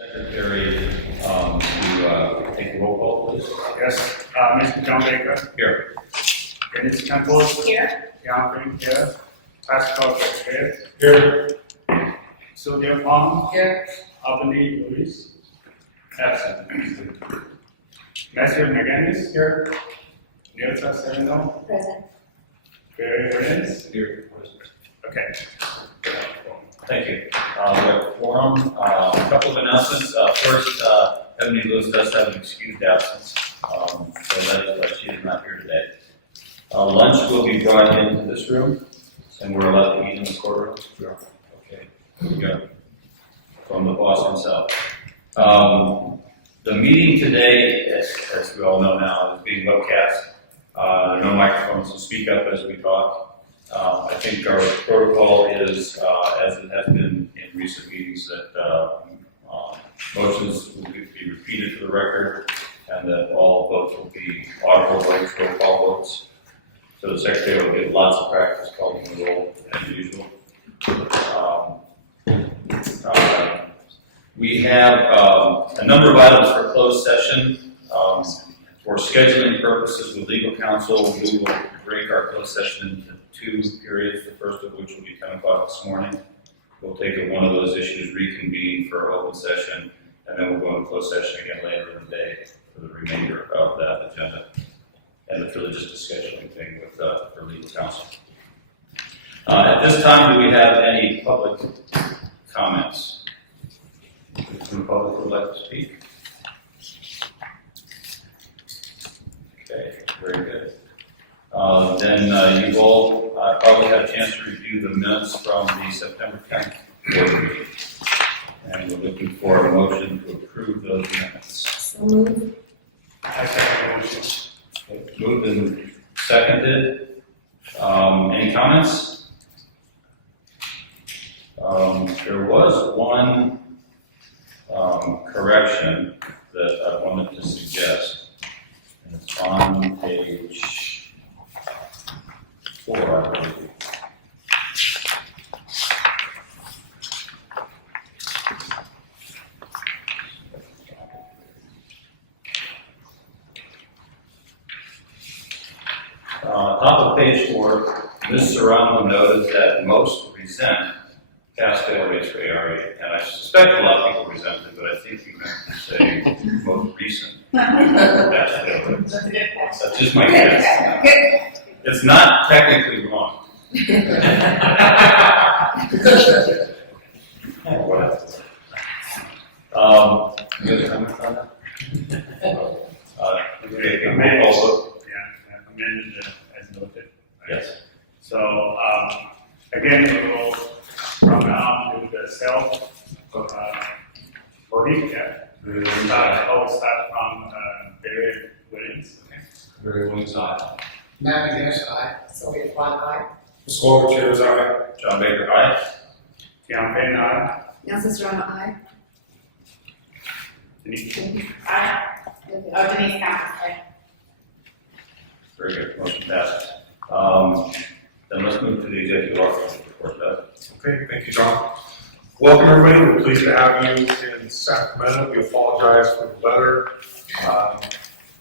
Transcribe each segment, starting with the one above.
Secretary, to take a roll call, please. Yes, Mr. John Baker. Here. Dennis Campos. Here. Jan here. Pascal here. Here. Sylvia Fong. Here. Albany Luis. Absent. Matthew McGinnis here. Nilsa Sereno. Present. Barry Renz. Here. Okay. Thank you. We have a forum. A couple of announcements. First, Ebony Lewis does have an excused absence, so that she is not here today. Lunch will be brought into this room, and we're allowed to eat in the courtroom. Sure. Okay. Here we go. From the boss himself. The meeting today, as we all know now, is being webcast. There are no microphones to speak up as we talk. I think our protocol is, as it has been in recent meetings, that motions will be repeated for the record, and that all votes will be audible votes, roll call votes. So the secretary will get lots of practice calling the roll as usual. We have a number of items for closed session. For scheduling purposes with legal counsel, we will break our closed session into two periods, the first of which will be 10 o'clock this morning. We'll take up one of those issues, reconvene for open session, and then we'll go into closed session again later in the day for the remainder of that agenda. And it's really just a scheduling thing with for legal counsel. At this time, do we have any public comments? From the public who would like to speak? Okay, very good. Then you've all probably had a chance to review the minutes from the September 10th board meeting. And we're looking for a motion to approve those minutes. So moved. I second the motion. Okay, moved and seconded. Any comments? There was one correction that I wanted to suggest. And it's on page 4, I believe. Top of page 4, Ms. Serrano noted that most resent pass fail rates for ARE, and I suspect a lot of people resent it, but I think you meant to say most recent pass fail rates. That's a good point. That's just my guess. It's not technically wrong. Whatever. You have comments on that? Okay, Amended. also, Yeah, amended as noted. yes. So, again, we will from now do the self voting. Yeah. I will start from Barry Williams. Okay. Very willing side. Matt McGinnis, aye. Sylvia Fong, aye. Scorer Chairs, aye. John Baker, aye. Tian Pen, aye. Nelson Serrano, aye. Denise. Aye. Oh, Denise Campos, aye. Very good, motion passes. Then let's move to the executive officer report, Doug. Okay, thank you, John. Welcome, everybody. We're pleased to have you in Sacramento. We apologize for the weather.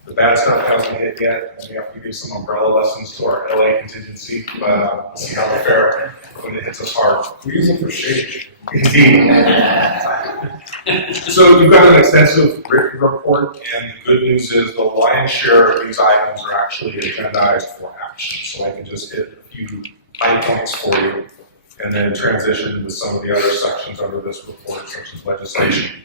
The bad stuff hasn't hit yet, and we have to give you some umbrella lessons to our LA contingency, but we'll see how we fare when it hits us hard. We use it for shade. Indeed. So you've got an extensive written report, and the good news is the lion's share of these items are actually agendized for action. So I can just hit a few high points for you, and then transition into some of the other sections under this report, such as legislation.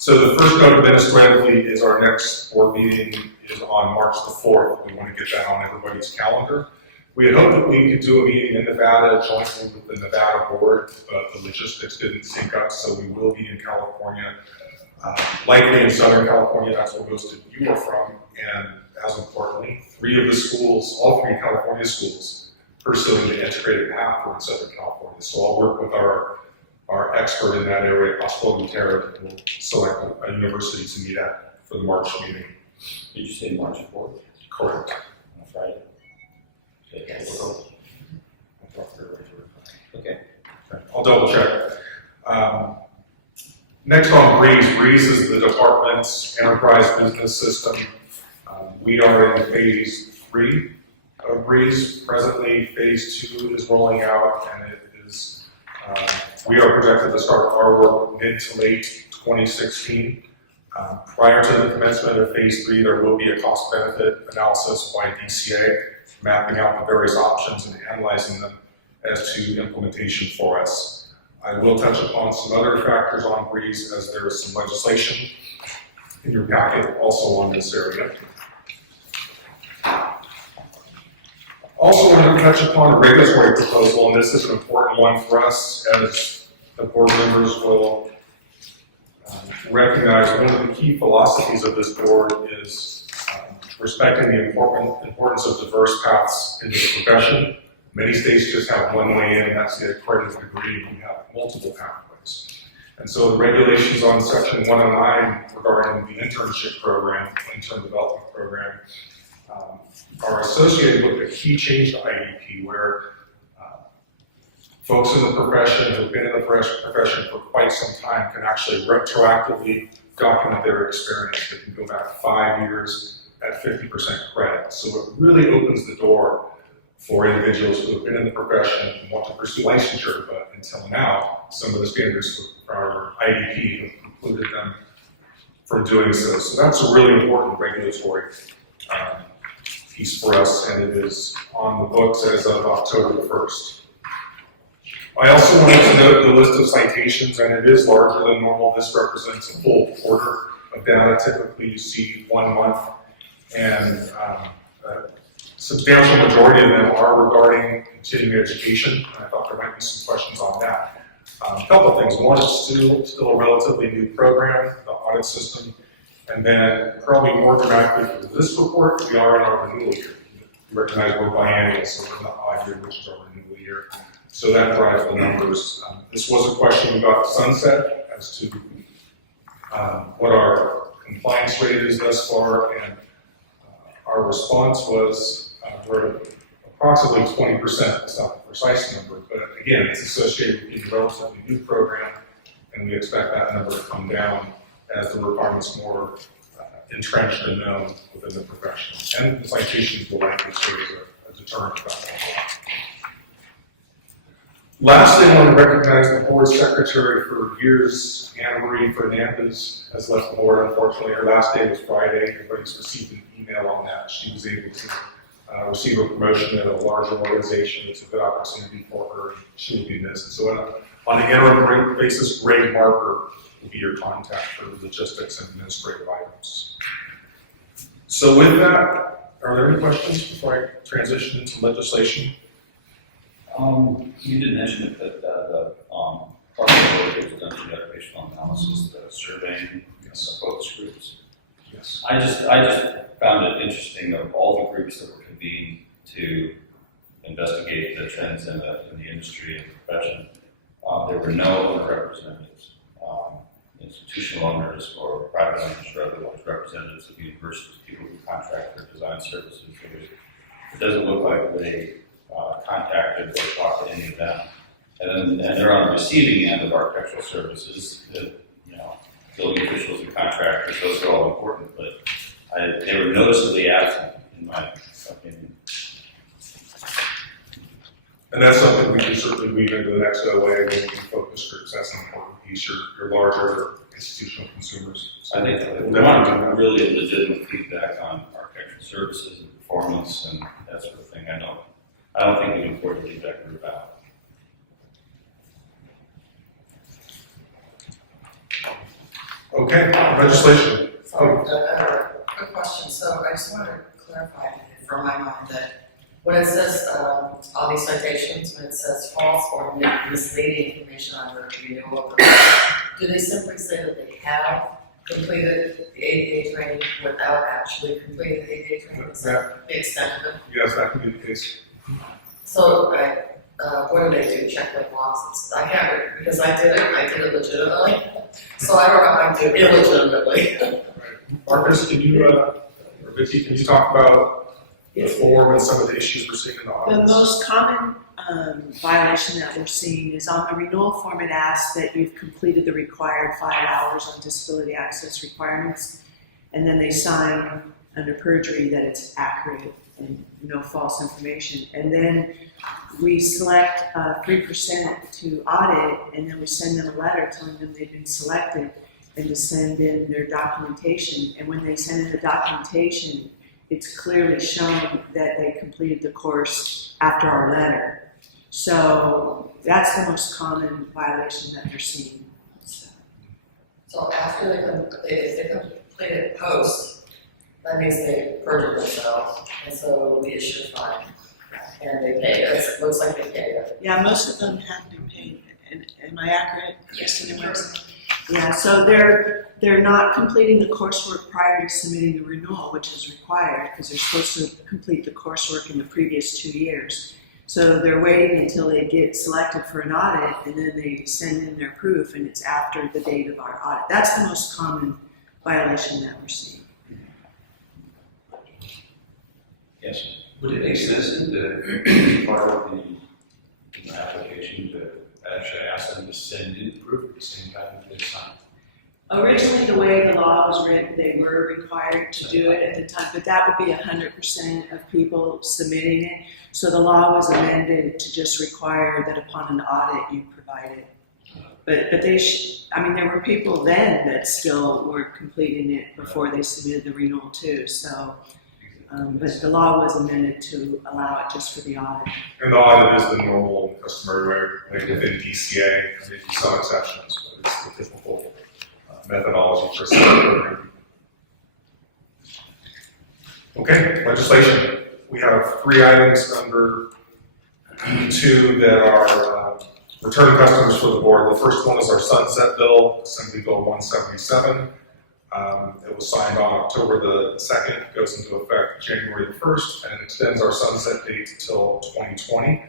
So the first note administratively is our next board meeting is on March the 4th. We want to get that on everybody's calendar. We had hoped that we could do a meeting in Nevada jointly with the Nevada board, but the logistics didn't sync up, so we will be in California. Likely in Southern California, that's where most of you are from, and as importantly, 3 of the schools, all 3 California schools, pursuing the integrated path are in Southern California. So I'll work with our expert in that area, Oscar Terra, and we'll select a university to meet at for the March meeting. Did you say March 4th? Correct. On a Friday? Yes. Okay. I'll double check. Next on Breeze. Breeze is the department's enterprise business system. We are in phase 3 of Breeze. Presently, phase 2 is rolling out, and it is, we are projected to start our work mid to late 2016. Prior to the commencement of phase 3, there will be a cost-benefit analysis by DCA, mapping out the various options and analyzing them as to implementation for us. I will touch upon some other factors on Breeze, as there is some legislation in your packet also on this area. Also wanted to touch upon a regulatory proposal, and this is an important one for us, as the board members will recognize. One of the key philosophies of this board is respecting the importance of diverse paths into the profession. Many states just have one way in, that's the accredited degree. We have multiple pathways. And so the regulations on section 109 regarding the internship program, intern development program, are associated with a key change to IEP, where folks in the profession who have been in the profession for quite some time can actually retroactively document their experience. They can go back 5 years at 50% credit. So it really opens the door for individuals who have been in the profession and want to pursue licensure, but until now, some of the standards for our IEP have precluded them from doing so. So that's a really important regulatory piece for us, and it is on the books as of October 1st. I also wanted to note the list of citations, and it is larger than normal. This represents a full quarter of data. Typically, you see 1 month, and a substantial majority of them are regarding continuing education. And I thought there might be some questions on that. A couple of things. One, it's still a relatively new program, the audit system. And then, probably more dramatically for this report, we are in our renewal year. You recognize we're biennial, so we're in the odd year, which is our renewal year. So that drives the numbers. This was a question about the sunset as to what our compliance rate is thus far, and our response was we're at approximately 20%. It's not the precise number, but again, it's associated with being a relatively new program, and we expect that number to come down as the requirements more entrenched and known within the profession. And the citations will likely serve as a deterrent about that. Lastly, I want to recognize the board secretary for years, Anna Marie Fernandez, has left the board. Unfortunately, her last day was Friday. Everybody's received an email on that. She was able to receive a promotion at a larger organization. It's a good opportunity for her. She will be missed. So on an interim basis, Greg Marker will be your contact for logistics and administrative items. So with that, are there any questions before I transition into legislation? You did mention it, that the part of the work that was done through the occupational analysis, the surveying, some focus groups. Yes. I just found it interesting of all the groups that were convened to investigate the trends in the industry and profession. There were no owner representatives, institutional owners or private owners, or otherwise representatives of universities, people who contract their design services. It doesn't look like they contacted or talked to any of them. And they're on the receiving end of architectural services, building officials and contractors, those are all important, but they were noticeably absent, in my opinion. And that's something we can certainly weave into the next OA and focus groups. That's an important piece, your larger institutional consumers. I think that we want really legitimate feedback on architectural services and performance and that sort of thing. I don't think we can afford to leave that group out. Okay, legislation. So, quick question. So I just wanted to clarify from my mind that when it says, all these citations, when it says false or misleading information on the renewal, do they simply say that they have completed the ADA training without actually completing the ADA training? Is that the extent of it? Yes, that can be the case. So, what do they do? Check the boxes? I can't, because I did it legitimately. So I don't know how I do it illegitimately. Marcus, can you, or Vicky, can you talk about before with some of the issues we're seeing in the The audits? most common violation that we're seeing is on the renewal form. It asks that you've completed the required 5 hours on disability access requirements, and then they sign under perjury that it's accurate and no false information. And then we select 3% to audit, and then we send them a letter telling them they've been selected and to send in their documentation. And when they send in the documentation, it's clearly shown that they completed the course after our letter. So that's the most common violation that they're seeing. So after if they complete it post, that means they perjured themselves, and so we issue a fine. And they pay it, it looks like they pay it. Yeah, most of them have been paid. Am I accurate? Yes, in Yeah, so they're not completing the coursework prior to submitting the renewal, which is required because they're supposed to complete the coursework in the previous 2 years. So they're waiting until they get selected for an audit, and then they send in their proof, and it's after the date of our audit. That's the most common violation that we're seeing. Yes. Would it make sense to be part of the application to actually ask them to send in proof at the same time that they sign? Originally, the way the law was written, they were required to do it at the time, but that would be 100% of people submitting it. So the law was amended to just require that upon an audit you provide it. But they, there were people then that still were completing it before they submitted the renewal too. So, but the law was amended to allow it just for the audit. And the audit is the normal customary way within DCA, and if you saw exceptions, but it's the typical methodology for some program. Okay, legislation. We have 3 items under E2 that are return customers for the board. The first one is our sunset bill, Assembly Bill 177. It was signed on October the 2nd, goes into effect January the 1st, and it extends our sunset date until 2020.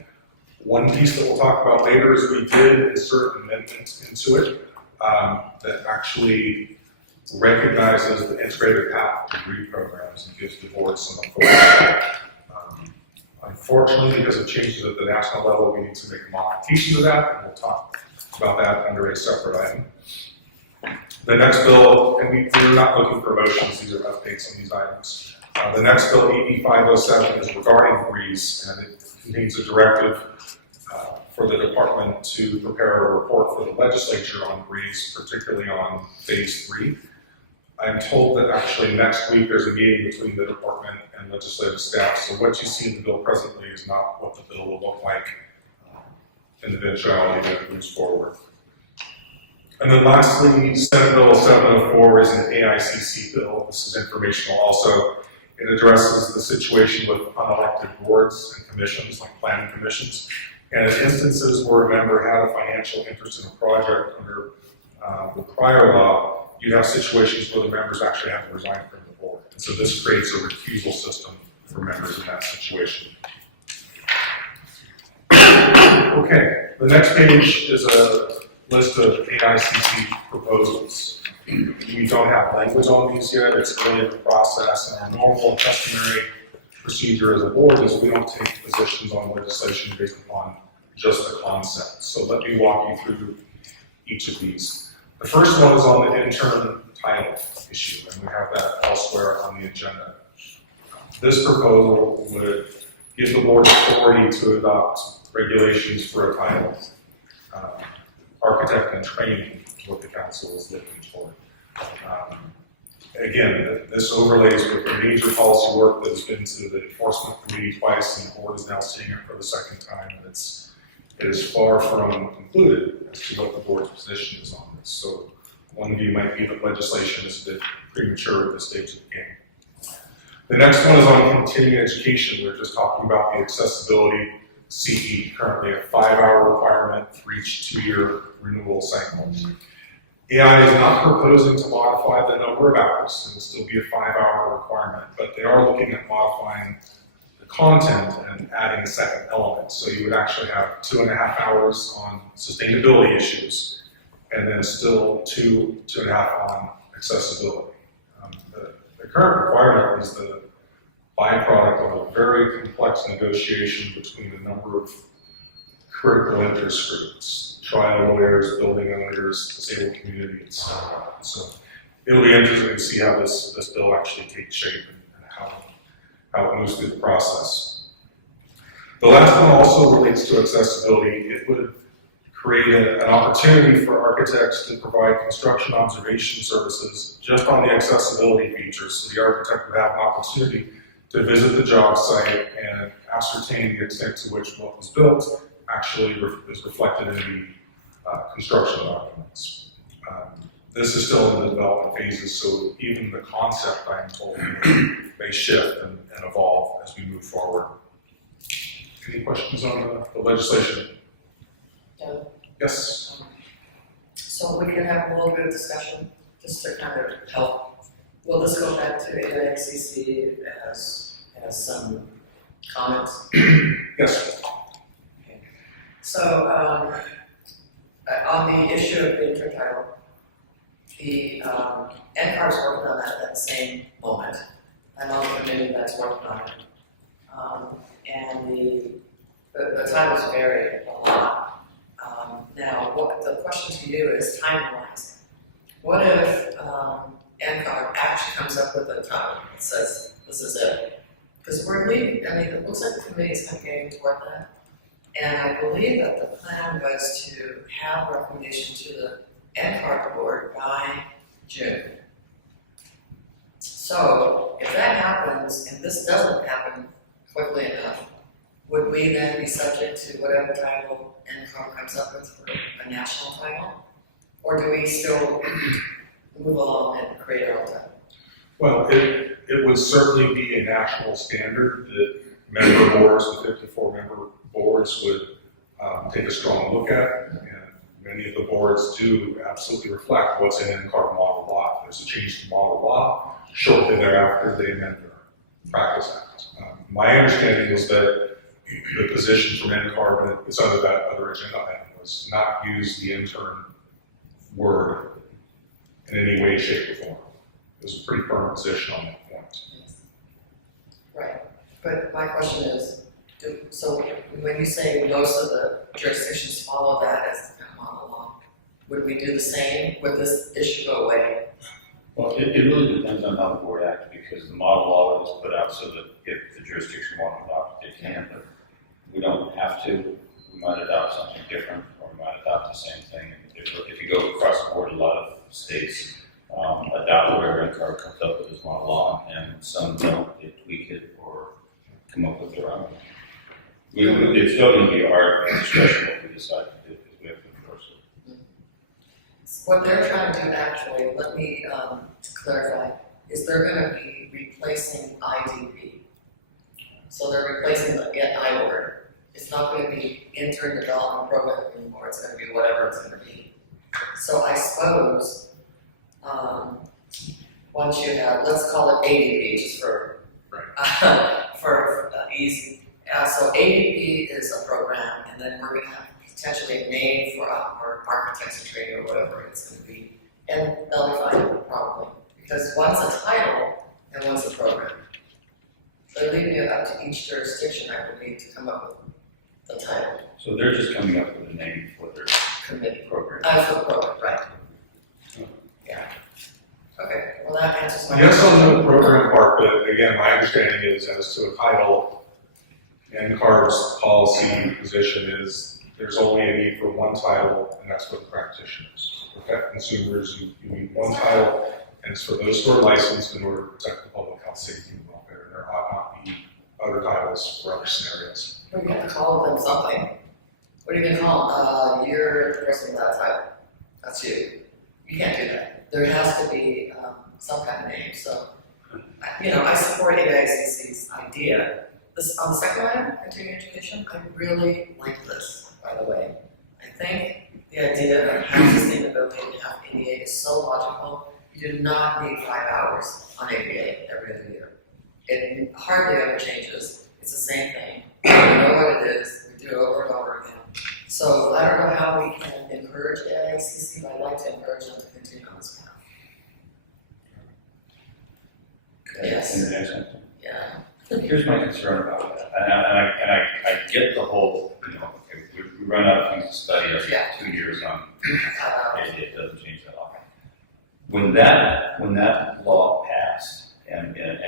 One piece that we'll talk about later is we did insert amendments into it that actually recognizes the integrated path degree programs and gives the board some authority. Unfortunately, because of changes at the national level, we need to make a modification to that, and we'll talk about that under a separate item. The next bill, and we're not looking for motions, these are updates on these items. The next bill, EB 507, is regarding degrees, and it contains a directive for the department to prepare a report for the legislature on degrees, particularly on phase 3. I'm told that actually next week there's a meeting between the department and legislative staff, so what you see in the bill presently is not what the bill will look like in the eventuality that it moves forward. And then lastly, Senate Bill 704 is an AICC bill. This is informational also. It addresses the situation with unelected boards and commissions, like planning commissions. And in instances where a member had a financial interest in a project under the prior law, you have situations where the members actually have to resign from the board. And so this creates a recusal system for members in that situation. Okay, the next page is a list of AICC proposals. We don't have language on these yet, it's early in the process, and our normal and customary procedure as a board is we don't take positions on legislation based upon just the concept. So let me walk you through each of these. The first one is on the intern title issue, and we have that elsewhere on the agenda. This proposal would give the board authority to adopt regulations for a title. Architect and training is what the council is looking for. Again, this overlays with the major policy work that has been to the enforcement committee twice, and the board is now seeing it for the second time, and it is far from concluded as to what the board's position is on this. So one view might be that legislation is a bit premature at this stage of the game. The next one is on continuing education. We're just talking about the accessibility CE, currently a 5-hour requirement for each 2-year renewal cycle. AI is not proposing to modify the number of hours. It will still be a 5-hour requirement, but they are looking at modifying the content and adding a second element. So you would actually have 2.5 hours on sustainability issues, and then still 2.5 on accessibility. The current requirement is the byproduct of a very complex negotiation between a number of critical interest groups, trial lawyers, building owners, disabled community, et cetera. So it'll be interesting to see how this bill actually takes shape and how it moves through the process. The last one also relates to accessibility. It would create an opportunity for architects to provide construction observation services just on the accessibility features. So the architect would have an opportunity to visit the job site and ascertain the extent to which what was built actually is reflected in the construction documents. This is still in the development phases, so even the concept, I'm told, may shift and evolve as we move forward. Any questions on the legislation? Yeah. Yes. So we can have a little bit of discussion, just to kind of help. Will this go back to AICC as some comments? Yes. So, on the issue of the intertitle, the NCAR's working on that at the same moment. I'm on the committee that's working on it. And the titles vary a lot. Now, what the question to you is time-wise. What if NCAR actually comes up with a title that says, this is it? Because we're leading, I mean, it looks like the committee's kind of getting toward that. And I believe that the plan was to have recommendation to the NCAR board by June. So if that happens, and this doesn't happen quickly enough, would we then be subject to whatever title NCAR comes up with for a national title? Or do we still move along and create our own title? Well, it would certainly be a national standard that member boards, the 54 member boards would take a strong look at, and many of the boards do absolutely reflect what's in NCAR model law. There's a change to model law. Shortly thereafter, they amend their Practice Act. My understanding was that the position from NCAR, and it's under that other agenda item, was not use the intern word in any way, shape, or form. It was a pretty firm position on that point. Right, but my question is, so when you say most of the jurisdictions follow that as the model law, would we do the same? Would this issue go away? Well, it really depends on how the board acts, because the model law is put out so that if the jurisdiction wants to adopt it, they can, but we don't have to. We might adopt something different, or we might adopt the same thing. If you go across the board, a lot of states adopt whatever NCAR comes up with as model law, and some don't. They tweak it or come up with their own. It's still going to be our discretion what we decide to do, because we have to enforce it. What they're trying to do actually, let me clarify, is they're going to be replacing IDP. So they're replacing the I word. It's not going to be intern development program anymore. It's going to be whatever it's going to be. So I suppose once you have, let's call it ADP just for easy. So ADP is a program, and then we're going to have potentially a name for our architects and training or whatever it's going to be, and they'll be fine probably, because one's a title and one's a program. They're leaving it up to each jurisdiction, I believe, to come up with the title. So they're just coming up with a name for their Committee. program. For the program, right. Yeah. Okay, well that answers my Yes, question. on the program part, but again, my understanding is as to a title, NCAR's policy position is there's only a need for one title, and that's for the practitioners. To protect consumers, you need one title, and it's for those who are licensed in order to protect the public health, safety, and welfare. There ought not be other titles for other scenarios. We're going to call them something. What are you going to call them? You're the person with that title. That's you. You can't do that. There has to be some kind of name. So, I support AICC's idea. This, on the second item, continuing education, I really like this, by the way. I think the idea of half sustainability and half ADA is so logical. You do not need 5 hours on ADA every other year. It hardly ever changes. It's the same thing. We know what it is. We do it over and over again. So I don't know how we can encourage AICC, but I'd like to encourage them to continue on this path. Yes. Internet something. Yeah. Here's my concern about that, and I get the whole, okay, we run out of things to study after Yeah. 2 years on, it doesn't change that long. When that law passed and it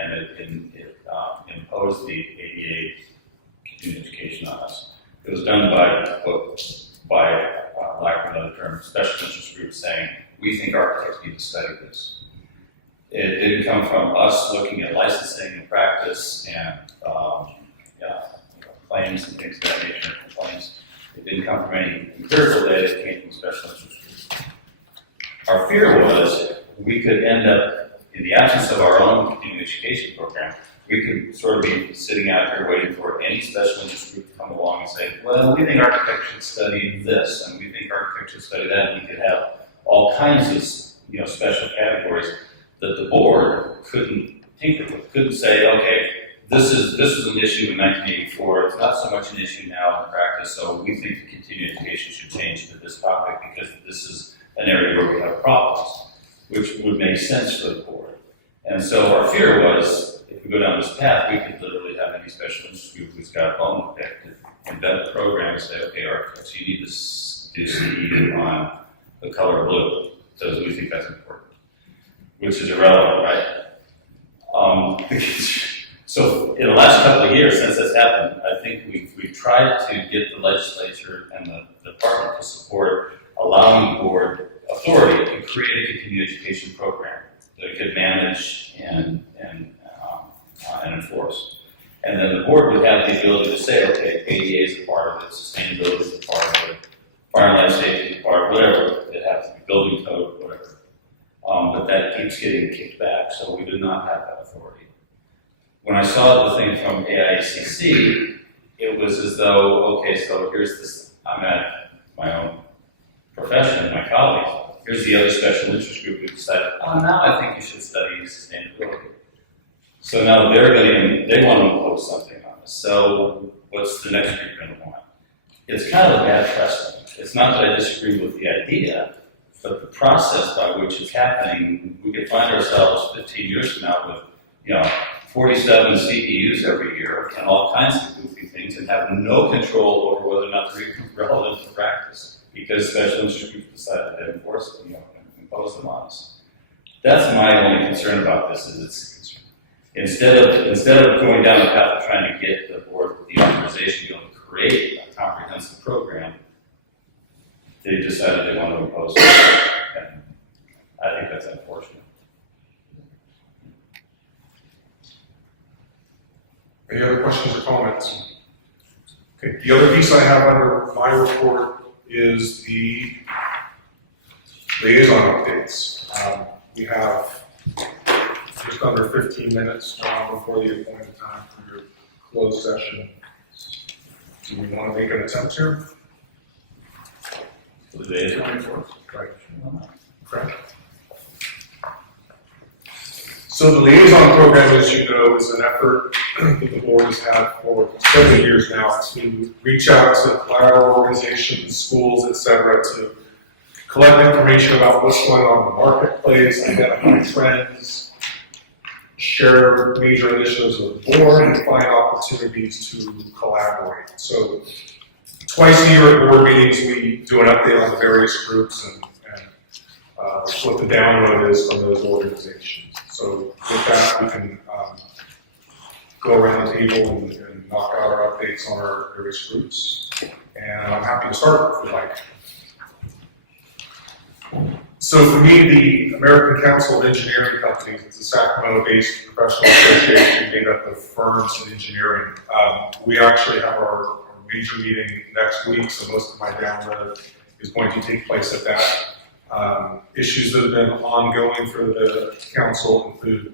imposed the ADA continuing education on us, it was done by lack of another term, special interest groups saying, we think architects need to study this. It didn't come from us looking at licensing and practice and claims and things of that nature, complaints. It didn't come from any empirical data, it came from special interest groups. Our fear was we could end up, in the absence of our own continuing education program, we could sort of be sitting out here waiting for any special interest group to come along and say, well, we think architects should study this, and we think architects should study that, and we could have all kinds of special categories that the board couldn't tinker with, couldn't say, okay, this was an issue in 1984, it's not so much an issue now in practice, so we think the continuing education should change to this topic because this is an area where we have problems, which would make sense for the board. And so our fear was, if we go down this path, we could literally have any special interest group who's got a bone that could invent a program and say, okay, architects, you need to do CE on the color blue, because we think that's important, which is irrelevant, right? So in the last couple of years since that's happened, I think we've tried to get the legislature and the department to support allowing the board authority to create a continuing education program that it could manage and enforce. And then the board would have the ability to say, okay, ADA is a part of it, sustainability is a part of it, fire and life safety is a part of it, whatever, it has to be building code, whatever. But that keeps getting kicked back, so we do not have that authority. When I saw the thing from AICC, it was as though, okay, so here's this, I'm at my own profession, my colleagues, here's the other special interest group who decided, oh, now I think you should study sustainability. So now they want to impose something on us. So what's the next group going to want? It's kind of a bad precedent. It's not that I disagree with the idea, but the process by which it's happening, we could find ourselves 15 years from now with, 47 CEUs every year and all kinds of goofy things and have no control over whether or not they're even relevant to practice because special interest groups decided to enforce them, impose them on us. That's my only concern about this is it's instead of going down the path of trying to get the board the authorization to be able to create a comprehensive program, they decided they want to impose it. And I think that's unfortunate. Any other questions or comments? Okay, the other piece I have under my report is the liaison updates. We have just under 15 minutes before the appointed time for your closed session. Do we want to make an attempt here? So the day is 24th. Right. Correct. So the liaison program, as you know, is an effort that the board has had for several years now to reach out to collateral organizations, schools, et cetera, to collect information about what's going on in the marketplace, identify trends, share major initiatives with the board, and find opportunities to collaborate. So twice a year at board meetings, we do an update on the various groups and what the download is from those organizations. So with that, we can go around the table and knock out our updates on our various groups. And I'm happy to start if you like. So for me, the American Council of Engineering Companies, it's a Sacramento-based professional association made up of firms in engineering. We actually have our major meeting next week, so most of my download is going to take place at that. Issues that have been ongoing for the council include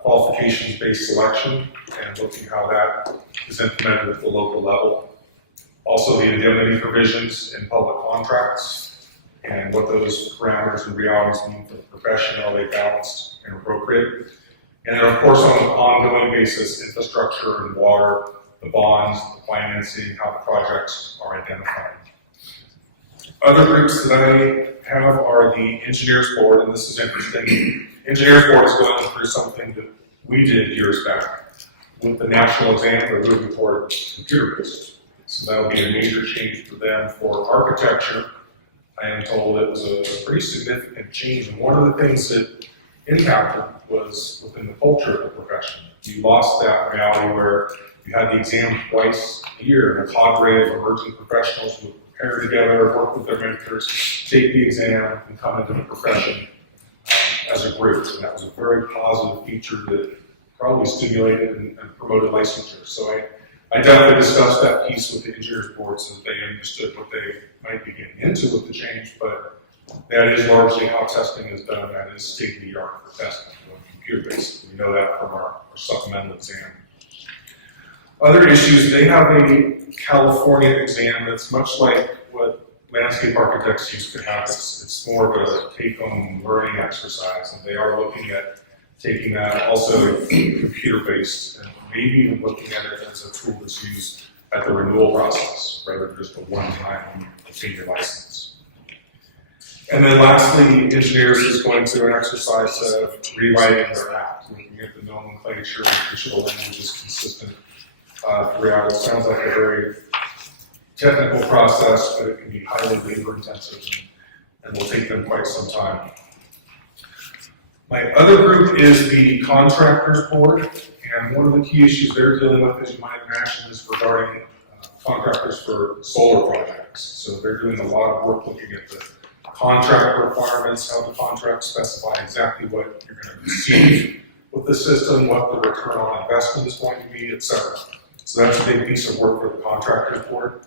qualifications-based selection and looking how that is implemented at the local level. Also the indemnity provisions in public contracts and what those parameters and realities mean for the profession, are they balanced and appropriate. And then of course on an ongoing basis, infrastructure and water, the bonds, the financing, how the projects are identified. Other groups that I have are the Engineers Board, and this is interesting. Engineers Board is going through something that we did years back, with the national exam, they're moving toward computer-based. So that'll be a major change for them. For architecture, I am told it was a pretty significant change. And one of the things that impacted was within the culture of the profession. You lost that reality where you had the exam twice a year, and a cadre of emerging professionals would pair together, work with their mentors, take the exam, and come into the profession as a group. And that was a very positive feature that probably stimulated and promoted licensure. So I definitely discussed that piece with the engineers board so that they understood what they might be getting into with the change, but that is largely how testing is done. That is state of the art for testing, computer-based. We know that from our supplemental exam. Other issues, they have a California exam that's much like what landscape architects used to have. It's more of a take-home learning exercise, and they are looking at taking that also computer-based and maybe even looking at it as a tool that's used at the renewal process, rather than just a one-time obtain your license. And then lastly, engineers is going through an exercise of rewriting their act, looking at the nomenclature, making sure the language is consistent throughout. It sounds like a very technical process, but it can be highly labor intensive and will take them quite some time. My other group is the contractors board, and one of the key issues they're dealing with, as you might imagine, is regarding contractors for solar projects. So they're doing a lot of work looking at the contract requirements, how the contracts specify exactly what you're going to receive with the system, what the return on investment is going to be, et cetera. So that's a big piece of work for the contractors board.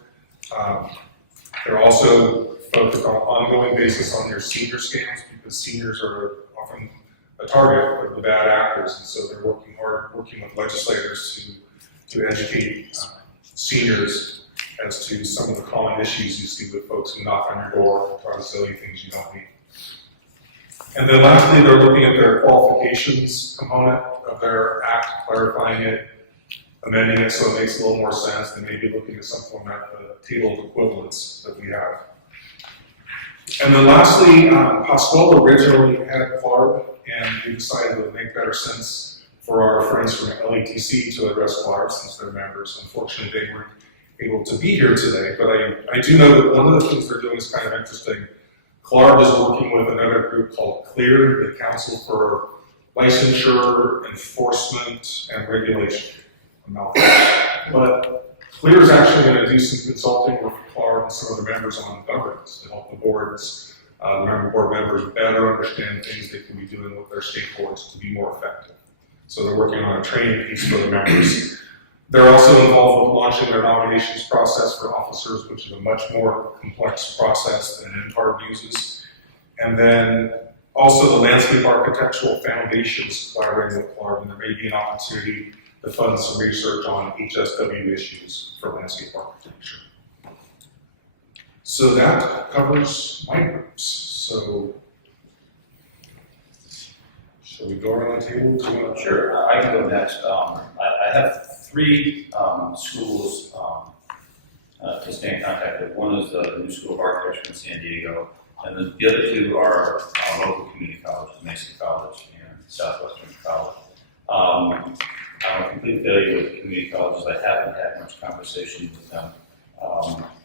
They're also focused on an ongoing basis on their senior scams, because seniors are often a target of the bad actors, and so they're working hard, working with legislators to educate seniors as to some of the common issues you see with folks who knock on your door and try to sell you things you don't need. And then lastly, they're looking at their qualifications component of their act, clarifying it, amending it so it makes a little more sense, than maybe looking at something like the table of equivalents that we have. And then lastly, Pasquale originally had CLARB, and we decided it would make better sense for our friends from LETC to address CLARB since they're members. Unfortunately, they weren't able to be here today, but I do know that one of the things they're doing is kind of interesting. CLARB is working with another group called CLEAR, the Council for Licensure, Enforcement, and Regulation. But CLEAR is actually going to do some consulting with CLARB and some of the members on governance to help the boards, member board members better understand things they can be doing with their state boards to be more effective. So they're working on a training piece for the members. They're also involved with launching their nominations process for officers, which is a much more complex process than NCARB uses. And then also the Landscape Architectural Foundations collaborating with CLARB, and there may be an opportunity to fund some research on HSW issues for landscape architecture. So that covers my groups. So, shall we go around the table to Sure, I can go next. I have three schools to stay in contact with. One is the New School of Architecture in San Diego, and the other two are local community colleges, Mason College and Southwestern College. I'm a complete failure with community colleges. I haven't had much conversation with them,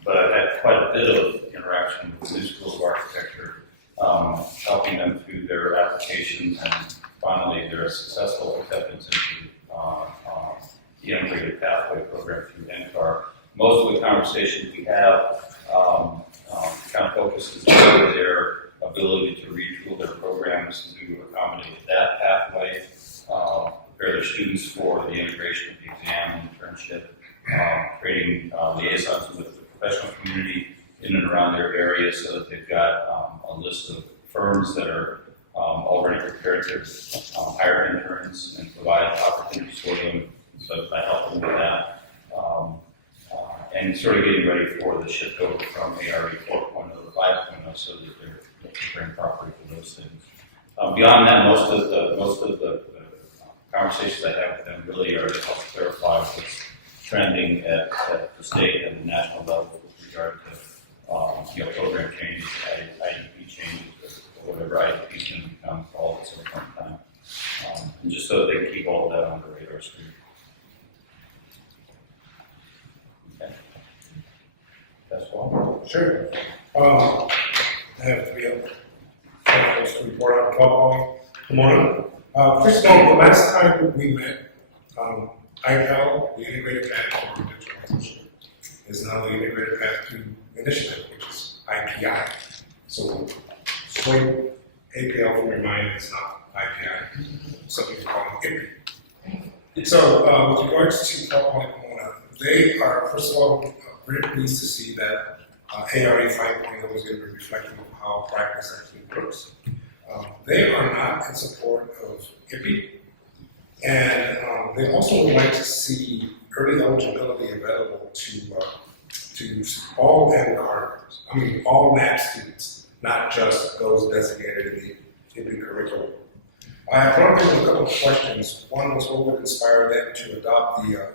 but I've had quite a bit of interaction with the New School of Architecture, helping them through their applications, and finally their successful acceptance into the Integrated Pathway Program through NCARB. Most of the conversations we have kind of focuses on their ability to retool their programs to accommodate that pathway, prepare their students for the integration of the exam and internship, creating liaisons with the professional community in and around their area so that they've got a list of firms that are already prepared to hire interns and provide opportunities for them. So I help them with that. And sort of getting ready for the shift over from ARE 4.0 to 5.0 so that they're preparing properly for those things. Beyond that, most of the conversations I have with them really are to help clarify what's trending at the state and the national level with regard to program changes, IEP changes, or whatever IEP is going to become called at some point in time. And just so that they can keep all of that on the radar screen. Sure. I have to be up. To report on Cal Poly. Good morning. First of all, the last time we met, IPAL, the Integrated Path for Digitalization, is now the Integrated Path to Initiative, which is IPI. So, swing APL from your mind, it's not IPI. Some people call it IPI. So, with regards to Cal Poly Pomona, they are, first of all, very pleased to see that ARE 5.0 is going to be reflective of how practice actually works. They are not in support of IPI, and they also would like to see early eligibility available to all NCAR, all NAP students, not just those designated in the IPI curriculum. I brought them a couple of questions. One was what would inspire them to adopt the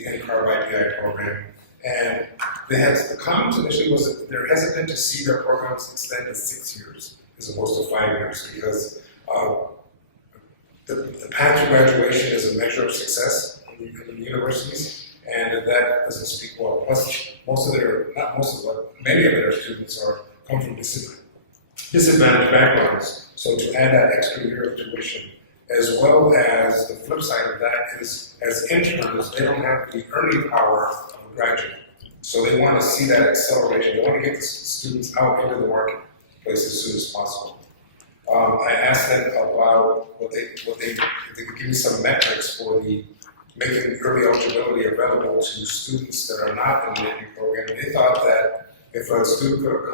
NCAR IPI program. And the comments initially was that they're hesitant to see their programs extend to 6 years as opposed to 5 years because the path to graduation is a measure of success in the universities, and that doesn't speak well. Plus, many of their students come from disadvantaged backgrounds, so to add that extra year of tuition, as well as the flip side of that is, as interns, they don't have the earning power of a graduate. So they want to see that acceleration. They want to get the students out into the marketplace as soon as possible. I asked them about if they could give me some metrics for making early eligibility available to students that are not in the IPI program. They thought that if a student could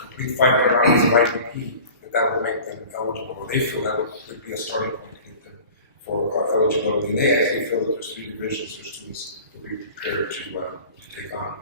complete 500 hours of IPP, that would make them eligible, or they feel that would be a starting point to get them for eligibility. And they actually feel that there's 3 divisions for students to be prepared to take on.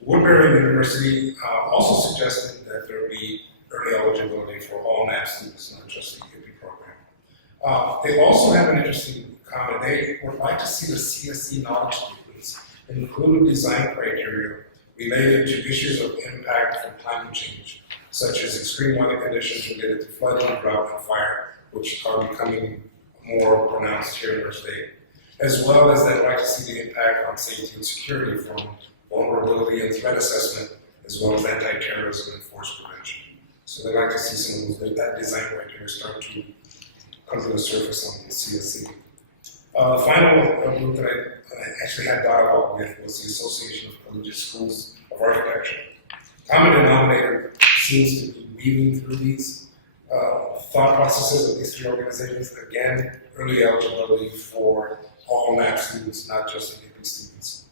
Woodbury University also suggested that there be early eligibility for all NAP students, not just the IPI program. They also have an interesting comment. They would like to see the CSE knowledge statements include design criteria related to issues of impact from climate change, such as extreme weather conditions related to flooding, drought, and fire, which are becoming more pronounced here in our state. As well as they'd like to see the impact on safety and security from vulnerability and threat assessment, as well as anti-terrorism and force prevention. So they'd like to see some of that design criteria start to come to the surface on the CSE. The final group that I actually had dialogue with was the Association of Collegiate Schools of Architecture. Common denominator seems to be weaving through these thought processes of these 3 organizations. Again, early eligibility for all NAP students, not just the IPI students.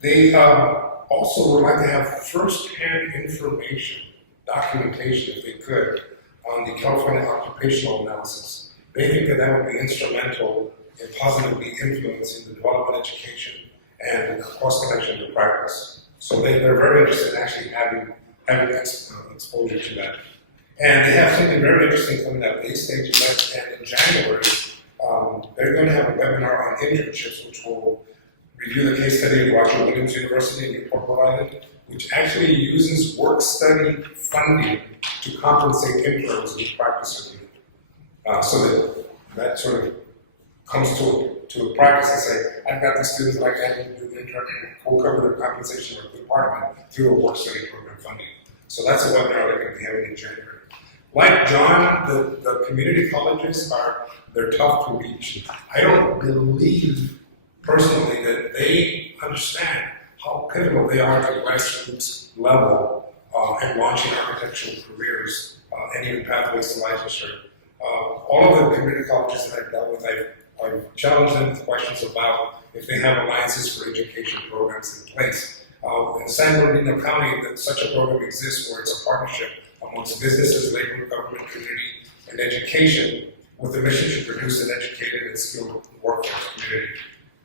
They also would like to have first-hand information, documentation, if they could, on the California occupational analysis. They think that would be instrumental in positively influencing the development education and cross-connection to practice. So they're very interested in actually having exposure to that. And they have something very interesting coming up, late stage event, and in January, they're going to have a webinar on internships, which will review the case study of Roger Williams University in Newport, Rhode Island, which actually uses work-study funding to compensate interns with practice review. So that sort of comes to a practice and say, I've got these students that I can do the intern, we'll cover their compensation or a good part of it through a work-study program funding. So that's a webinar they're going to be having in January. Like John, the community colleges they're tough to reach. I don't believe personally that they understand how pivotal they are to the grassroots level and launching architectural careers and even pathways to licensure. All of the community colleges that I've dealt with, I've challenged them with questions about if they have alliances for education programs in place. In San Bernardino County, such a program exists where it's a partnership amongst businesses, labor, government, community, and education with the mission to produce an educated and skilled workforce community.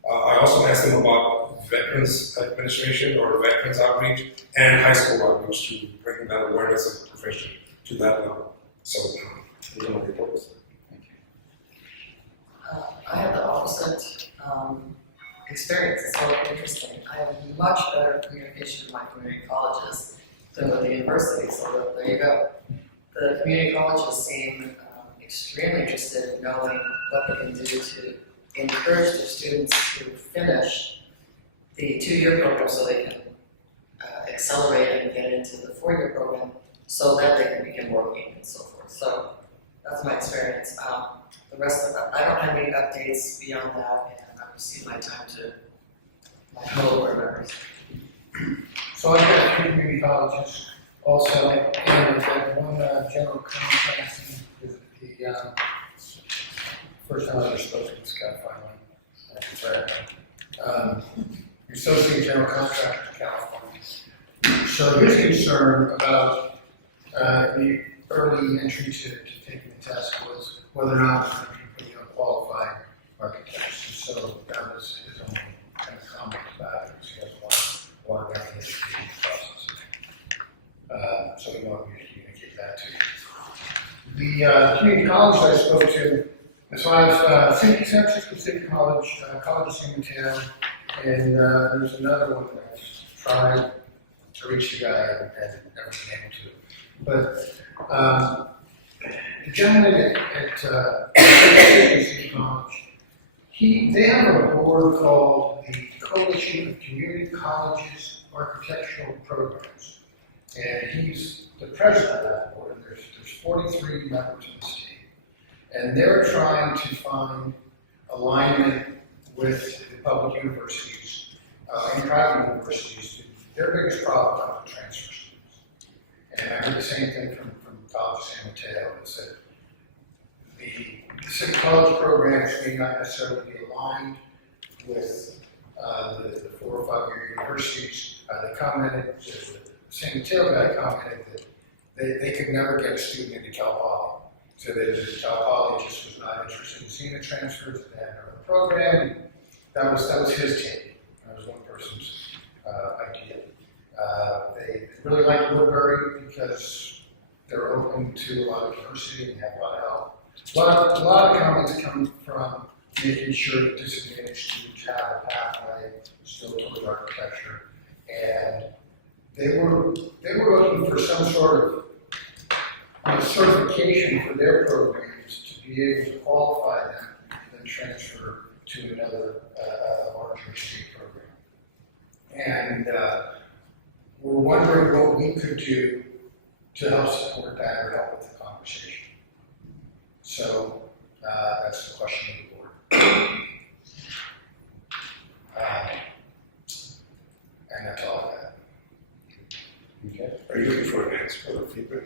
I also asked them about Veterans Administration or Veterans Outreach and high school outreach to bring that awareness of the profession to that level. So, we're going to report this. I have the opposite experience. It's so interesting. I have much better communication with my community colleges than with the university, so there you go. The community colleges seem extremely interested in knowing what they can do to encourage their students to finish the 2-year program so they can accelerate and get into the 4-year program so that they can begin working and so forth. So that's my experience. The rest of it, I don't have any updates beyond that, and I've received my time to my fellow board members. So I've got 3 community colleges also, and we've got one general contract, the first time I ever spoke to this guy finally. The Associate General Contractor of California. So his concern about the early entry to taking the test was whether or not it was going to be qualified architects. So that was his only kind of comment about it. He has a lot of recognition process. So he wanted me to communicate that to you. The community college I spoke to, so I was San Francisco City College, College of San Mateo, and there's another one that I tried to reach the guy and never been able to. But the gentleman at City College, they have a board called the Coalition of Community Colleges Architectural Programs. And he's the president of that board, and there's 43 members in the state. And they're trying to find alignment with the public universities and private universities. Their biggest problem are the transfer students. And I heard the same thing from College of San Mateo. It said the city college programs may not necessarily be aligned with the 4 or 5 year universities. They commented, the San Mateo guy commented that they could never get a student into Cal Poly. So that Cal Poly just was not interested in seeing the transfers, they had another program. That was his take. That was one person's idea. They really liked Woodbury because they're open to a lot of diversity and have a lot of help. A lot of comments come from making sure that disadvantaged students have a pathway still towards architecture. And they were looking for some sort of certification for their programs to be able to qualify them and then transfer to another larger state program. And we're wondering what we could do to help support that or help with the conversation. So that's the question of the board. And that's all I have. Okay. Are you looking for an answer or feedback?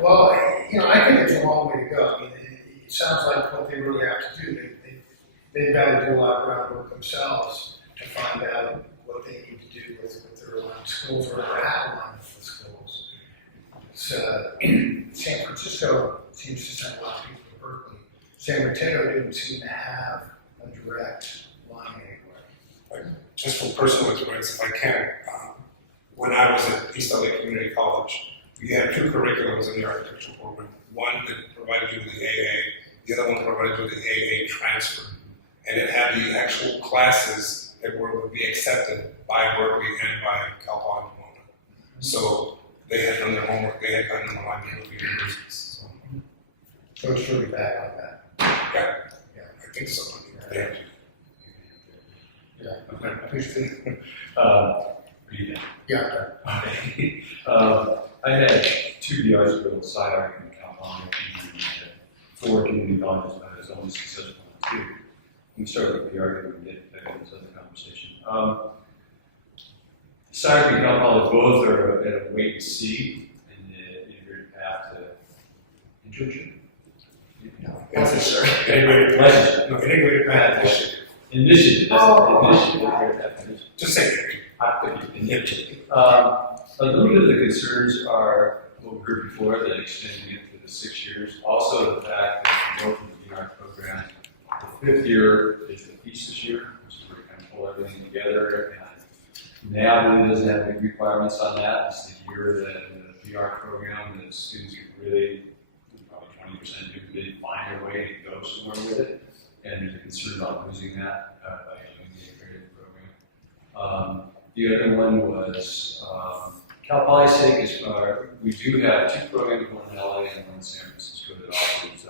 Well, I think it's a long way to go. I mean, it sounds like what they really have to do. They've got to do a lot of groundwork themselves to find out what they need to do with their aligned schools or their aligned with schools. San Francisco seems to send a lot of people to Berkeley. San Mateo didn't seem to have a direct line anywhere. Just from personal experience, if I can, when I was at East LA Community College, we had 2 curriculums in the architectural program. One that provided you with the AA, the other one provided you with the AA transfer. And it had the actual classes that would be accepted by Berkeley and by Cal Poly Pomona. So they had done their homework, they had done an alignment with the universities. So it's really bad on that. Yeah, I think so. Yeah. Yeah, please do. Read it. Yeah. Okay. I had 2 yards ago side argument in Cal Poly and 4 community colleges, but I was only successful in 2. We can start with the argument and get back into this other conversation. Side and Cal Poly both are at a wait and see in the integrated path to internship. Yes, integrated path. No, integrated path initiative. Initiative. Initiative. Just say Initiative. A little bit of the concerns are what we heard before, that extending it to the 6 years. Also the fact that both of the VR program, the 5th year is the thesis year, which is where we kind of pull everything together. And now really doesn't have big requirements on that. It's the year that in the VR program, the students can really, probably 20% do really find their way and go somewhere with it. And there's a concern about losing that by doing the integrated program. The other one was Cal Poly's sake is we do have 2 programs, one in LA and one in San Francisco that offers,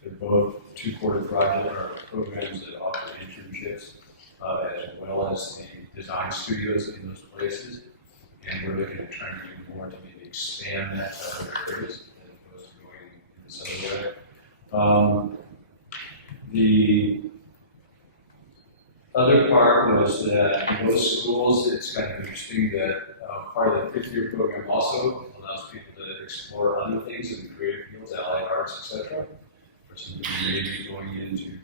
they're both 2-quarter project or programs that offer internships. as well as the design studios in those places. And we're looking at trying to do more to maybe expand that to other areas as opposed to going in this other way. The other part was that in most schools, it's kind of interesting that part of the 5th-year program also allows people to explore other things in the creative fields, allied arts, etc. For some people maybe going into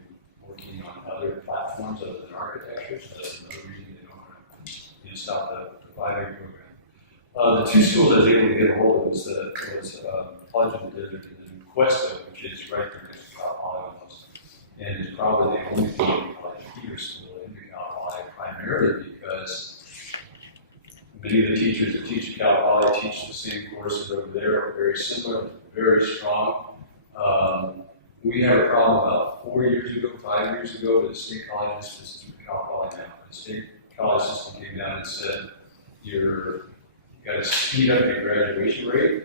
working on other platforms other than architecture, so that's another reason they don't want to stop the 5-year program. The 2 schools I was able to get a hold of was College of the Desert and then Cuesta, which is right there next to Cal Poly almost, and is probably the only feeder school in Cal Poly, primarily because many of the teachers that teach at Cal Poly teach the same courses over there, are very similar, very strong. We had a problem about 5 years ago, with the state college system, Cal Poly now. The state college system came down and said, you've got to speed up your graduation rate.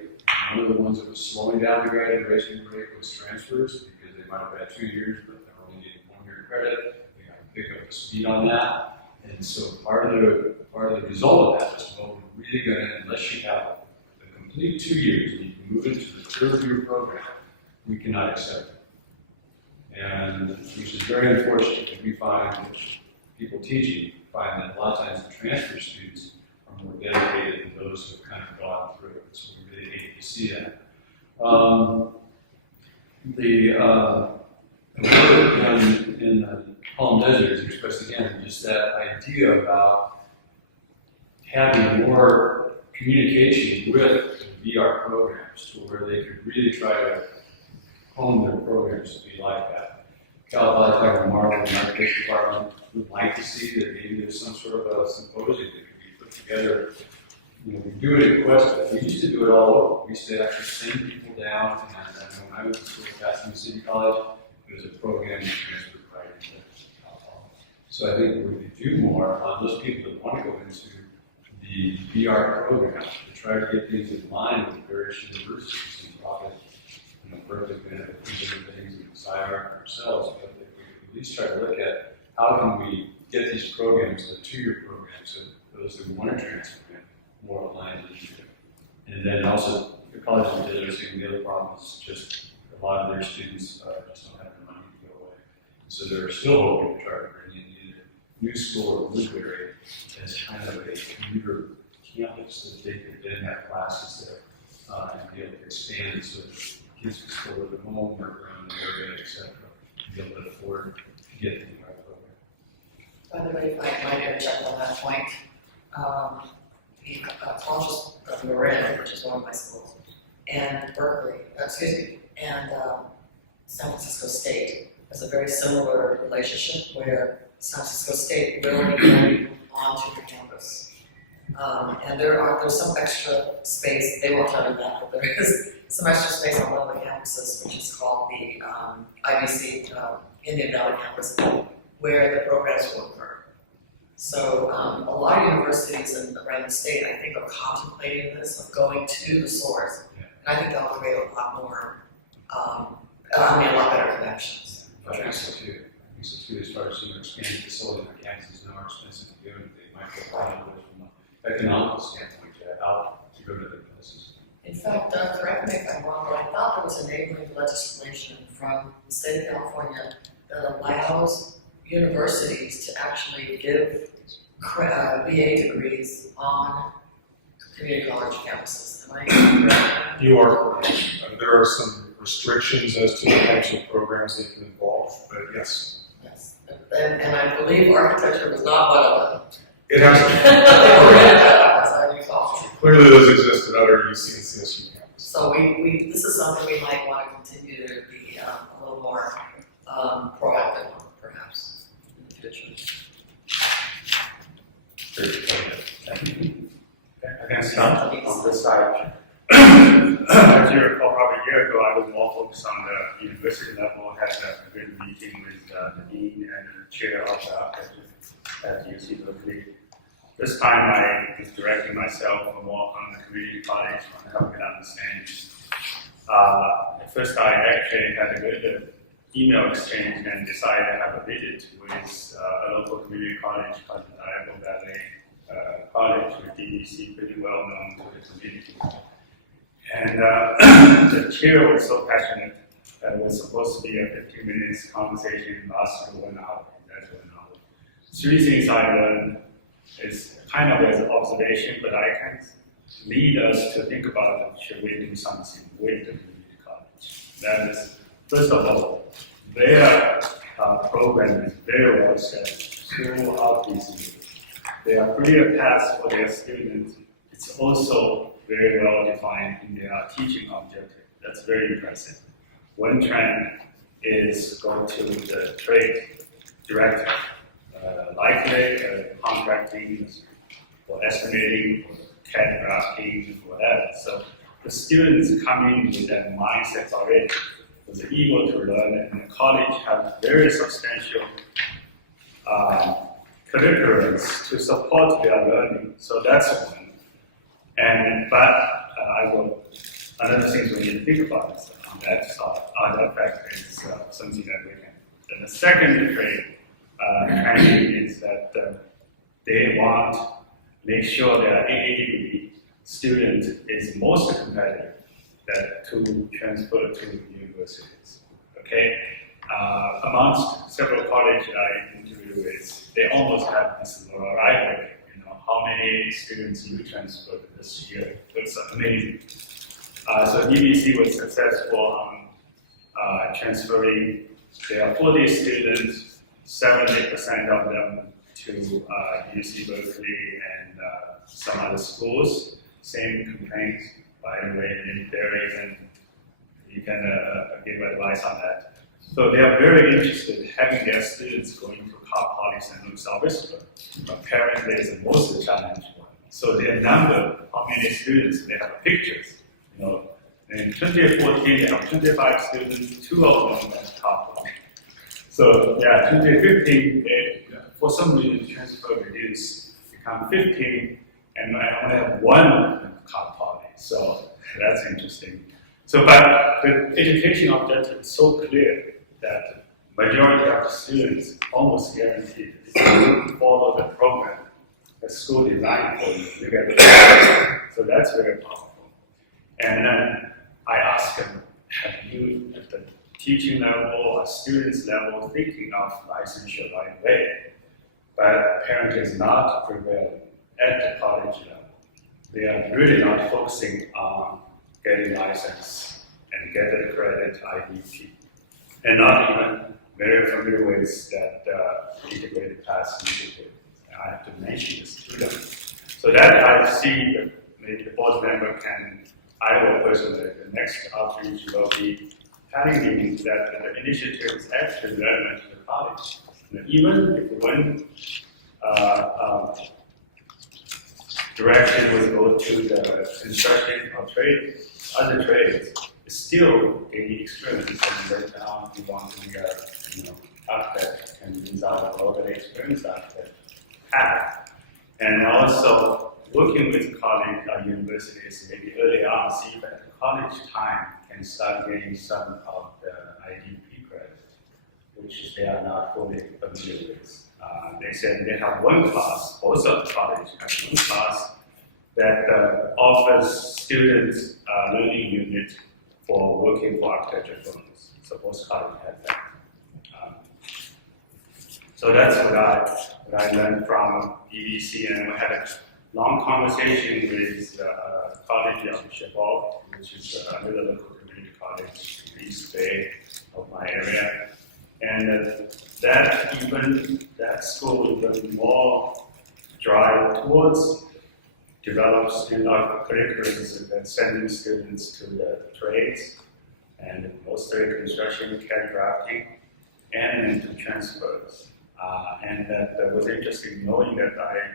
One of the ones that was slowing down the graduation rate was transfers, because they might have had 2 years, but they're only getting 1 year credit. They got to pick up the speed on that. And so part of the result of that was, well, we're really going to, unless you have a complete 2 years and you can move into the 3rd year program, we cannot accept it. And which is very unfortunate, because we find that people teaching find that a lot of times the transfer students are more dedicated than those who have kind of gone through it. So we really hate to see that. In the Palm Desert, expressed again, just that idea about having more communication with the VR programs to where they could really try to hone their programs to be like that. Cal Poly Marvel and our Architecture Department would like to see that maybe there's some sort of a symposium that could be put together. We do it at Cuesta. We used to do it all over. We used to actually send people down, and I know when I was at school at Pasadena City College, there was a program that transferred right into Cal Poly. So I think we could do more on those people that want to go into the VR program to try to get things in line with various universities and probably Berkeley benefit from different things and desire ourselves, but if we could at least try to look at how can we get these programs, the 2-year programs, so those who want to transfer in more aligned with each other. And then also the College of the Desert, the other problem is just a lot of their students just don't have the money to go away. So they're still hoping to try to bring in either New School or Blueberry as kind of a commuter campus that they could then have classes there and be able to expand so that kids can still live at home, work around the area, etc., to be able to afford to get to the right program. By the way, if I might interject on that point, the colleges of Marin, which is one of my schools, and and San Francisco State has a very similar relationship where San Francisco State really moved onto the campus. And there's some extra space, they won't tell you that, but there is some extra space on one of the campuses, which is called the IBC Indian Valley campus, where the programs will occur. So a lot of universities around the state, I think, are contemplating this, of going to the source. Yeah. And I think that'll create a lot more, a lot better connections. I think so too. I think so too, as far as expanding facility on campus is more expensive to do, and they might go find it from an economical standpoint out to go to other places. In fact, correct me if I'm wrong, but I thought there was enabling legislation from the state of California that allows universities to actually give BA degrees on community college campuses. Am I correct? You are correct. There are some restrictions as to the types of programs that can involve, but yes. Yes. And I believe architecture was not one of them. It has As I recall. clearly those exist at other UC and CSU campuses. So this is something we might want to continue to be a little more proactive on, perhaps, in the future. Against Scott on this side. As you recall, probably a year ago, I was more focused on the university level, had a good meeting with the dean and the chair of the architecture at UC Berkeley. This time I was directing myself more on the community college on helping understand. At first I actually had a good email exchange and decided to have a visit with a local community college called the Diago Valley College, with DVC pretty well known to the community. And the chair was so passionate that it was supposed to be a 15 minutes conversation, lasted 1 hour. That's 1 hour. 3 things I learned is kind of as an observation, but I can lead us to think about, should we do something with the community college? That is, first of all, their program is very well set throughout these years. They are clear paths for their students. It's also very well defined in their teaching objective. That's very impressive. One trend is go to the trade director, likely contracting or estimating, or CAD drafting, whatever. So the students come in with that mindset already, with the ego to learn, and the college has very substantial curriculums to support their learning. So that's one. Another thing we need to think about is on that side, other factor is something that we can. Then the second trend is that they want to make sure that AAD student is most competitive to transfer to universities. Okay, amongst several colleges I interviewed with, they almost have this rivalry. You know, how many students you transferred this year? It's amazing. So DVC was successful on transferring their 40 students, 70% of them to UC Berkeley and some other schools. Same complaints, by the way, if there is, and you can give advice on that. So they are very interested in having their students going to Cal Poly St. Louis Obispo. Apparently, is the most challenging one. So their number, how many students, they have pictures. You know, in 2014, they have 25 students, 2 of them at Cal Poly. So yeah, 2015, for some reason, transfer reduced, become 15, and I only have 1 at Cal Poly. So that's interesting. So, but the education objective is so clear that majority of the students almost guaranteed to follow the program the school designed for you. You get it. So that's very powerful. And then I asked them, have you at the teaching level or students level thinking of licensure right away? But apparently it's not prevalent at the college level. They are really not focusing on getting license and get the credit IDP. And not even very familiar with that integrated class initiative. I have to mention this to them. So that I see that maybe the board member I will personally, the next outreach will be telling me that the initiative is actually relevant to the college. And even if one direction would go to the construction or trade, other trades, still gaining experience, and later on you want to be a architect, and these are all the experience architect have. And also working with college or universities, maybe early on, see if at the college time can start getting some of the IDP credit, which they are not fully familiar with. They said they have one class, both of the college have one class that offers students a learning unit for working for architecture firms. So most colleges have that. So that's what I learned from EVC, and we had a long conversation with College of Chabot, which is another local community college in the East Bay of my area. And that school even more drive towards develop student curriculums and sending students to the trades, and mostly construction, CAD drafting, and into transfers. And that was interesting knowing that I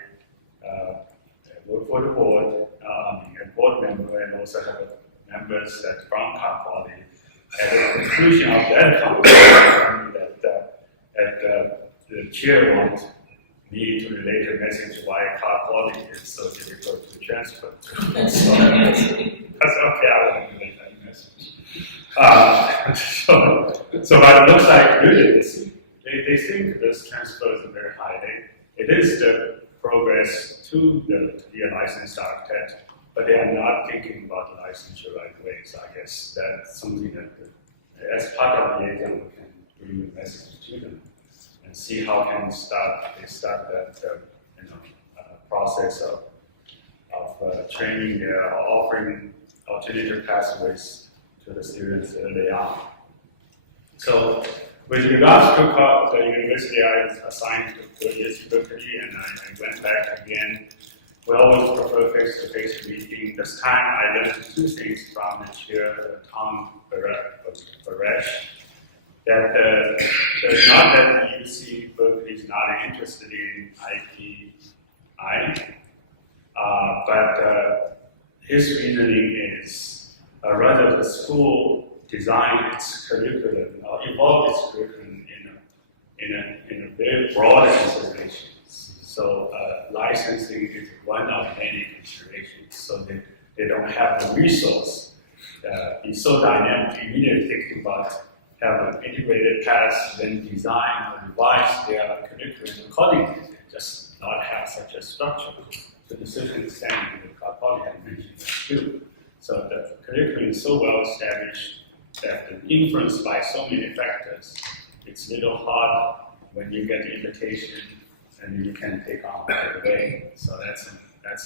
work for the board, a board member, and also have members that from Cal Poly. At the conclusion of that conversation, that the chair wants me to relate a message why Cal Poly is so difficult to transfer to. So that's okay, I will relate that message. So what it looks like really is they think this transfers are very high. It is the progress to be a licensed architect, but they are not thinking about the licensure right away. So I guess that's something that, as part of the exam, we can bring the message to them and see how can they start that process of training there or offering alternative pathways to the students early on. So with regards to the university, I was assigned to 4 years to Berkeley, and I went back again. We always prefer face-to-face meeting. This time I learned 2 things from the chair, Tom Baresh, that not that UC Berkeley is not interested in IPI, but his reasoning is rather the school design its curriculum or evolve its curriculum in a very broad considerations. So licensing is one of many considerations. So they don't have the resource. It's so dynamic. Immediately thinking about have an integrated path, then design or revise their curriculum accordingly. They just not have such a structure. To the certain extent, probably have mentioned that too. So the curriculum is so well established that the influenced by so many factors, it's a little hard when you get the invitation and you can take on right away. So that's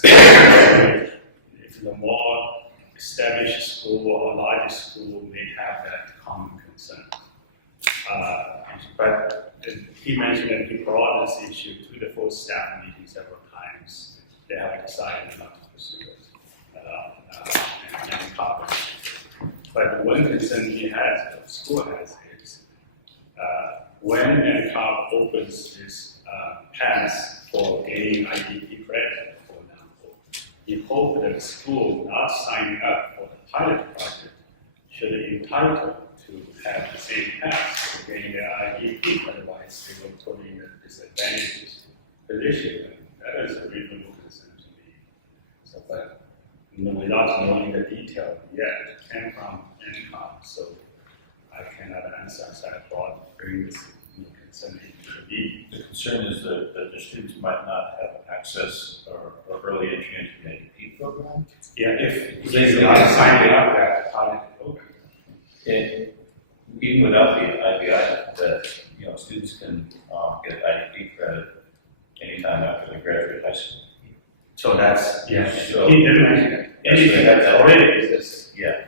if the more established school or larger school may have that common concern. But he mentioned that he brought this issue to the full staff meeting several times. They have decided not to pursue it. But one concern he has, the school has, is when NCOP opens this path for gaining IDP credit, for example, he hoped that the school not signing up for the pilot project should be entitled to have the same path to gain their IDP, otherwise they will put in a disadvantaged position. That is a reasonable concern to me. So, but without knowing the detail yet, it came from NCOP, so I cannot answer. So I thought bring this concern into the meeting. The concern is that the students might not have access or early entry into the IDP program. Yeah, if they are signing up that pilot program. Even without the IBI, students can get IDP credit anytime after they graduate high school. So that's, yeah, So- he didn't mention it. Anything that already exists, Yeah.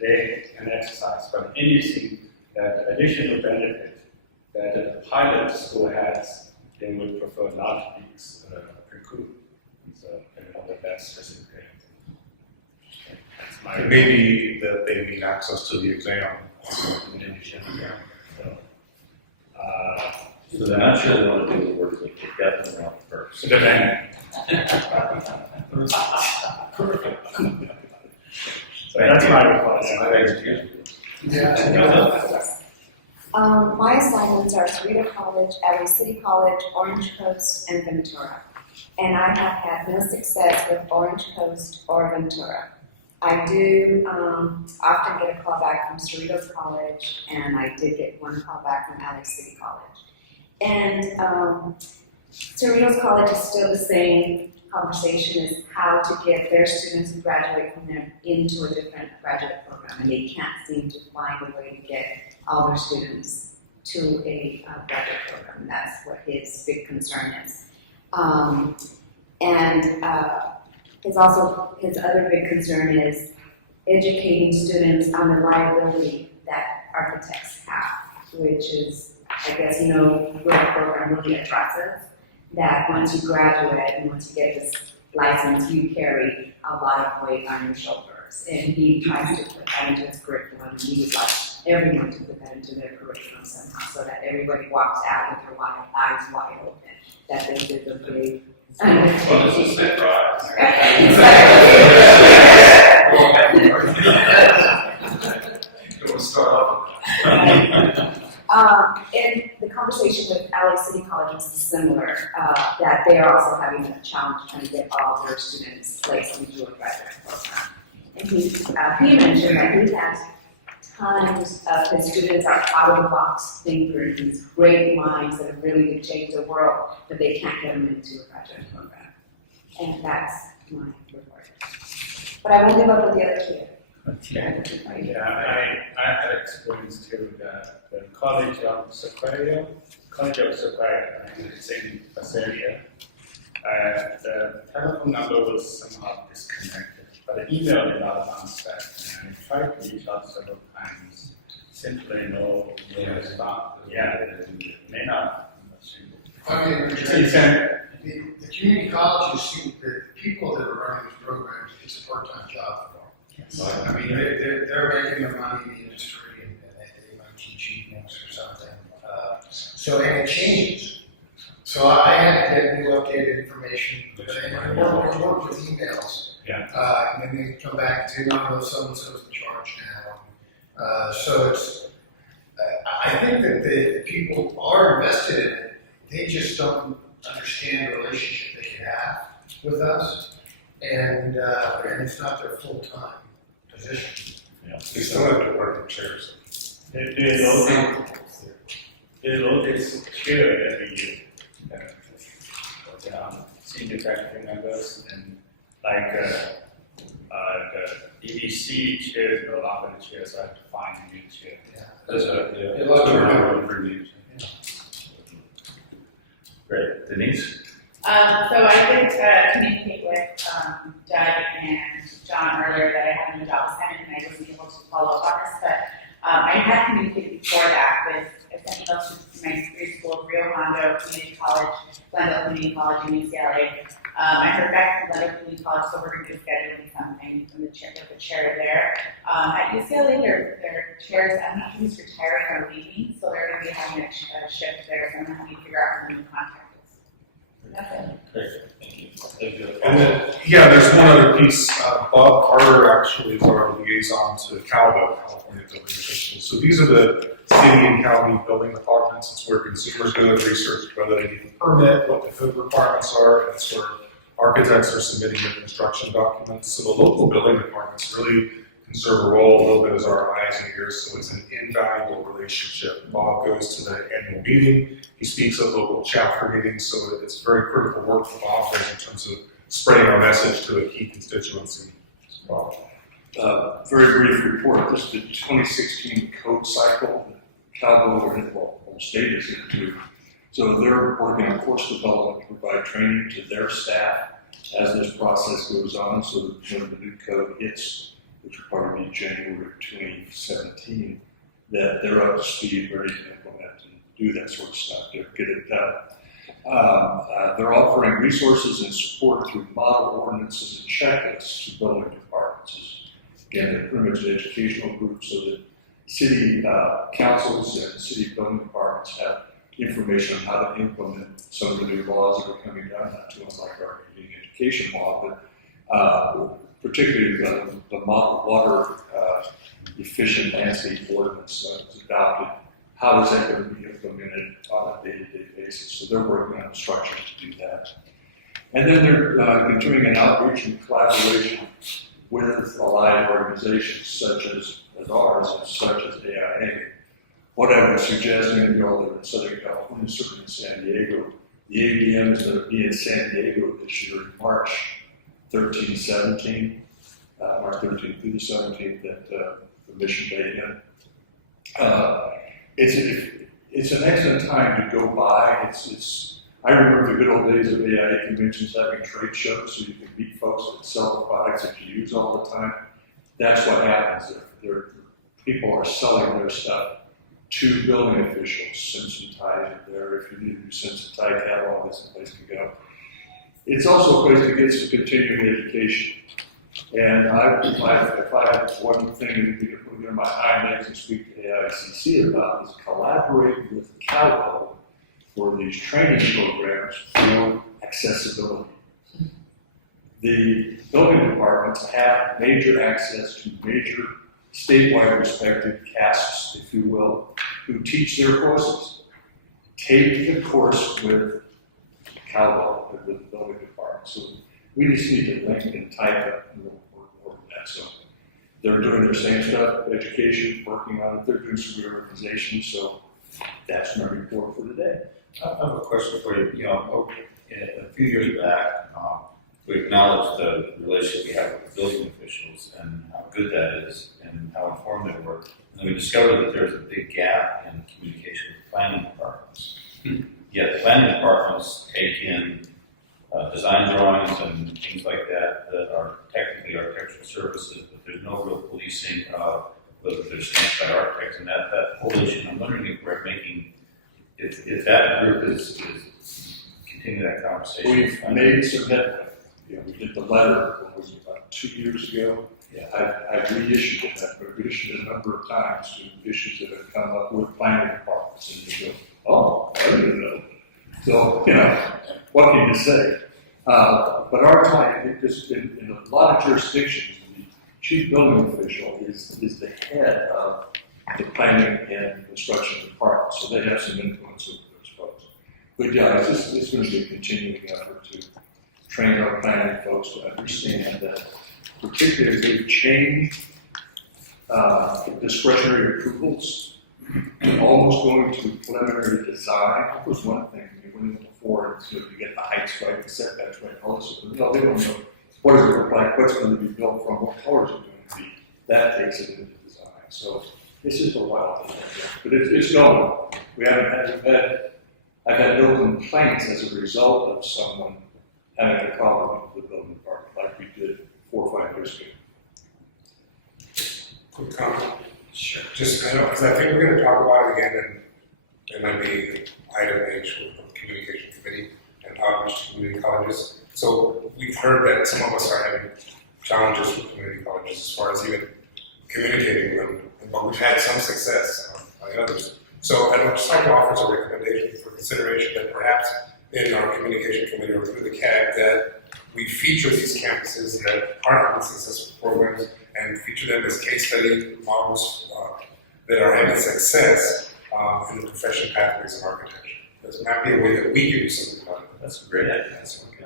they can exercise, but anything that additional benefit that the pilot school has, they would prefer not to be precluded. So, that's specific. That's my. It may be that they need access to the exam. In addition, yeah. So they're not sure they want to do the work, but they definitely want it first. So then, so that's my request. My assignments are Cerrito College, LA City College, Orange Coast, and Ventura. And I have had no success with Orange Coast or Ventura. I do often get a call back from Cerritos College, and I did get one call back from LA City College. And Cerritos College is still the same conversation as how to get their students who graduate from there into a different graduate program. And they can't seem to find a way to get all their students to a graduate program. And that's what his big concern is. His other big concern is educating students on the liability that architects have, which is, I guess, where the program really addresses, that once you graduate and once you get this license, you carry a lot of weight on your shoulders. And he tries to put that into his curriculum, and he would like everyone to put that into their curriculum somehow, so that everybody walks out with their eyes wide open, that this is a big Well, this is the drive. It will start off. And the conversation with LA City College is similar, that they are also having a challenge trying to get all their students placed into a graduate program. And he mentioned that he has times the students are out of the box thinkers, these great minds that have really changed the world, but they can't get them into a graduate program. And that's my report. But I won't give up with the other kid. Yeah, I had experience too, the College of Sequoia, it's in Australia. The telephone number was somehow disconnected, but the email did not bounce back. And I tried to reach out several times, simply no response. Yeah, it may not. I mean, the community colleges, the people that are running these programs, it's a part-time job for them. I mean, they're making their money in the industry and they might teach evenings or something. So, and it changes. So I had to get new updated information, and I work with emails. Yeah. And then they come back to, no, so-and-so's in charge now. So it's, I think that the people are invested in it, they just don't understand the relationship they can have with us, and it's not their full-time position. Yeah. They still have department chairs. They load this chair every year. Senior faculty members and like the EDC chairs no longer the chairs, so I have to find a new chair. That's right, yeah. They love to remember. Great. Denise? So I did communicate with Doug and John earlier that I had a new job assignment and I wasn't able to follow up on this, but I had communicated before that with, I sent emails to my three schools, Rio Hondo Community College, Glendale Community College, and UCLA. I heard back from Glendale Community College, so we're going to be scheduling something from the chair there. At UCLA, their chairs, I don't know who's retiring or leaving, so they're going to be having a shift there, so I'm going to have to figure out who the new contact is. That's it. Great, thank you. Thank you. And then, yeah, there's one other piece. Bob Carter actually is our liaison to CalBO, California Building Officials. So these are the city and county building departments. It's where consumers go to research whether they need a permit, what the code requirements are, and it's where architects are submitting their construction documents. So the local building departments really can serve a role a little bit as our eyes and ears. So it's an invaluable relationship. Bob goes to the annual meeting. He speaks at local chapter meetings. So it's very critical work for Bob there in terms of spreading our message to a key constituency. Bob. Very brief report. This is the 2016 code cycle that CalBO or state is into. So they're working on course development to provide training to their staff as this process goes on. So that when the new code hits, which will probably be January 2017, that they're up to speed, ready to implement and do that sort of stuff to get it done. They're offering resources and support through model ordinances and checklists to building departments. Again, they're pretty much an educational group so that city councils and city building departments have information on how to implement some of the new laws that are coming down, not too unlike our continuing education law, but particularly the model water efficient landscape ordinance that was adopted. How is that going to be implemented on a day-to-day basis? So they're working on the structure to do that. And then they're doing an outreach and collaboration with allied organizations such as ours and such as AIA. What I would suggest, maybe you all live in Southern California, certainly in San Diego, the ABM is going to be in San Diego this year, March 13, 17, March 13th through the 17th at the Mission Bay Inn. It's an excellent time to go by. I remember the good old days of AIA conventions having trade shows so you can meet folks that sell the products that you use all the time. That's what happens there. People are selling their stuff to building officials. Simpson Tide are there. If you need a new Simpson Tide catalog, that's the place to go. It's also a place to get some continuing education. And if I had one thing to put in my hind legs and speak to AICC about is collaborate with CalBO for these training programs for accessibility. The building departments have major access to major statewide respected CASPs, if you will, who teach their courses. Take the course with CalBO, with the building department. So we just need to link and type it and we'll work that. So they're doing their same stuff, education, working on it, they're doing some reorganization, so that's my report for today. I have a question for you. You know, a few years back, we acknowledged the relationship we have with the building officials and how good that is and how informed they were. And then we discovered that there's a big gap in communication with planning departments. Yet planning departments take in design drawings and things like that that are technically architectural services, but there's no real policing of whether they're stamped by architects. And that whole issue, I'm wondering if we're making, if that group is continue that conversation. We've made some headway. You know, we did the letter, what was it, about 2 years ago? Yeah. I've reissued it, but reissued it a number of times to issues that have come up with planning departments, and you go, oh, I didn't know. So, you know, what can you say? But our client, because in a lot of jurisdictions, the chief building official is the head of the planning and construction department, so they have some influence over those folks. But yeah, it's going to be a continuing effort to train our planning folks to understand that, particularly as they've changed discretionary approvals, almost going to preliminary design. That was one thing. We went in before, so you get the heights right, the setbacks right, all this. No, they don't know what does it look like, what's going to be built from, what colors are going to be. That takes it into design. So it's just a wild thing, but it's going. I've had no complaints as a result of someone having a problem with the building department like we did 4 or 5 years ago. Quick comment. Sure. Just, I know, because I think we're gonna talk about it again, and there might be item H with the communication committee and outreach to community colleges. So we've heard that some of us are having challenges with community colleges as far as even communicating with them, but we've had some success by others. So I'd just like to offer some recommendations for consideration that perhaps in our communication committee or through the CAG that we feature these campuses that are having successful programs and feature them as case study models that are having success in the professional pathways of architecture. This might be a way that we can do something about it. That's a great idea. That's okay.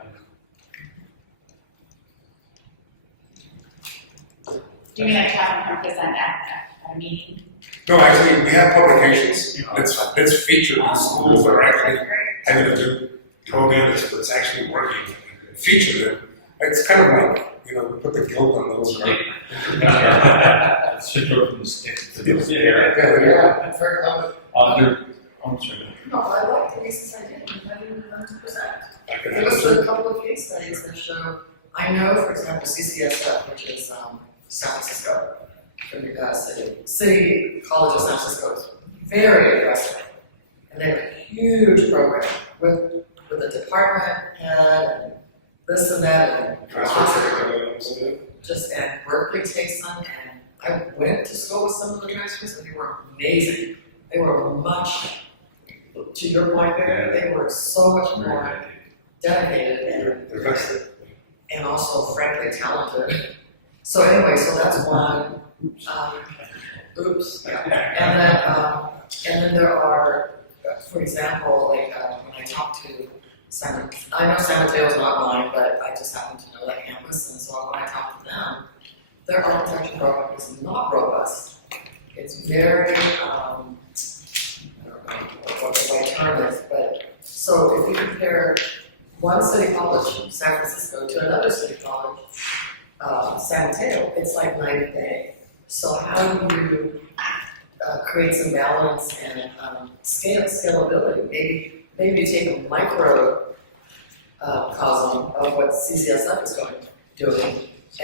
Do you mean like have them present at a meeting? No, actually, we have publications that's featured in schools that are actually having to do programs that's actually working. Feature them. It's kind of like, you know, we put the guilt on those. Right? Let's shift over from the stick to the air. Yeah. Fair comment. I'm sorry. No, I like the cases I did, I didn't 100%. I can There was a couple of case studies that show, I know, for example, CCSF, which is San Francisco, City College of San Francisco, is very aggressive. And they have a huge program with the department head, this and that, and just, and Berkeley takes them, and I went to school with some of the transfers, and they were amazing. They were much, to your point, Barry, they were so much more dedicated and also frankly talented. So anyway, so that's one. And then there are, for example, like when I talk to I know San Mateo's not mine, but I just happen to know that campus, and so when I talk to them, their architecture program is not robust. It's very, I don't know what the right term is, but so if you compare one city college, San Francisco, to another city college, San Mateo, it's like night and day. So how do you create some balance and scalability? Maybe you take a micro cosm of what CCSF is going to do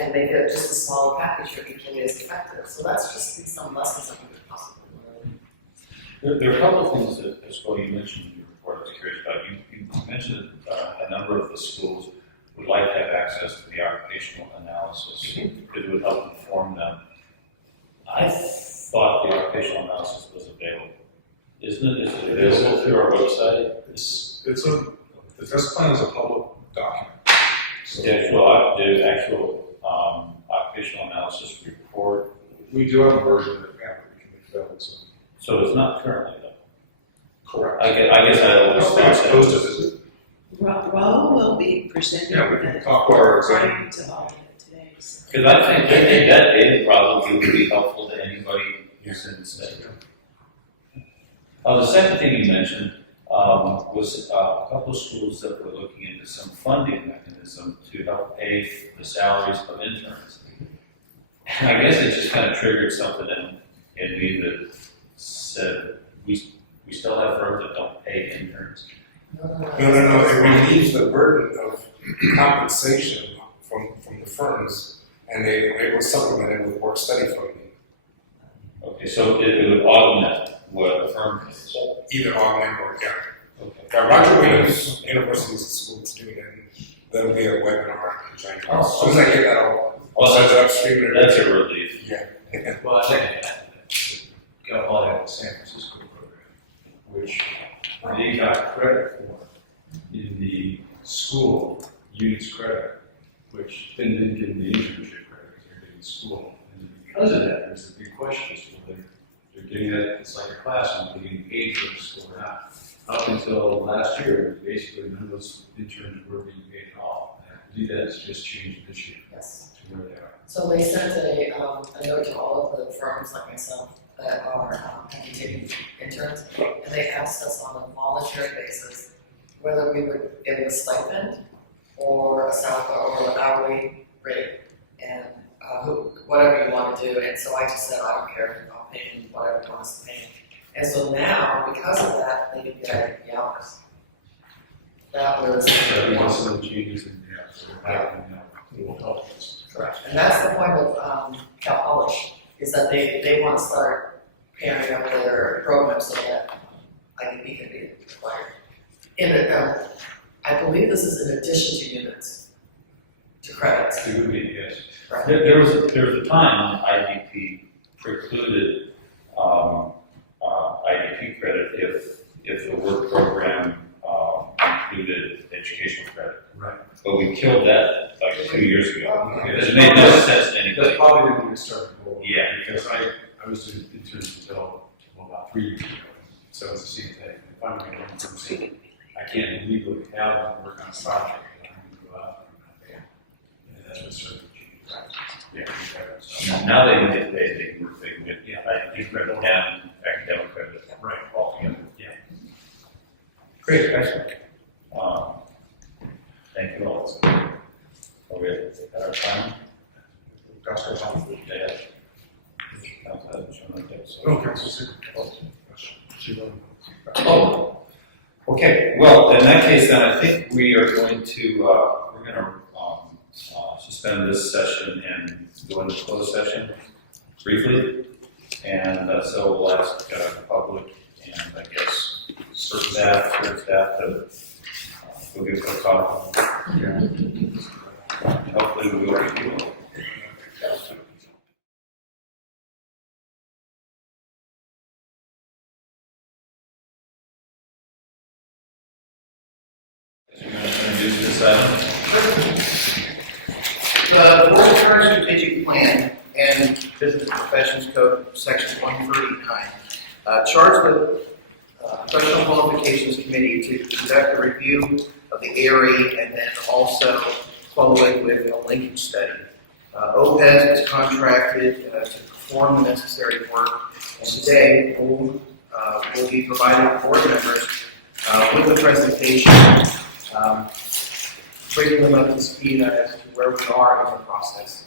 and make it just a smaller package for equally as effective. So that's just some lessons that we could possibly learn. There are a couple of things that, as well, you mentioned in your report I was curious about. You mentioned a number of the schools would like to have access to the occupational analysis because it would help inform them. I thought the occupational analysis was available. Isn't it? Is it available through our website? The test plan is a public document. So The actual occupational analysis report. we do have a version that we can make available. So it's not currently though. Correct. I guess I always thought It's that. supposed to visit. Ro will be presenting Yeah, we can the talk about our exam. findings of all of it today. So. Because I think that data probably would be helpful to anybody who's in the state. The second thing you mentioned was a couple of schools that were looking into some funding mechanism to help pay the salaries of interns. And I guess it just kind of triggered something in me that said, we still have firms that don't pay interns. No, it relieves the burden of compensation from the firms, and they will supplement it with work study funding. Okay, so it would augment what a firm pays. Either augment or, yeah. Okay. Now, Roger Williams University is the school that's doing it, and there'll be a webinar in January. As soon as I get that all, Well, send it upstream. That's a relief. Yeah. Well, I think got all that San Francisco program, which they got credit for in the school units credit, which then didn't get the internship credit because they're getting school. And because of that, there's a big question as to whether they're getting that, it's like a classroom, they're getting paid for the school or not. Up until last year, basically none of those interns were being paid at all. And I believe that's just changed this year Yes. to where they are. So they sent a note to all of the firms like myself that are taking interns, and they asked us on a voluntary basis whether we would give them a stipend or a salary or an hourly rate, and whatever you want to do. And so I just said, I don't care, I'll pay you whatever you want us to pay. And so now, because of that, they can get the hours. That was. So we want some of the changes in there, so we're happening now, it will help us. Correct. And that's the point of Cal Polish, is that they want to start pairing up their programs so that IDP can be required. I believe this is in addition to units, to credits. It would be, yes. Correct. There was a time when IDP precluded IDP credit if the work program included educational credit. Right. But we killed that like 2 years ago. Okay. It made no sense to anybody. That's probably when we started going. Yeah. Because I was doing interns until about 3 years ago, so it's the same thing. If I'm going to do something, I can't legally have them work on a project, but I'm going to go out and that's what started changing. Yeah. Now they can get paid, they can get IDP credit and academic credit. Right. All together. Yeah. Great, excellent. Thank you all. Are we at our time? Dr. Humphrey. Yeah. Council hasn't shown up yet, so- No, Council Secretary. Oh, okay, well, in that case, then I think we are going to, we're gonna, suspend this session and go into closed session briefly. And, so we'll ask, the public and I guess staff to, we'll give a talk. And hopefully we will be doing it. You're going to introduce this item? The Board Current Strategic Plan and Business Professions Code, Section 139, charged the Professional Qualifications Committee to conduct a review of the ARE and then also follow it with a linkage study. OPES was contracted to perform the necessary work, and today we'll be providing board members with a presentation bringing them up to speed as to where we are in the process.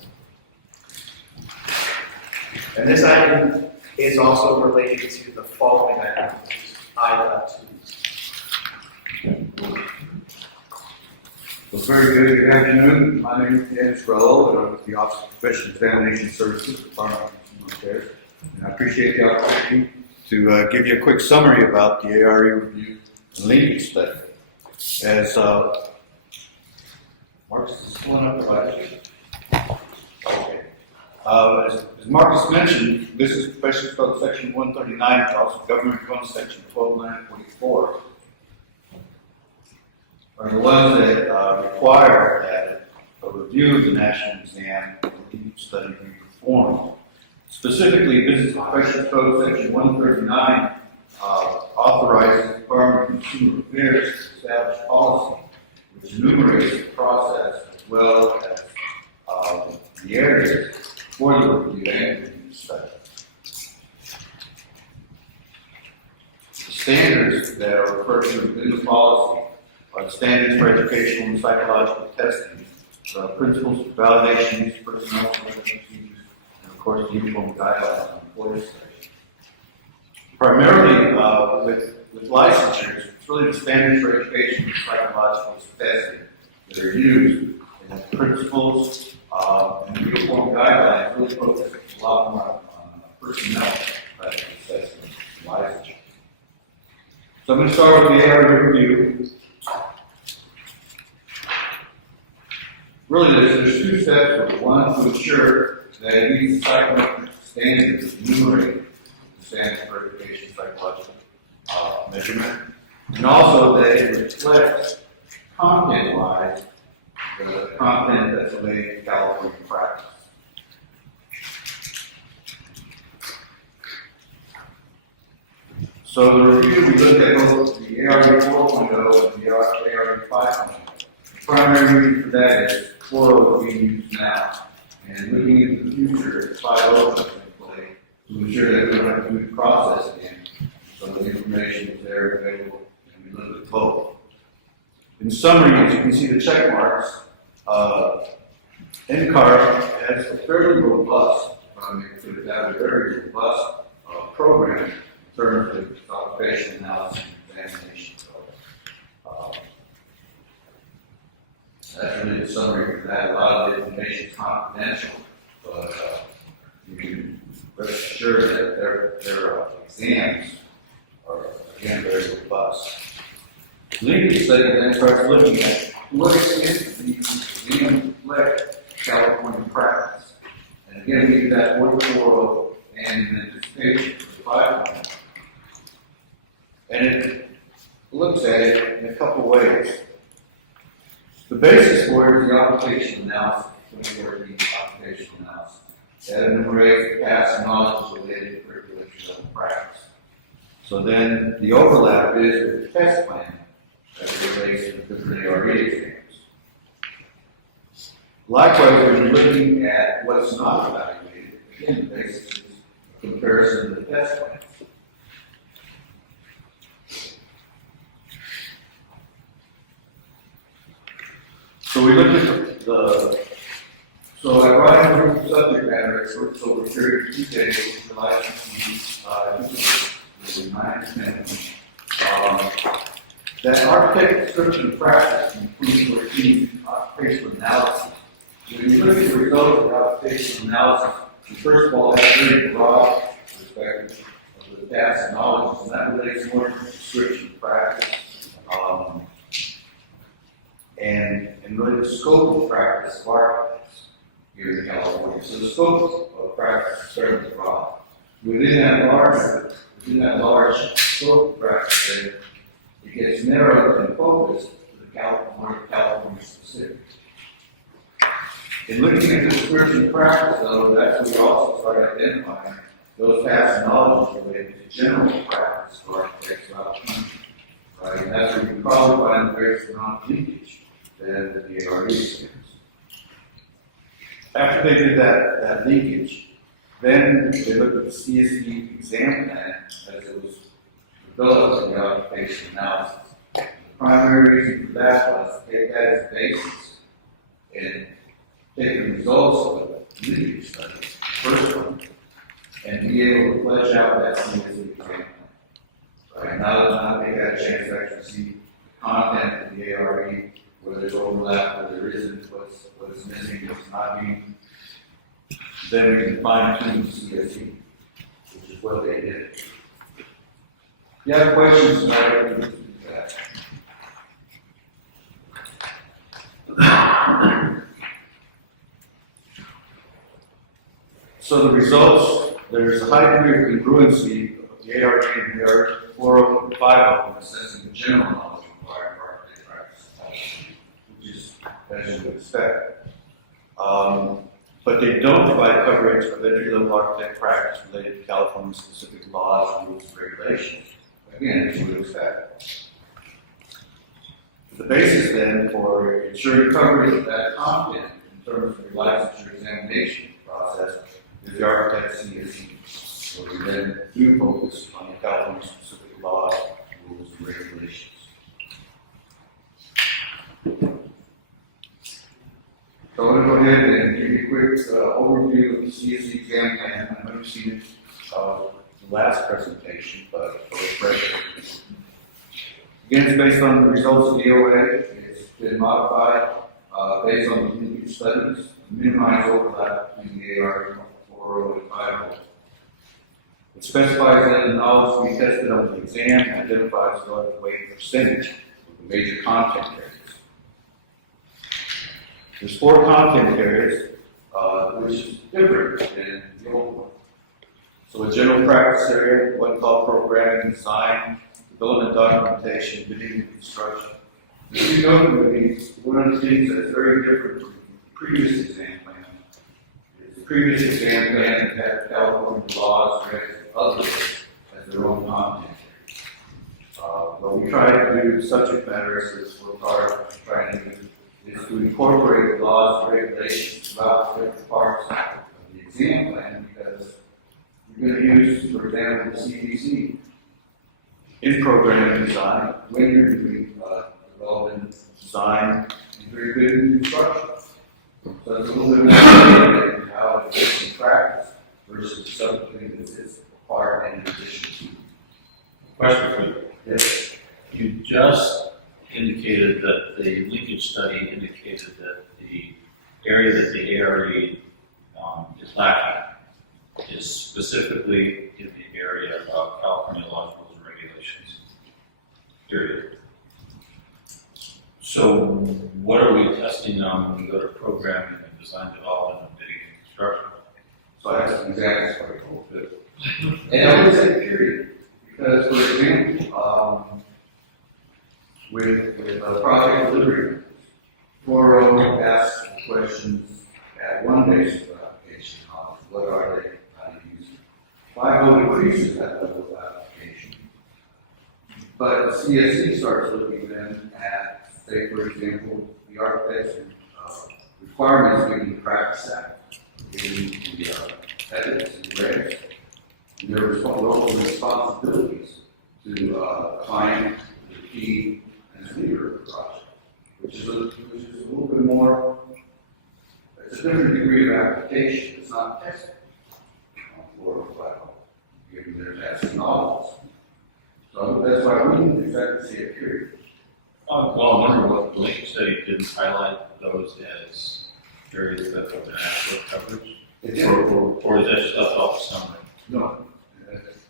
And this item is also related to the following item, which is item 2. Well, very good. Good afternoon. My name is Dennis Rollo, and I'm with the Office of Professional Examination Services, Department of Consumer Affairs. And I appreciate the opportunity to give you a quick summary about the ARE review and linkage study. As Marcus is pulling up the last. Okay. As Marcus mentioned, Business Professions Code Section 139, but also Government Code Section 12944, are the ones that require that a review of the national exam and linkage study be performed. Specifically, Business Professions Code Section 139 authorizes the Department of Consumer Affairs to establish policy which enumerates the process as well as the area policy are the standards for educational and psychological testing, the principles for validation, use personnel procedures, and of course, the uniform guidelines on employee selection. Primarily with licensures, it's really the standards for education and psychological testing that are used, and the principles and the uniform guidelines really focus a lot more on personnel rather than assessment and licensure. So I'm going to start with the ARE review. Really, there's two steps. One, to ensure that it meets the psychometric standards enumerated the standards for education psychological measurement, and also that it reflects content-wise the content that's related to California practice. So the review, we looked at both the ARE 4.0 and the ARE 5.0. The primary reason for that is 4.0 is being used now, and looking into the future, 5.0 is in play to ensure that we don't have to do the process again, so the information is there available and we look at both. In summary, as you can see the check marks, NCAR has a fairly robust, a very robust program in terms of occupational analysis and examination. That's really the summary of that. A lot of the information is confidential, but you can rest assured that their exams are, again, very robust. Legal study then starts looking at what extent these exams reflect California practice. And again, we do that 4.0 and in anticipation for the 5.0. And it looks at it in a couple ways. The basis for it is the occupational analysis, 2014 occupational analysis. That enumerates the past knowledge related to curriculum and practice. So then the overlap is with the test plan that relates to the different ARE exams. Likewise, when you're looking at what's not evaluated, again, the basis is a comparison to the test plan. So we looked at so I brought in a group of subject matter experts over a period of 2 days with the licensees, 9 to 10. That architect description of practice includes 14 occupational analysis. When you look at the results of occupational analysis, you first of all have a very broad perspective of the past knowledge, and that relates more to the description of practice. And really the scope of practice of architects here in California. So the scope of practice is fairly broad. Within that large scope of practice, it gets narrowed and focused to the California specific. In looking at the description of practice, though, that's where we also start identifying those past knowledge related to general practice for architects throughout the country. Right? And that's where you can probably find the various amount of leakage than the ARE exams. After they did that leakage, then they looked at the CSE exam plan as it was developed in the occupational analysis. The primary reason for that was to take that as a basis and take the results of the leakage study, the first one, and be able to flesh out that CSE exam plan. Right? Now they had a chance to actually see the content of the ARE, whether there's overlap, whether there isn't, what's missing, what's not being. Then we can fine tune the CSE, which is what they did. If you have questions tonight, we can do that. So the results, there's a high degree of congruency of the ARE and the ARE 4.0 and 5.0 assessing the general knowledge required for architect practice, which is as you would expect. But they don't provide coverage of entry-level architect practice related to California-specific laws, rules, and regulations. Again, as you would expect. The basis then for ensuring coverage of that content in terms of your licensure examination process is the architect CSE, where we then do focus on the California-specific laws, rules, and regulations. So I'm gonna go ahead and give you a quick overview of the CSE exam plan. I know you've seen it, the last presentation, but for refresher. Again, it's based on the results of the OA. It's been modified, based on the clinical studies, to minimize overlap between the AR 4.0 and 5.0. It specifies that the knowledge to be tested on the exam and identifies the relative weight percentage of the major content areas. There's 4 content areas, which is different than the old one. So a general practice area, one called programming, design, development documentation, bidding and construction. If you know these, one of the things that's very different from the previous exam plan is the previous exam plan had California laws, regs, and others as their own content. What we try to do, subject matter experts work hard on trying to do, is to incorporate laws and regulations throughout different parts of the exam plan, because you're going to use, for example, the CDC in programming design when you're doing development, design, and very good in construction. So it's a little bit more in how it is in practice versus something that is required in addition to. Question for you. Yes. You just indicated that the linkage study indicated that the area that the ARE is lacking is specifically in the area of California laws, rules, and regulations. Period. So what are we testing on when we go to programming and design development and bidding and construction? So that's exactly what I told you. And I would say period, because for example, with project delivery, 4.0 asks questions at one base of application knowledge. What are they? How do you use it? 5.0 increases that level of application. But CSE starts looking then at, say, for example, the architects requirements given the Practice Act, given the ethics and regs, and their local responsibilities to client, the key, and the leader of the project, which is a little bit more, it's a different degree of application. It's not testing on 4.0, given their test knowledge. So that's why we didn't exactly see a period. Well, I wonder what the link study didn't highlight those as areas that have adequate coverage? Or is that just left off the summary? No.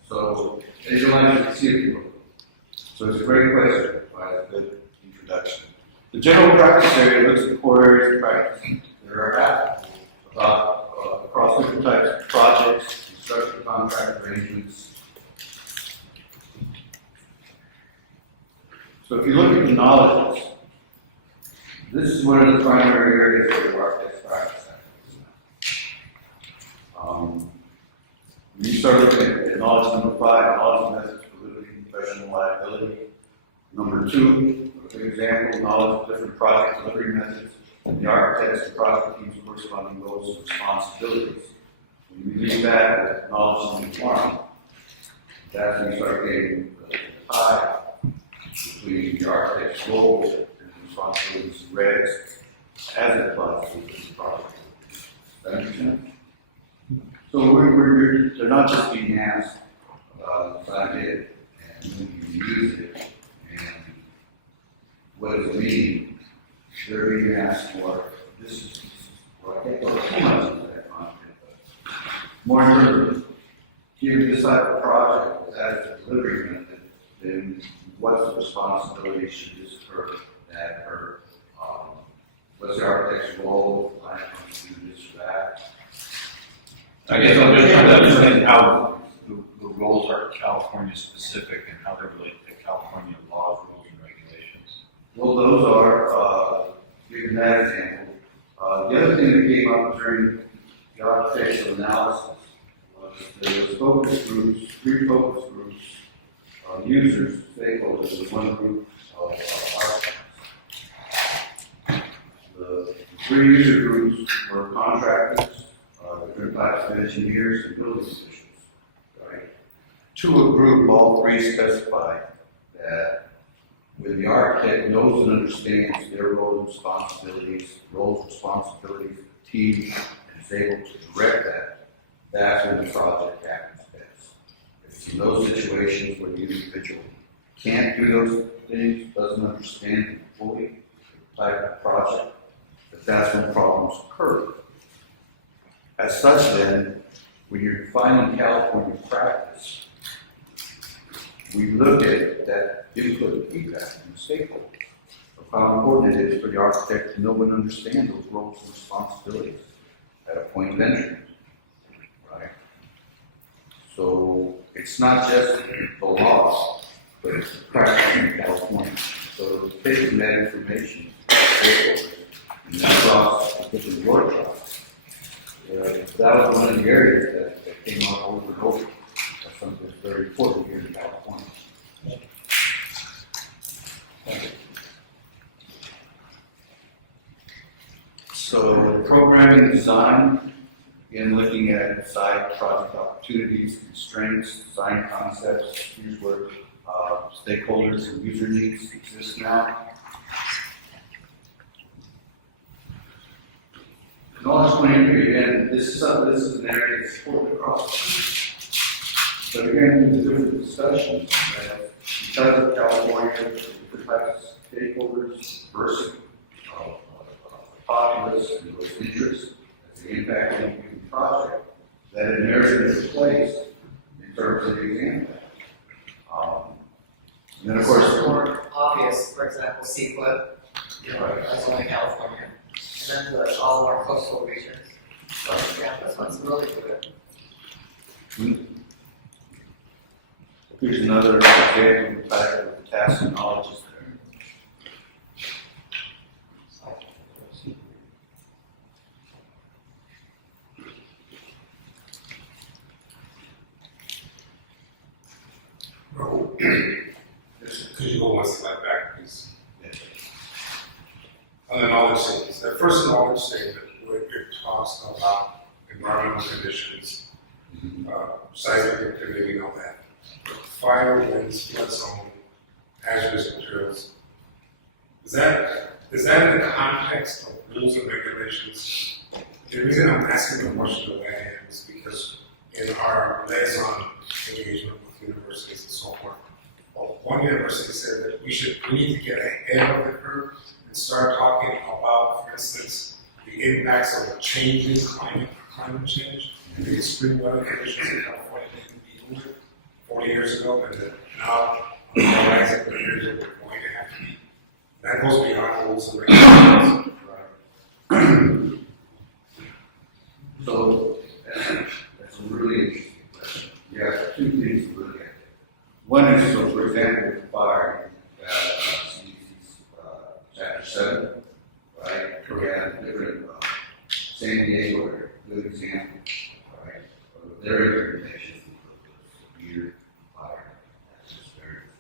So, visualize and see if you will. So it's a great question, by a good introduction. The general practice area looks at core areas of practice that are applicable across different types of projects, construction contract arrangements. So if you look at the knowledge, this is one of the primary areas of the architect's practice. When you start looking at knowledge number 5, knowledge methods for limiting professional liability. Number 2, for example, knowledge of different project delivery methods, and the architects and project teams corresponding roles and responsibilities. When you leave that with knowledge number 1, that's when you start getting the tie between the architect's roles and responsibilities and regs as it applies to the project. Does that make sense? So they're not just being asked about design it and when you use it and what does it mean. They're being asked for this is what I can't go too much into that content, but more in terms of given this type of project as a delivery method, then what's the responsibility should this occur, that occur? What's the architect's role? Client wants to do this or that. I guess I'm just trying to understand how the roles are California specific and how they relate to California laws, rules, and regulations. Well, those are, given that example. The other thing that came up during the architectural analysis was there was focus groups, 3 focus groups, users, stakeholders, and 1 group of architects. The 3 user groups were contractors, different types of engineers and building officials. Right? To a group, all 3 specified that with the architect knows and understands their roles, responsibilities, team, and is able to direct that, that's when the project happens best. If it's in those situations where the individual can't do those things, doesn't understand fully the type of project, that's when problems occur. As such then, when you're defining California practice, we look at that input and feedback from the stakeholders of how important it is for the architect to know and understand those roles and responsibilities at a point of entry, right? So it's not just the law, but it's the practice in California. So taking that information, and that process, different workshops, that was one of the areas that came up over and over. That's something that's very important here in California. So programming design, again, looking at side project opportunities, constraints, design concepts, here's where stakeholders and user needs exist now. And all this point here, again, this is an area that's supported across. But again, there's different discussions that because of California, different types of stakeholders, diversity of populace and those interests, as the impact on the given project, that an area is placed in terms of the example. And then of course, It's more obvious, for example, CEQA, that's only California, and then all our coastal regions. So, yeah, this one's really good. here's another example of the type of task and knowledge is there. Could you go one slide back, please? On the knowledge statements, the first knowledge statement where it talks about environmental conditions, seismic activity and all that. Fire, winds, flood zone, hazardous materials. Is that in the context of rules and regulations? The reason I'm asking the question the way I am is because in our liaison engagement with universities and so forth, one university said that we need to get ahead of the curve and start talking about, for instance, the impacts of the changing climate change and the extreme weather conditions in California didn't deal with 40 years ago, and that now on the horizon, the years that we're going to have to be. That goes beyond rules and regulations. Right. So that's a really interesting question. You have two things to look at. One is, so for example, with fire, CDC's chapter 7, right? We have different, San Diego, a good example, right? Of their information for severe fire experience.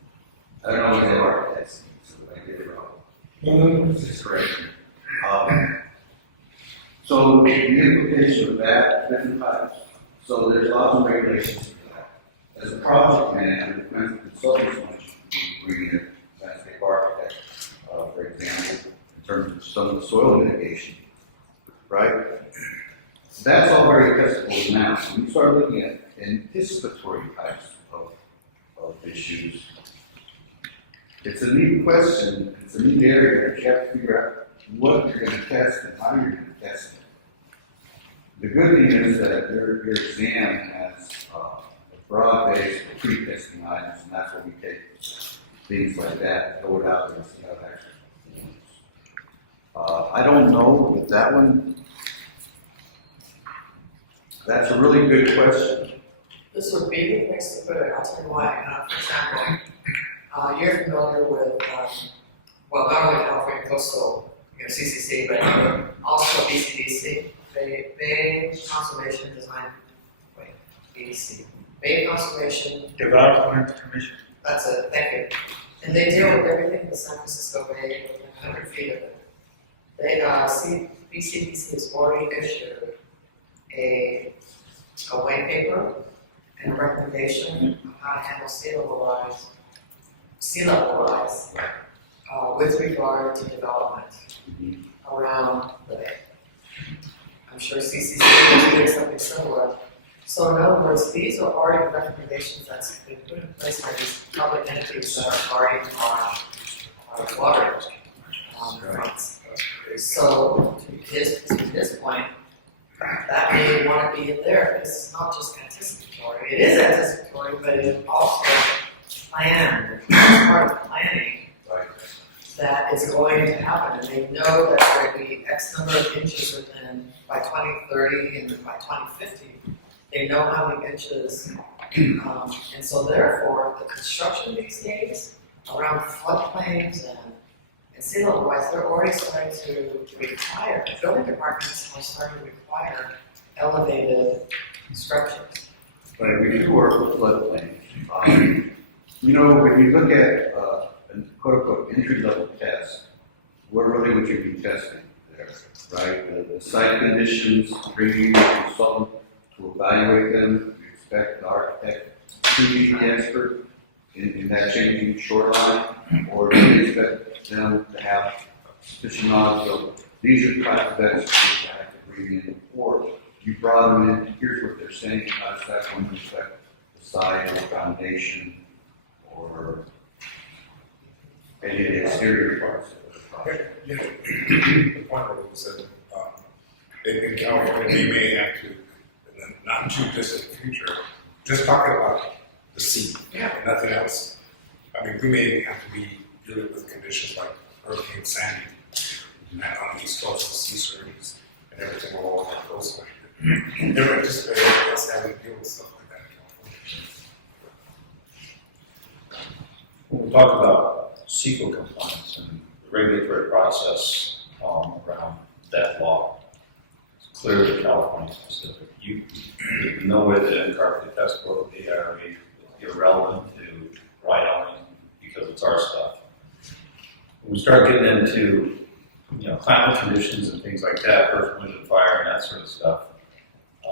I don't know what they are, that's, so I get it wrong. It's correct. So the implication of that, different types. So there's lots of regulations for that. As a project manager, the defense consultants want you to bring in landscape architect, for example, in terms of some of the soil mitigation, right? That's all very accessible now. So when you start looking at anticipatory types of issues, it's a neat question, it's a neat area that you have to figure out what you're going to test and how you're going to test it. The good thing is that your exam has a broad base of pre-testing items, and that's what we take things like that, throw it out there and see how it actually performs. I don't know with that one. That's a really good question. This would be a good place to put it, I'll tell you why. For example, you're familiar with, well, not only California Coastal, CCC, but also BCDC, Bay Conservation Design, BDC, Bay Conservation Development Commission. That's it, thank you. And they deal with everything in the San Francisco Bay, within 100 feet of it. They, BCDC has already issued a white paper and a recommendation on how to handle sea level rise with regard to development around the, I'm sure CCC is doing something similar. So in other words, these are already recommendations that's been put in place by these public entities that are guarding our water rights. So to his point, that may want to be in there. It's not just anticipatory. It is anticipatory, but it is also planned. It's part of planning that is going to happen, and they know that there will be X number of inches within by 2030 and by 2050. They know how many inches, and so therefore the construction these days around floodplains and sea level rise, they're already starting to require. Building departments are starting to require elevated structures. But we do work with floodplains. You know, when you look at a quote-unquote entry-level test, what really would you be testing there, right? The site conditions, bringing a consultant to evaluate them. We expect the architect to be the expert in that changing shoreline, or do we expect them to have sufficient knowledge of these are the types of experts that I have to bring in, or you brought them in, here's what they're saying, how does that one affect the site or the foundation or any of the exterior parts of the project? Yeah, the point where it said, in California, we may have to, in the not too distant future, just talking about the sea, nothing else. I mean, we may have to be dealing with conditions like Hurricane Sandy, and on the east coast, the sea surges, and everything will all that coastline. They're anticipating us having to deal with stuff like that in California. When we talk about CEQA compliance and the regulatory process around that law, it's clearly California specific. There's no way that NCAR could test for the ARE is irrelevant to Wyoming because it's our stuff. When we start getting into climate conditions and things like that, earth, wind, and fire, and that sort of stuff, a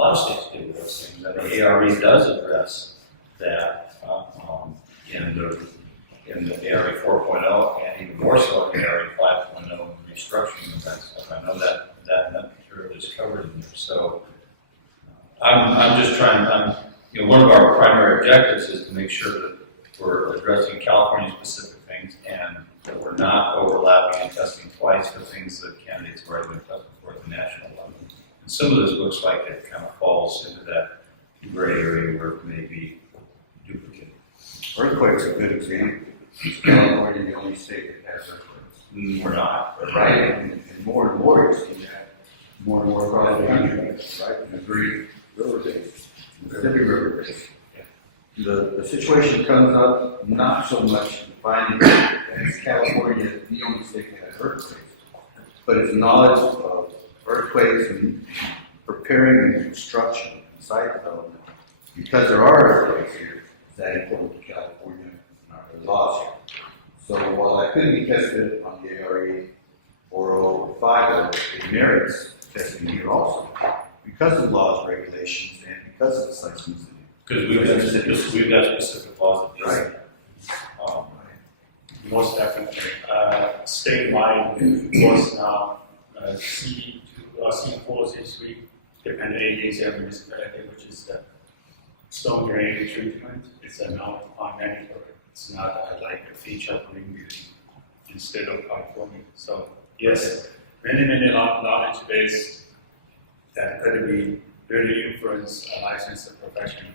lot of states do those things, and the ARE does address that in the ARE 4.0 and even more so in the ARE 5.0 restructuring and that stuff. I know that material is covered in there. So I'm just trying. One of our primary objectives is to make sure that we're addressing California-specific things and that we're not overlapping and testing twice for things that candidates have already been tested for at the national level. And some of this looks like it kind of falls into that gray area where it may be duplicated. Earthquake's a good example. California is the only state that has earthquakes. We're not. Right? And more and more you see that. More and more across the country, right? The Great River Basin, Mississippi River Basin. The situation comes up not so much in finding that California is the only state that has earthquakes, but its knowledge of earthquakes and preparing and construction and site development. Because there are earthquakes here, is that important to California and our laws here. So while I couldn't be tested on the ARE 4.0 it merits testing here also because of laws, regulations, and because of the seismicity. Because we've got specific laws that Right. Most definitely. Statewide was now C4, C3, depending agency of municipality, which is the storm drain treatment. It's a now mandatory. It's not like a feature of Green instead of California. So yes, many knowledge base that could be really influence licensed professionals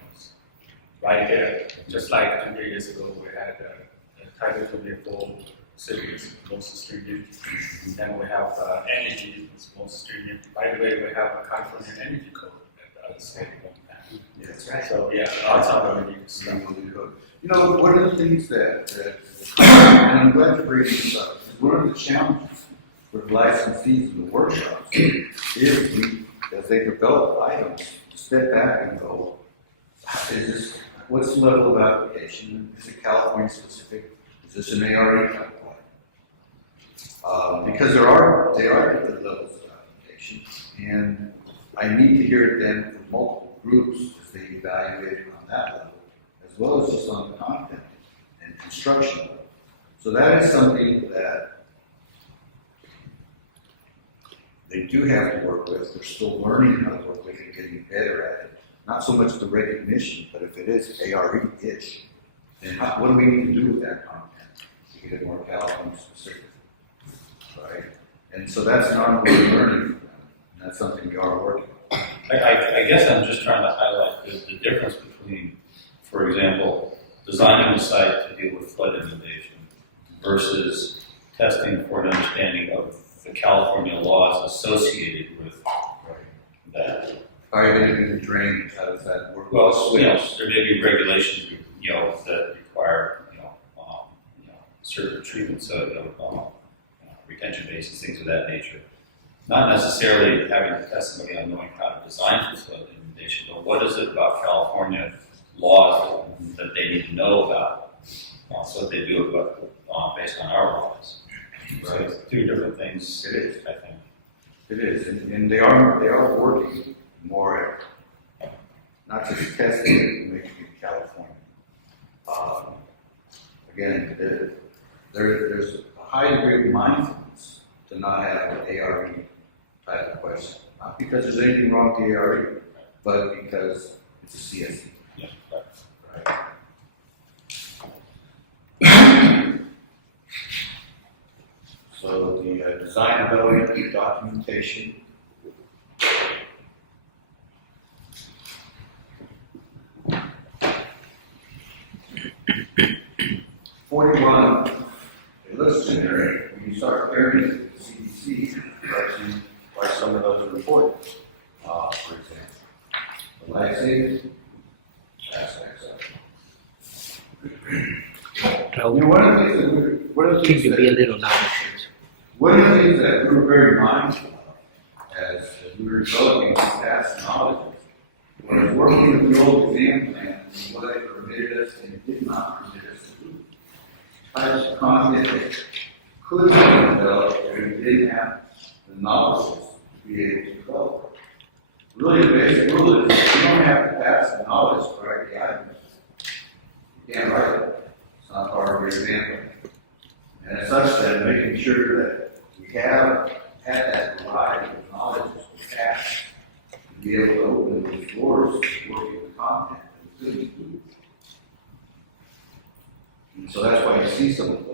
right there. Just like 100 years ago, we had Title 24 cities, most stringent. And then we have energy, is most stringent. By the way, we have a California energy code at the state one time. Yeah, that's right. So yeah, lots of energy stuff. You know, one of the things that and I'm glad to bring this up, is one of the challenges with licensees in the workshops is as they develop items, to step back and go, what's the level of application? Is it California specific? Is this an ARE type one? Because they are different levels of application, and I need to hear it then from multiple groups as they evaluate it on that level, as well as just on the content and construction level. So that is something that they do have to work with. They're still learning how to work with it, getting better at it. Not so much the recognition, but if it is ARE-ish, then what do we need to do with that content to get it more California specific, right? And so that's an ongoing learning for them, and that's something we are working on. I guess I'm just trying to highlight the difference between, for example, designing the site to deal with flood inundation versus testing for an understanding of the California laws associated with that. Fire and drainage, how does that work? Well, you know, there may be regulations, you know, that require, certain treatments of, retention basins, things of that nature. Not necessarily having to test somebody on knowing how to design for flood inundation, but what is it about California laws that they need to know about, so that they do it based on our laws. So it's two different things. It is. I think. It is, and they are working more at not just testing it, making it California. Again, there's a high degree of mindfulness to not have an ARE type of question. Not because there's anything wrong with the ARE, but because it's a CSE. Yeah. Right? So the designability documentation. $41, it lists in there, when you start comparing it to the CDC, why some of those are important. For example, the life saving aspects of it. You know, one of the things that we were very mindful of as we were developing these past knowledge was working with the old exam plan and what it permitted us and did not permit us to do. Types of content that could be developed if we didn't have the knowledge to be able to develop. Really, the basic rule is you don't have to pass the knowledge to write the items. You can't write it. It's not part of your exam plan. And as such, that making sure that we have had that variety of knowledge as cash to be able to open those doors to working with content and things to do. And so that's why you see some of those.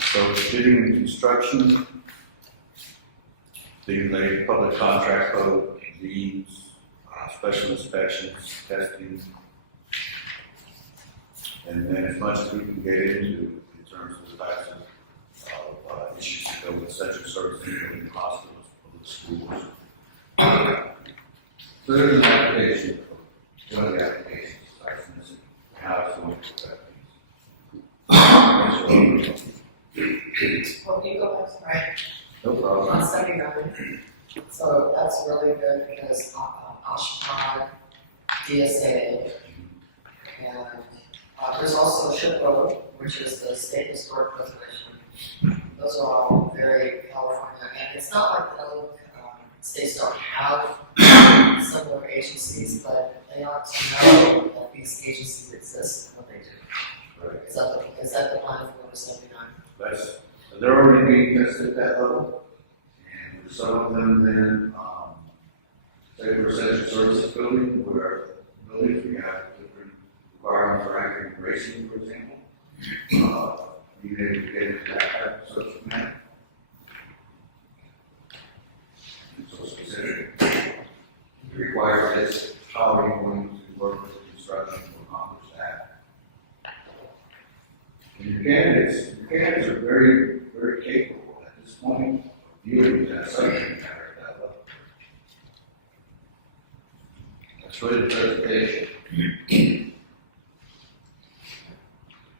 So bidding and construction, the public contract code, leads, special inspections, testing, and then as much as we can get into in terms of the types of issues that go with central services, including hospitals, public schools. So there's an application, one of the applications, how it's going to affect things. Well, you go back, right? No problem. On 79. So that's really good because Oshkosh, DSA, and there's also Ship Road, which is the state historic preservation. Those are all very California, and it's not like the other states don't have similar agencies, but they ought to know that these agencies exist and what they do. Right. Is that the plan for number 79? That's, they're already being tested at that level. And for some of them then, say for essential services building, where buildings we have different requirements for anchoring and racing, for example. You need to get into that type of subject matter. And so specific, it requires this, how are you going to work with construction to accomplish that? And your candidates are very, very capable at this point of dealing with that subject matter at that level. That's really the presentation.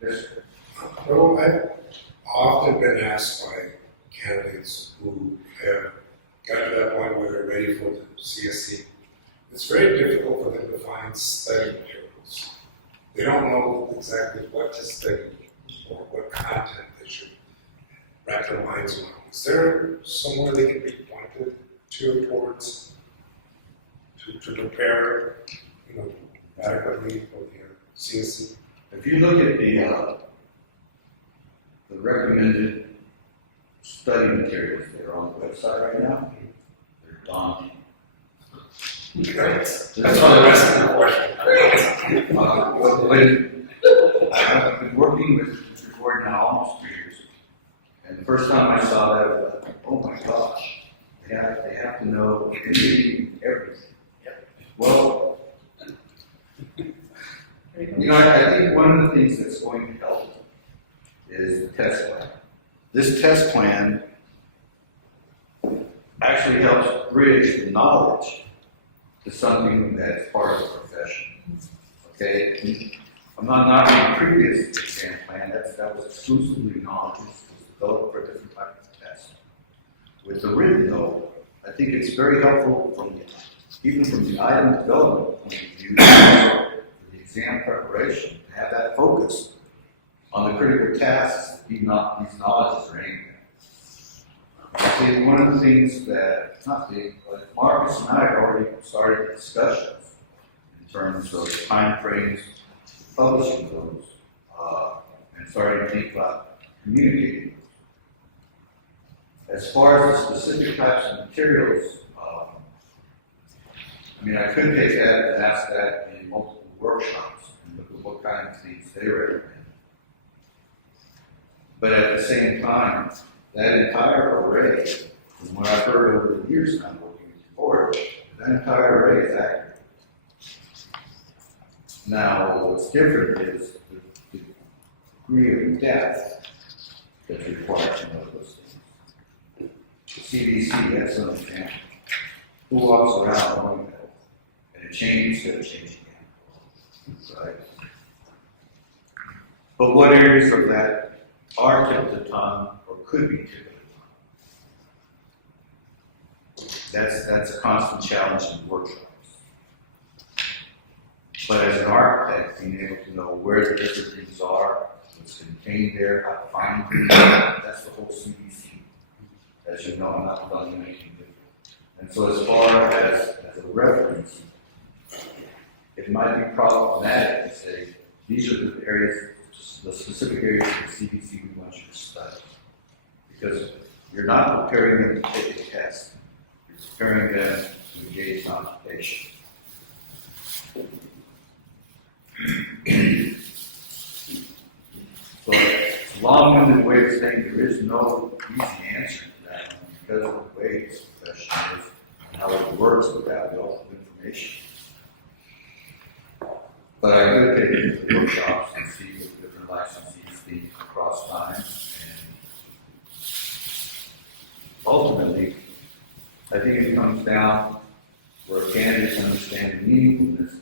Yes. Well, I've often been asked by candidates who have gotten to that point where they're ready for the CSE. It's very difficult for them to find study materials. They don't know exactly what to study or what content they should wrap their minds around. Is there somewhere they can be pointed to towards to prepare, adequately for the CSC? If you look at the recommended study materials that are on the website right now, they're daunting. Right. That's why I'm asking the question. I've been working with Mr. Gordon now almost 3 years. And the first time I saw that, I was like, oh my gosh, they have to know everything. Well, I think one of the things that's going to help is the test plan. This test plan actually helps bridge the knowledge to something that's part of the profession. Okay? I'm not knocking the previous exam plan, that was exclusively knowledge, it was developed for a different type of test. With the written though, I think it's very helpful even from the item development point of view, for the exam preparation, to have that focus on the critical tasks that these knowledges are aimed at. I think one of the things that, but Marcus and I have already started discussions in terms of time frames publishing those, and starting to think about communicating those. As far as the specific types of materials, I could take that and ask that in multiple workshops and look at what kind of things they recommend. But at the same time, that entire array, from what I've heard over the years I'm working with the board, that entire array is accurate. Now, what's different is the degree of depth that's required to know those things. The CDC has some example. Who walks around knowing that? And it changes, it's going to change again. Right? But what areas of that are tip of the tongue or could be tip of the tongue? That's a constant challenge in workshops. But as an architect, being able to know where the different things are, what's contained there, how to find things, that's the whole CDC. As you know, I'm not telling you anything different. And so as far as a reference, it might be problematic to say, these are the areas, the specific areas of the CDC we want you to study. Because you're not preparing them to take a test. You're preparing them to engage in occupation. So it's a long-winded way of saying there is no easy answer to that because of the way this profession is and how it works without the ultimate information. But I could take it to the workshops and see what different licensees think across time. And ultimately, I think it comes down where candidates understand the meaningfulness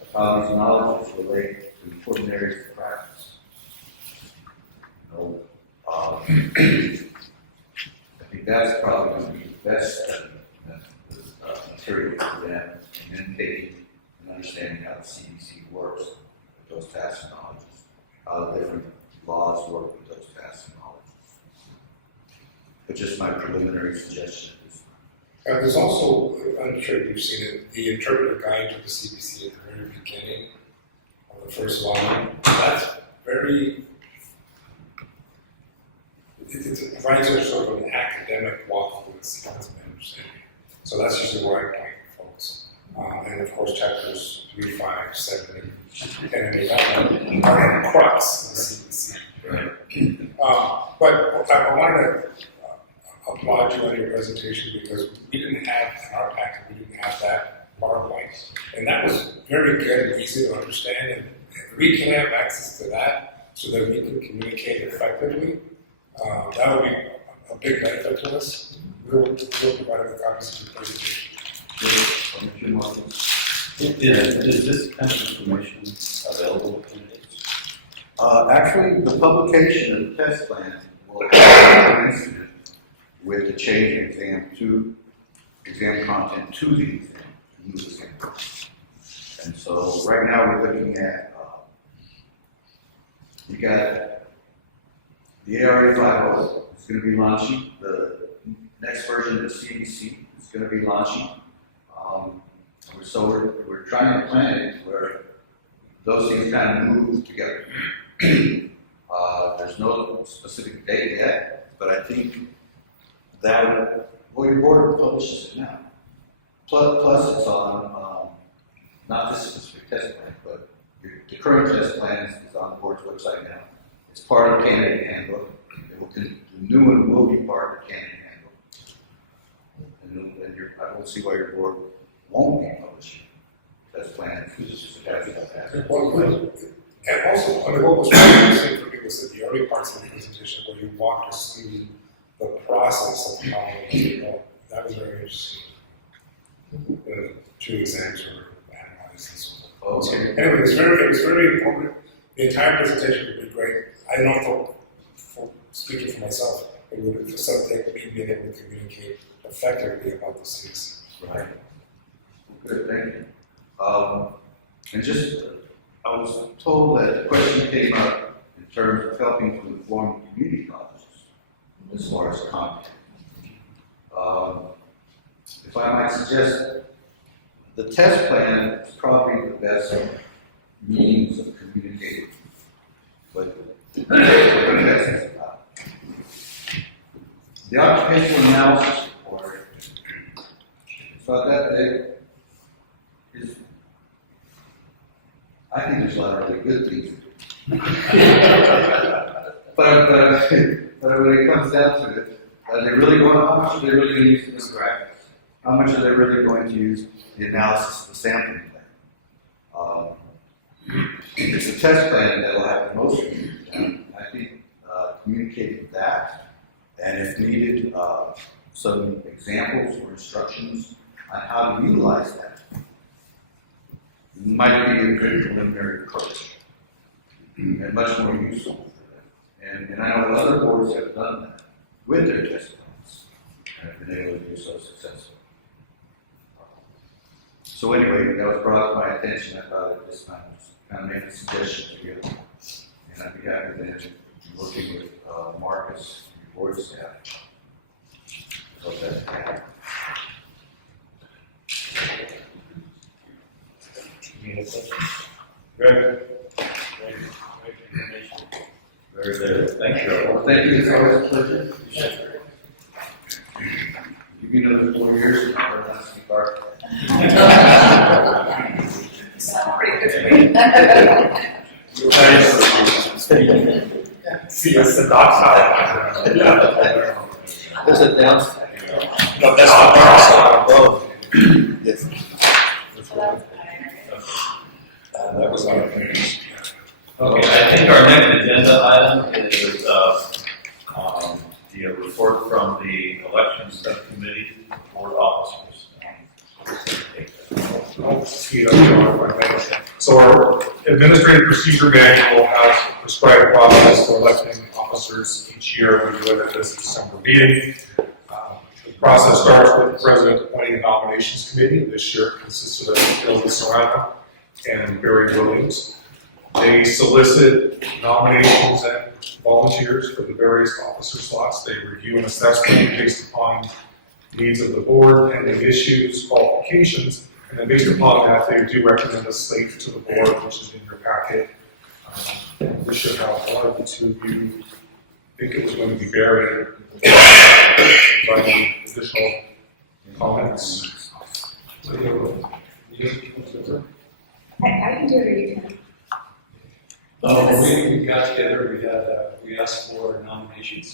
of how these knowledges relate to important areas of practice. I think that's probably going to be the best study material for them, and then taking and understanding how the CDC works with those tasks and knowledges, how the different laws work with those tasks and knowledges. But just my preliminary suggestion is. There's also, I'm sure you've seen it, the interpretive guide to the CBC at the very beginning of the first volume. That's very, it provides a sort of an academic walk through the sequence of understanding. So that's usually where I point folks. And of course, chapters 3, 5, 7, 8, 10, and 11 are the crux of the CBC. Right. But I wanted to applaud you on your presentation because we didn't have, in our packet, we didn't have that PowerPoint. And that was very good and easy to understand. And we can have access to that so that we can communicate effectively. That would be a big benefit to us. We'll provide the copies of the presentation. Is this kind of information available to candidates? Actually, the publication of the test plan will coincide with the change in exam content to the exam, new exam. And so right now we're looking at, you got The ARA 50 is going to be launching. The next version of the CDC is going to be launching. So we're trying to plan it where those things kind of move together. There's no specific date yet, but I think that your board publishes it now. Plus it's on, not this specific test plan, but the current test plan is on the board's website now. It's part of the candidate handbook. The new one will be part of the candidate handbook. And I don't see why your board won't be publishing test plans. And also, I mean, what was really interesting for me was that the early parts of the presentation where you walked us through the process of how, that was very interesting. The 2 exams were analyzed and so forth. Okay. Anyway, it was very important. The entire presentation would be great. I don't know for speaking for myself, it would facilitate me being able to communicate effectively about those things. Right. Good, thank you. And just, I was told that the question came up in terms of helping to inform community colleges as far as content. If I might suggest, the test plan is probably the best means of communicating what the test is about. The occupational analysis report, so that is, I think there's a lot of really good things. but when it comes down to it, are they really going? How much are they really going to use the demographics? How much are they really going to use the analysis of the sampling plan? It's a test plan that will have the most of you. And I think communicating that, and if needed, some examples or instructions on how to utilize that might be a good preliminary approach and much more useful for them. And I know other boards have done that with their test plans and have been able to do so successfully. So anyway, that was brought to my attention. I thought at this time just kind of make a suggestion to you. And I'd be happy to working with Marcus and your board staff. So that's that. Very good. Thank you. Well, thank you. It's always a pleasure. Give me another 4 years. See us the dark side. There's a downside. No, that's the dark side. Oh, yes. That was our opinion. Okay, I think our next agenda item is the report from the election subcommittee board officers. I'll speed up, John, if I may. So our administrative procedure manual has a prescribed process for electing officers each year. We do it at this December meeting. The process starts with the president appointing a nominations committee. This year it consisted of Bill Serrano and Barry Williams. They solicit nominations and volunteers for the various officer slots. They review and assess them based upon needs of the board, pending issues, qualifications, and then based upon that, they do recommend a slate to the board, which is in your packet. This should have one of the 2 of you, I think it was going to be Barry, but any additional comments? I can do it or you can. We got together, we asked for nominations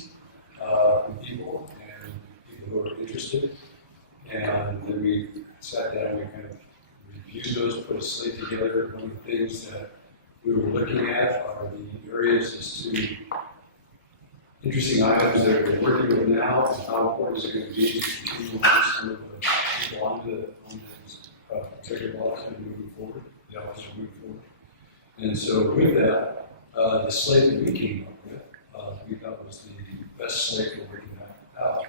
from people and people who are interested. And then we sat down, we kind of reviewed those, put a slate together. One of the things that we were looking at are the areas as to interesting items that we're working with now and how important is it going to be to continue to move some of the people onto the executive office and moving forward, the office moving forward. And so with that, the slate that we came up with, we thought was the best slate for working that out.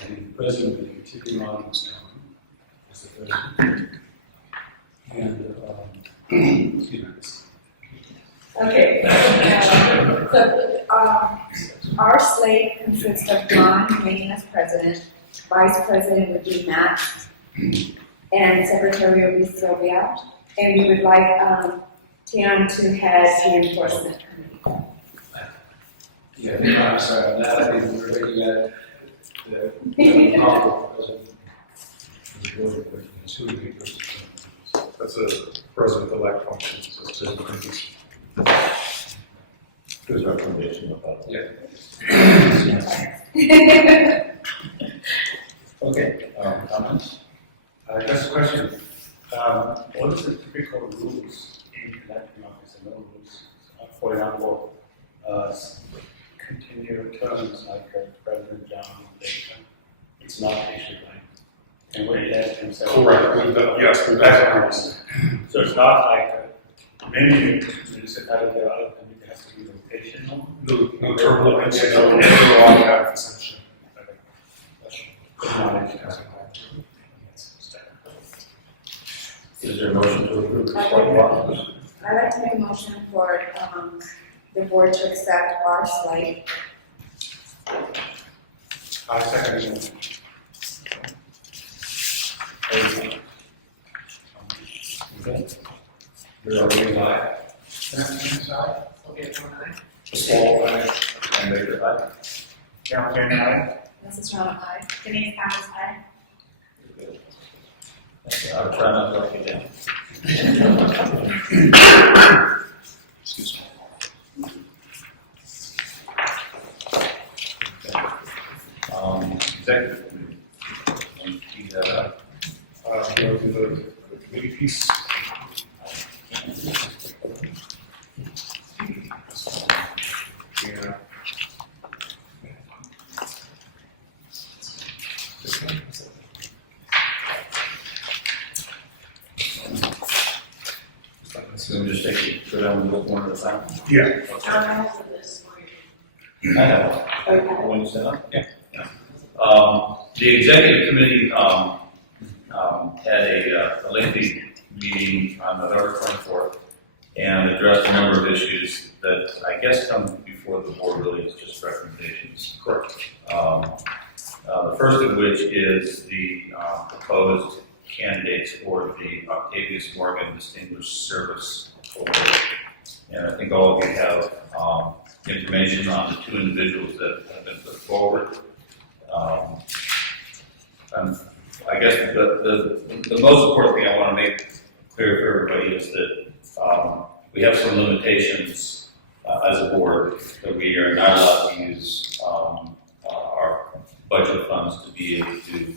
And the president will be continuing on as the president. And, excuse me. Okay. So, Our slate consists of John remaining as president, vice president would be Matt, and secretary would be Sylvia. And we would like Tian to head the enforcement committee. Yeah, I'm sorry, now I think we're looking at the probable president. That's a president-elect function, so it's just- Good recommendation about Yeah. Okay, comments? Just a question. What is the typical rules in electing office and no rules? For example, continued terms like President John Dayton, it's not issued, right? And we elect himself. Correct, we've done, yes, we've done. So it's not like many municipalities or other community has to be rotational. No term limits, no all have exemption. Good knowledge. Is there a motion to approve? I'd like to make a motion for the board to accept our slate. I second it. Okay. You're already aye. Small, And Baker, aye. Count Kenny, aye. Mrs. Rana, aye. Denise Thomas, aye. Okay, I'll try not to let you down. Excuse me. Executive committee. And you have, go to the committee piece. Yeah. so we'll just take it, go down and look one at a time. Yeah. John, I have this for you. I have. Okay. When you set up? Yeah. The executive committee, had a lengthy meeting on November 24th and addressed a number of issues that I guess come before the board really as just recommendations. Correct. The first of which is the proposed candidates for the Octavius Morgan Distinguished Service Award. And I think all of you have information on the two individuals that have been put forward. I guess the most important thing I want to make clear for everybody is that we have some limitations as a board that we are not allowed to use our budget funds to be able to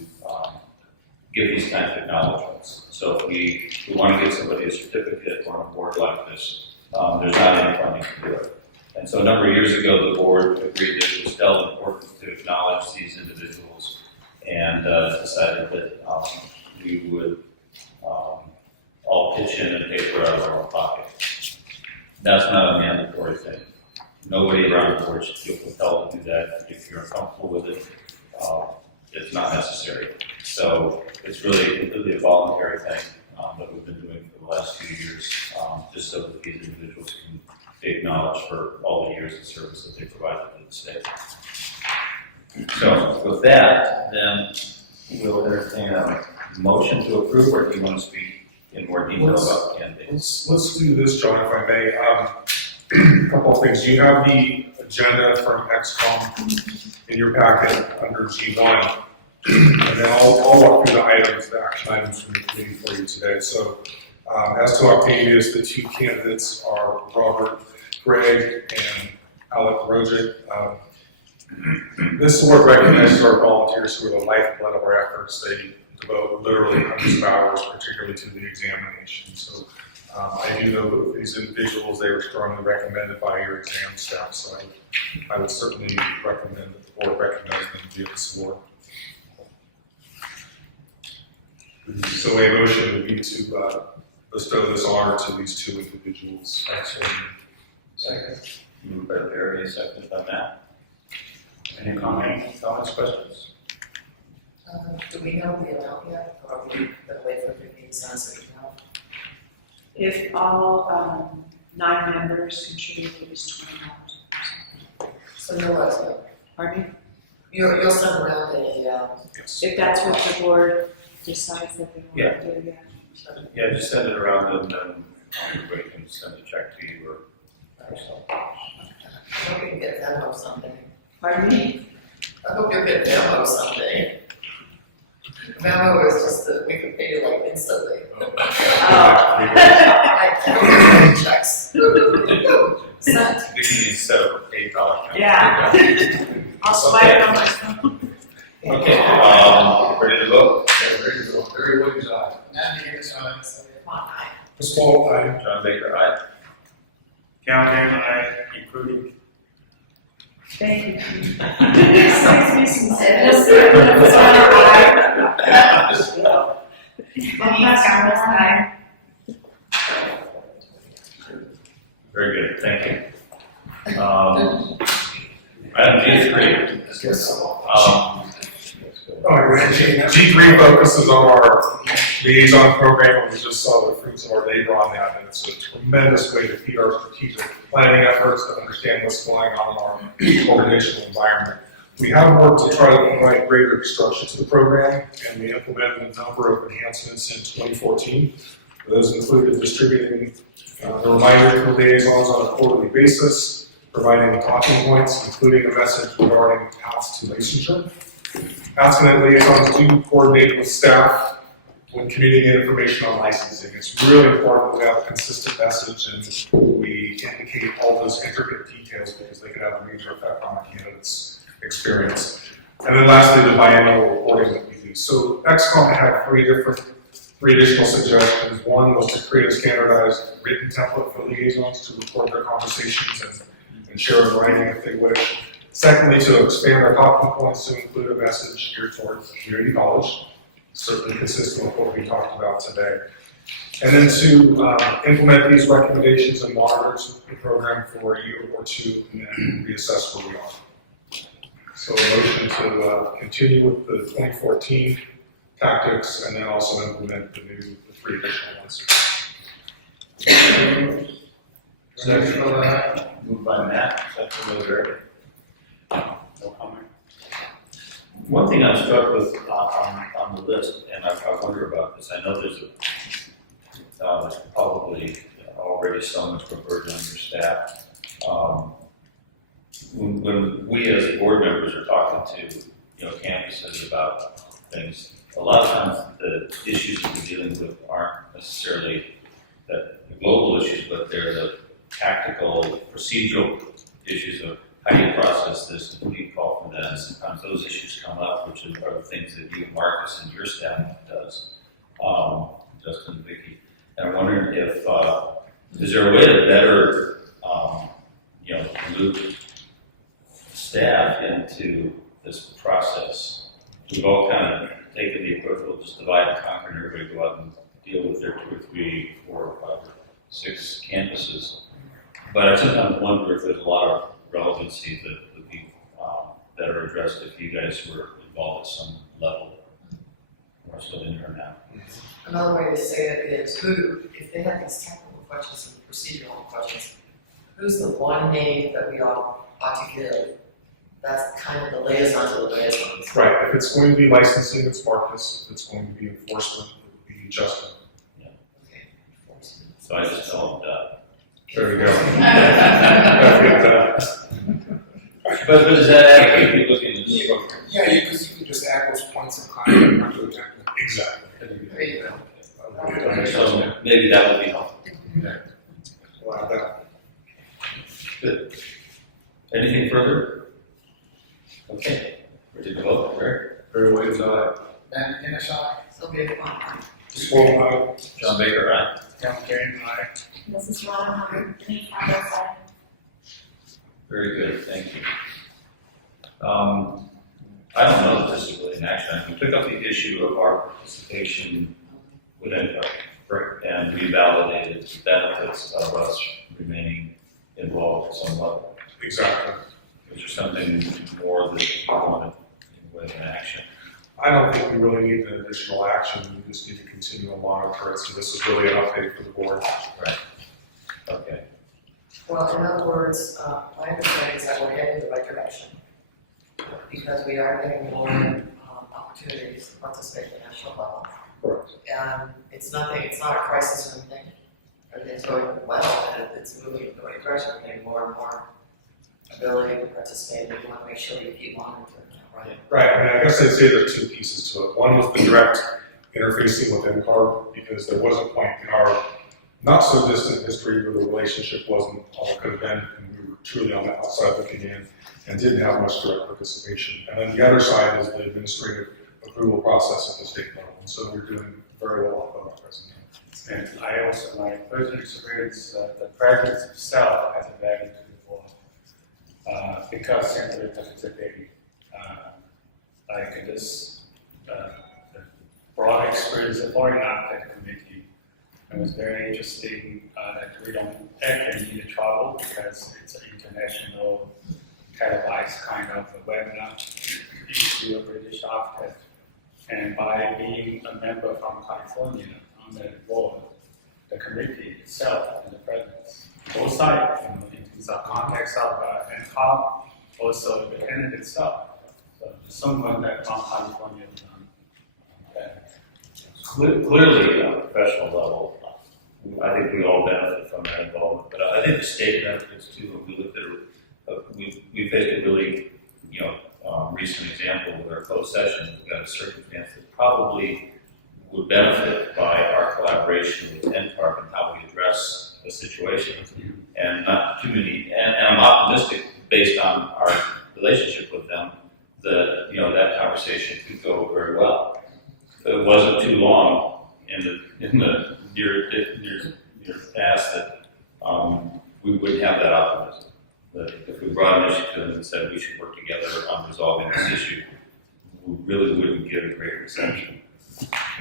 give these kinds of acknowledgements. So if we want to give somebody a certificate on a board like this, there's not any funding to do it. And so a number of years ago, the board agreed that it was still important to acknowledge these individuals and decided that we would all pitch in and pay for it out of our own pocket. That's not a mandatory thing. Nobody around the board should feel compelled to do that. If you're uncomfortable with it, it's not necessary. So it's really completely a voluntary thing that we've been doing for the last few years, just so that these individuals can be acknowledged for all the years of service that they provided to the state. So with that, then we'll entertain a motion to approve, or do you want to speak in more detail about candidates? Let's do this, John, if I may. A couple of things. You have the agenda from XCOM in your packet under G1. And then I'll walk through the items, the action items from the committee for you today. So as to Octavius, the two candidates are Robert Gregg and Alec Rojic. This award recognizes our volunteers who are the lifeblood of our efforts. They devote literally hundreds of hours, particularly to the examination. So I do know that these individuals, they were strongly recommended by your exam staff. So I would certainly recommend that the board recognize them to give this award. So a motion would be to bestow this honor to these two individuals. Second. Moved by Barry, seconded by Matt. Any comments, questions? Do we know the amount yet, or are we gonna wait for it to be signed so we know? If all 9 members contribute at least $20. So you'll let us know. Pardon me? You'll send around a, Yes. If that's what the board decides that they want to do, yeah. Yeah, just send it around and then everybody can send a check to you or something. I hope you can get Venmo someday. Pardon me? I hope you'll get Venmo someday. Venmo is just that we can pay you like instantly. I don't get checks. Sent. We can use set up a PayPal account. Yeah. I'll swipe it on my phone. Okay, ready to vote? Very Williams, aye. Ms. Wall, aye. John Baker, aye. Calhoun, I, including Thank you. Saves me some Denise Campbell, aye. Very good, thank you. Item G is great. G3 focuses on our liaison program, and we just saw the fruits of our labor on that, and it's a tremendous way to feed our strategic planning efforts to understand what's going on in our organizational environment. We have worked to try to provide greater structure to the program, and we implemented a number of enhancements in 2014. Those included distributing the reminder for liaisons on a quarterly basis, providing talking points, including a message regarding paths to licensure. Asking that liaisons do coordinate with staff when communicating information on licensing. It's really important that we have a consistent message and we indicate all those intricate details because they could have a major effect on a candidate's experience. And then lastly, the biannual reporting that we do. So XCOM had three additional suggestions. One was to create a standardized written template for liaisons to record their conversations and share in writing if they wish. Secondly, to expand our talking points to include a message geared towards community college, certainly consistent with what we talked about today. And then to implement these recommendations and monitor the program for a year or two and then reassess where we are. So a motion to continue with the 2014 tactics and then also implement the three additional ones. Moved by Matt, second by Barry. No comment. One thing I'm struck with on the list, and I wonder about this, I know there's probably already so much of a burden on your staff. When we as board members are talking to campuses about things, a lot of times the issues that we're dealing with aren't necessarily the global issues, but they're the tactical, procedural issues of how do you process this and who do you call for that? And sometimes those issues come up, which are the things that you, Marcus, and your staff does, Justin and Vicki. And I'm wondering if, is there a way to better, loop staff into this process? We've all kind of taken the approach, we'll just divide and conquer and everybody go out and deal with their 2 or 3, 4 or 5 or 6 campuses. But I sometimes wonder if there's a lot of relevancy that would be better addressed if you guys were involved at some level, more so than you are now. Another way to say it is if they have these technical questions and procedural questions, who's the one name that we ought to give? That's kind of the liaison to the liaisons. Right, if it's going to be licensing, it's Marcus. If it's going to be enforcement, it would be Justin. Okay. So I just tell them that. There we go. But is that accurate if you look into this program? Yeah, because you can just add those points of contact to the agenda. Exactly. There you go. So maybe that would be helpful. We'll add that. Good. Anything further? Okay, ready to vote, Barry? Barry Williams, aye. Ben Ennis, aye. Sylvia Kwan. Ms. Wall, John Baker, aye. Calhoun, I, Mrs. Rottenheimer, Denise Campbell, aye. Very good, thank you. I don't know if this is really an action item. We took up the issue of our participation with NCO and we validated the benefits of us remaining involved at some level. exactly. Is there something more that you wanted in way of an action? I don't think we really need an additional action. We just need to continue to monitor it. So this is really an update for the board. Right. Okay. Well, in other words, my understanding is that we're heading in the right direction. Because we are getting more opportunities to participate at the national level. Correct. It's nothing, it's not a crisis or anything. Everything's going well, and it's moving in the right direction. We're getting more and more ability to participate. We want to make sure we keep monitoring that, right? Right, I mean, I guess I'd say there are two pieces to it. One was the direct interfacing with NCARB, because there was a point in our not so distant history where the relationship wasn't all it could have been, and we were truly on the outside looking in and didn't have much direct participation. And then the other side is the administrative approval process at the state level, and so we're doing very well on that presently. And I also, my personal experience, the presence itself has a value to the board. Because simply participating, like this, the broad experience of Foreign Architect Committee, it was very interesting that we don't actually need to travel because it's an international televised kind of a webinar. If you're a British architect, and by being a member from California on the board, the committee itself and the presence, both sides, in terms of context of NCARB, also the candidate itself. So someone that from California is Clearly, on a professional level, I think we all benefit from that involvement, but I think the state benefits too. When we looked at we faced a really, recent example where closed session, we've got a circumstance that probably would benefit by our collaboration with NCARB and how we address the situation. And not too many, and I'm optimistic based on our relationship with them that, that conversation could go very well. It wasn't too long in the near past that we wouldn't have that optimism. That if we brought an issue to them and said we should work together on resolving this issue, we really wouldn't get a great reception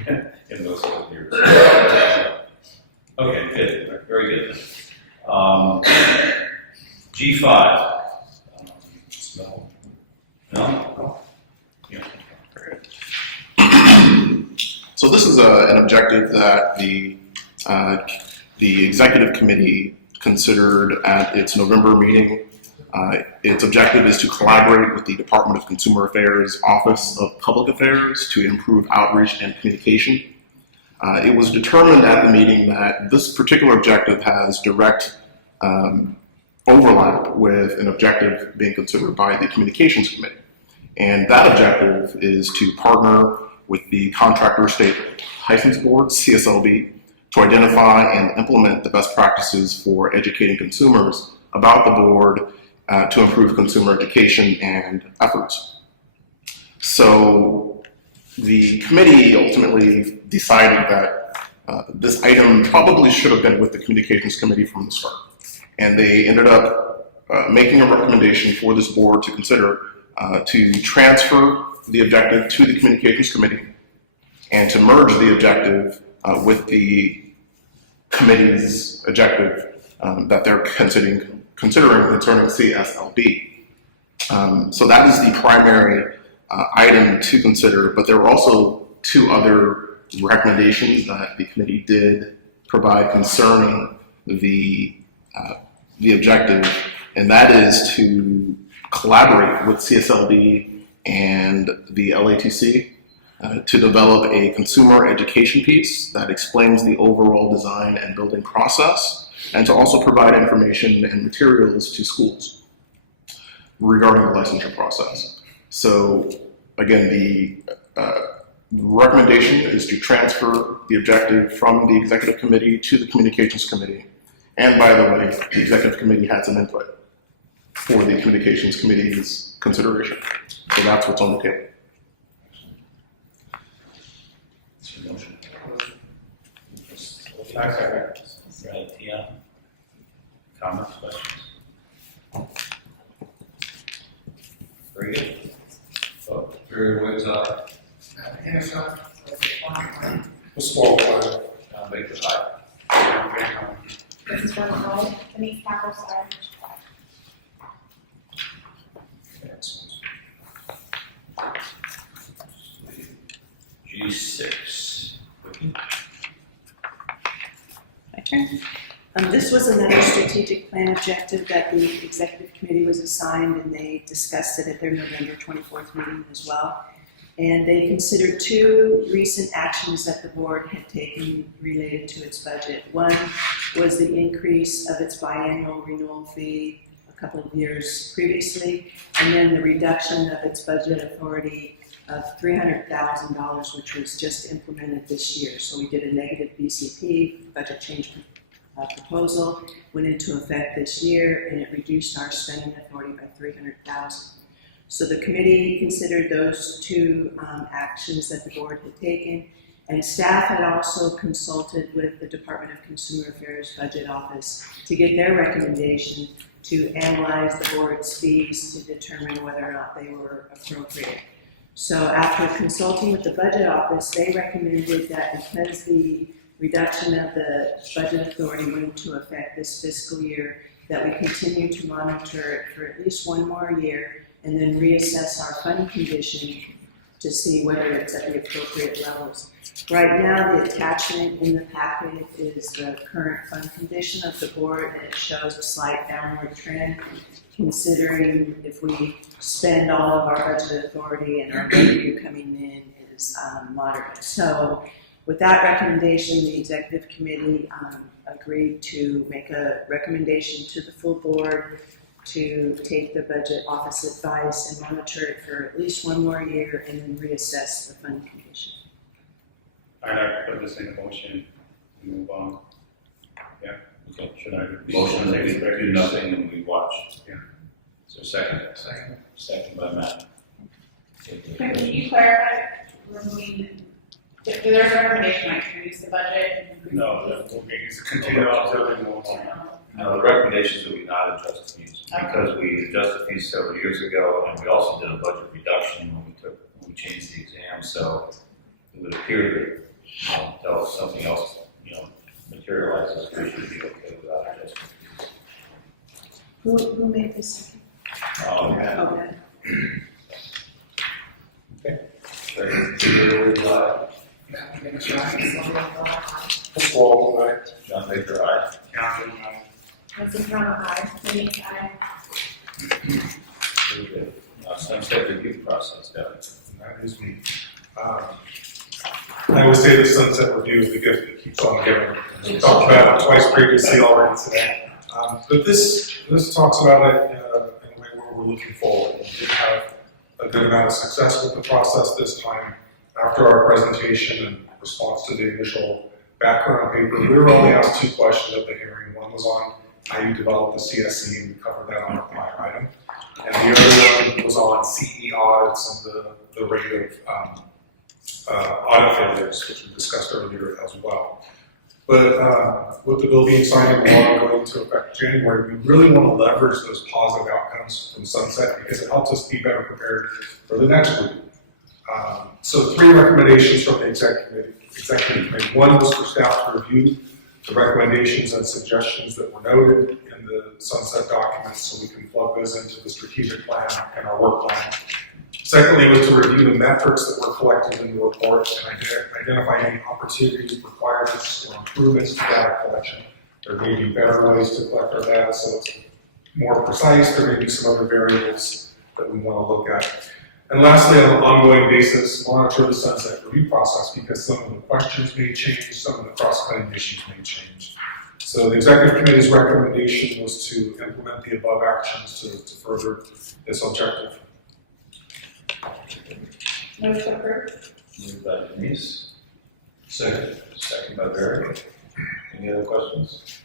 in those years. Okay, good, very good. G5. No? No? Yeah. So this is an objective that the executive committee considered at its November meeting. Its objective is to collaborate with the Department of Consumer Affairs Office of Public Affairs to improve outreach and communication. It was determined at the meeting that this particular objective has direct overlap with an objective being considered by the Communications Committee. And that objective is to partner with the Contractor State License Board, CSLB, to identify and implement the best practices for educating consumers about the board to improve consumer education and efforts. So the committee ultimately decided that this item probably should have been with the Communications Committee from the start. And they ended up making a recommendation for this board to consider to transfer the objective to the Communications Committee and to merge the objective with the committee's objective that they're considering concerning CSLB. So that is the primary item to consider, but there were also two other recommendations that the committee did provide concerning the objective, and that is to collaborate with CSLB and the LATC to develop a consumer education piece that explains the overall design and building process, and to also provide information and materials to schools regarding the licensure process. So again, the recommendation is to transfer the objective from the Executive Committee to the Communications Committee. And by the way, the Executive Committee had some input for the Communications Committee's consideration. So that's what's on the table. Right, yeah. Comments, questions? Very good. Vote. Jerry Woods, aye. Anderson, Small one. Baker, aye. Mrs. Rutherford, Denise Capos, G6. My turn. This was another strategic plan objective that the executive committee was assigned, and they discussed it at their November 24th meeting as well. And they considered two recent actions that the board had taken related to its budget. One was the increase of its biannual renewal fee a couple of years previously, and then the reduction of its budget authority of $300,000, which was just implemented this year. So we did a negative BCP, budget change proposal, went into effect this year, and it reduced our spending authority by $300,000. So the committee considered those two actions that the board had taken, and staff had also consulted with the Department of Consumer Affairs Budget Office to get their recommendation to analyze the board's fees to determine whether or not they were appropriate. So after consulting with the Budget Office, they recommended that because the reduction of the budget authority went into effect this fiscal year, that we continue to monitor it for at least one more year and then reassess our fund condition to see whether it's at the appropriate levels. Right now, the attachment in the packet is the current fund condition of the board, and it shows a slight downward trend, considering if we spend all of our budget authority and our revenue coming in is moderate. So with that recommendation, the executive committee agreed to make a recommendation to the full board to take the budget office advice and monitor it for at least one more year and then reassess the fund condition. I'd like to put this in a motion and move on. Yeah, Okay. should I? Motion that we do nothing and we watch. Yeah. Is there a second? Second. Second by Matt. Can you clarify, removing, if there's a recommendation, like reduce the budget? And No, that will be, it's continue observing more. No, the recommendation is that we not adjust the fees, because we adjusted fees several years ago, and we also did a budget reduction when we changed the exam, so it would appear that, until something else, materializes, we should be okay without adjusting fees. Who made this? Okay. Ms. Walton, aye. John Baker, aye. Councilman, Ms. Brown, aye. Denise, aye. Very good. Sunset review process, Devin. That is me. I always say the sunset review is the gift that keeps on giving. We talked about it twice previously already today. But this talks about it in a way where we're looking forward. We did have a good amount of success with the process this time. After our presentation in response to the initial background paper, we were only asked two questions at the hearing. One was on how you develop the CSE, and we covered that on our prior item. And the other one was on CE audits and the rate of audit failures, which we discussed earlier as well. But with the bill being signed into law going into effect in January, we really want to leverage those positive outcomes from Sunset because it helps us be better prepared for the next group. So 3 recommendations from the executive committee. One was for staff to review the recommendations and suggestions that were noted in the Sunset documents so we can plug those into the strategic plan and our work plan. Secondly was to review the metrics that were collected in the report and identify any opportunities, requirements, or improvements to data collection. There may be better ways to collect our data so it's more precise. There may be some other variables that we want to look at. And lastly, on an ongoing basis, monitor the Sunset review process because some of the questions may change, some of the cross-cutting issues may change. So the executive committee's recommendation was to implement the above actions to further this objective. Motion approved. Moved by Denise, Second. second by Barry. Any other questions?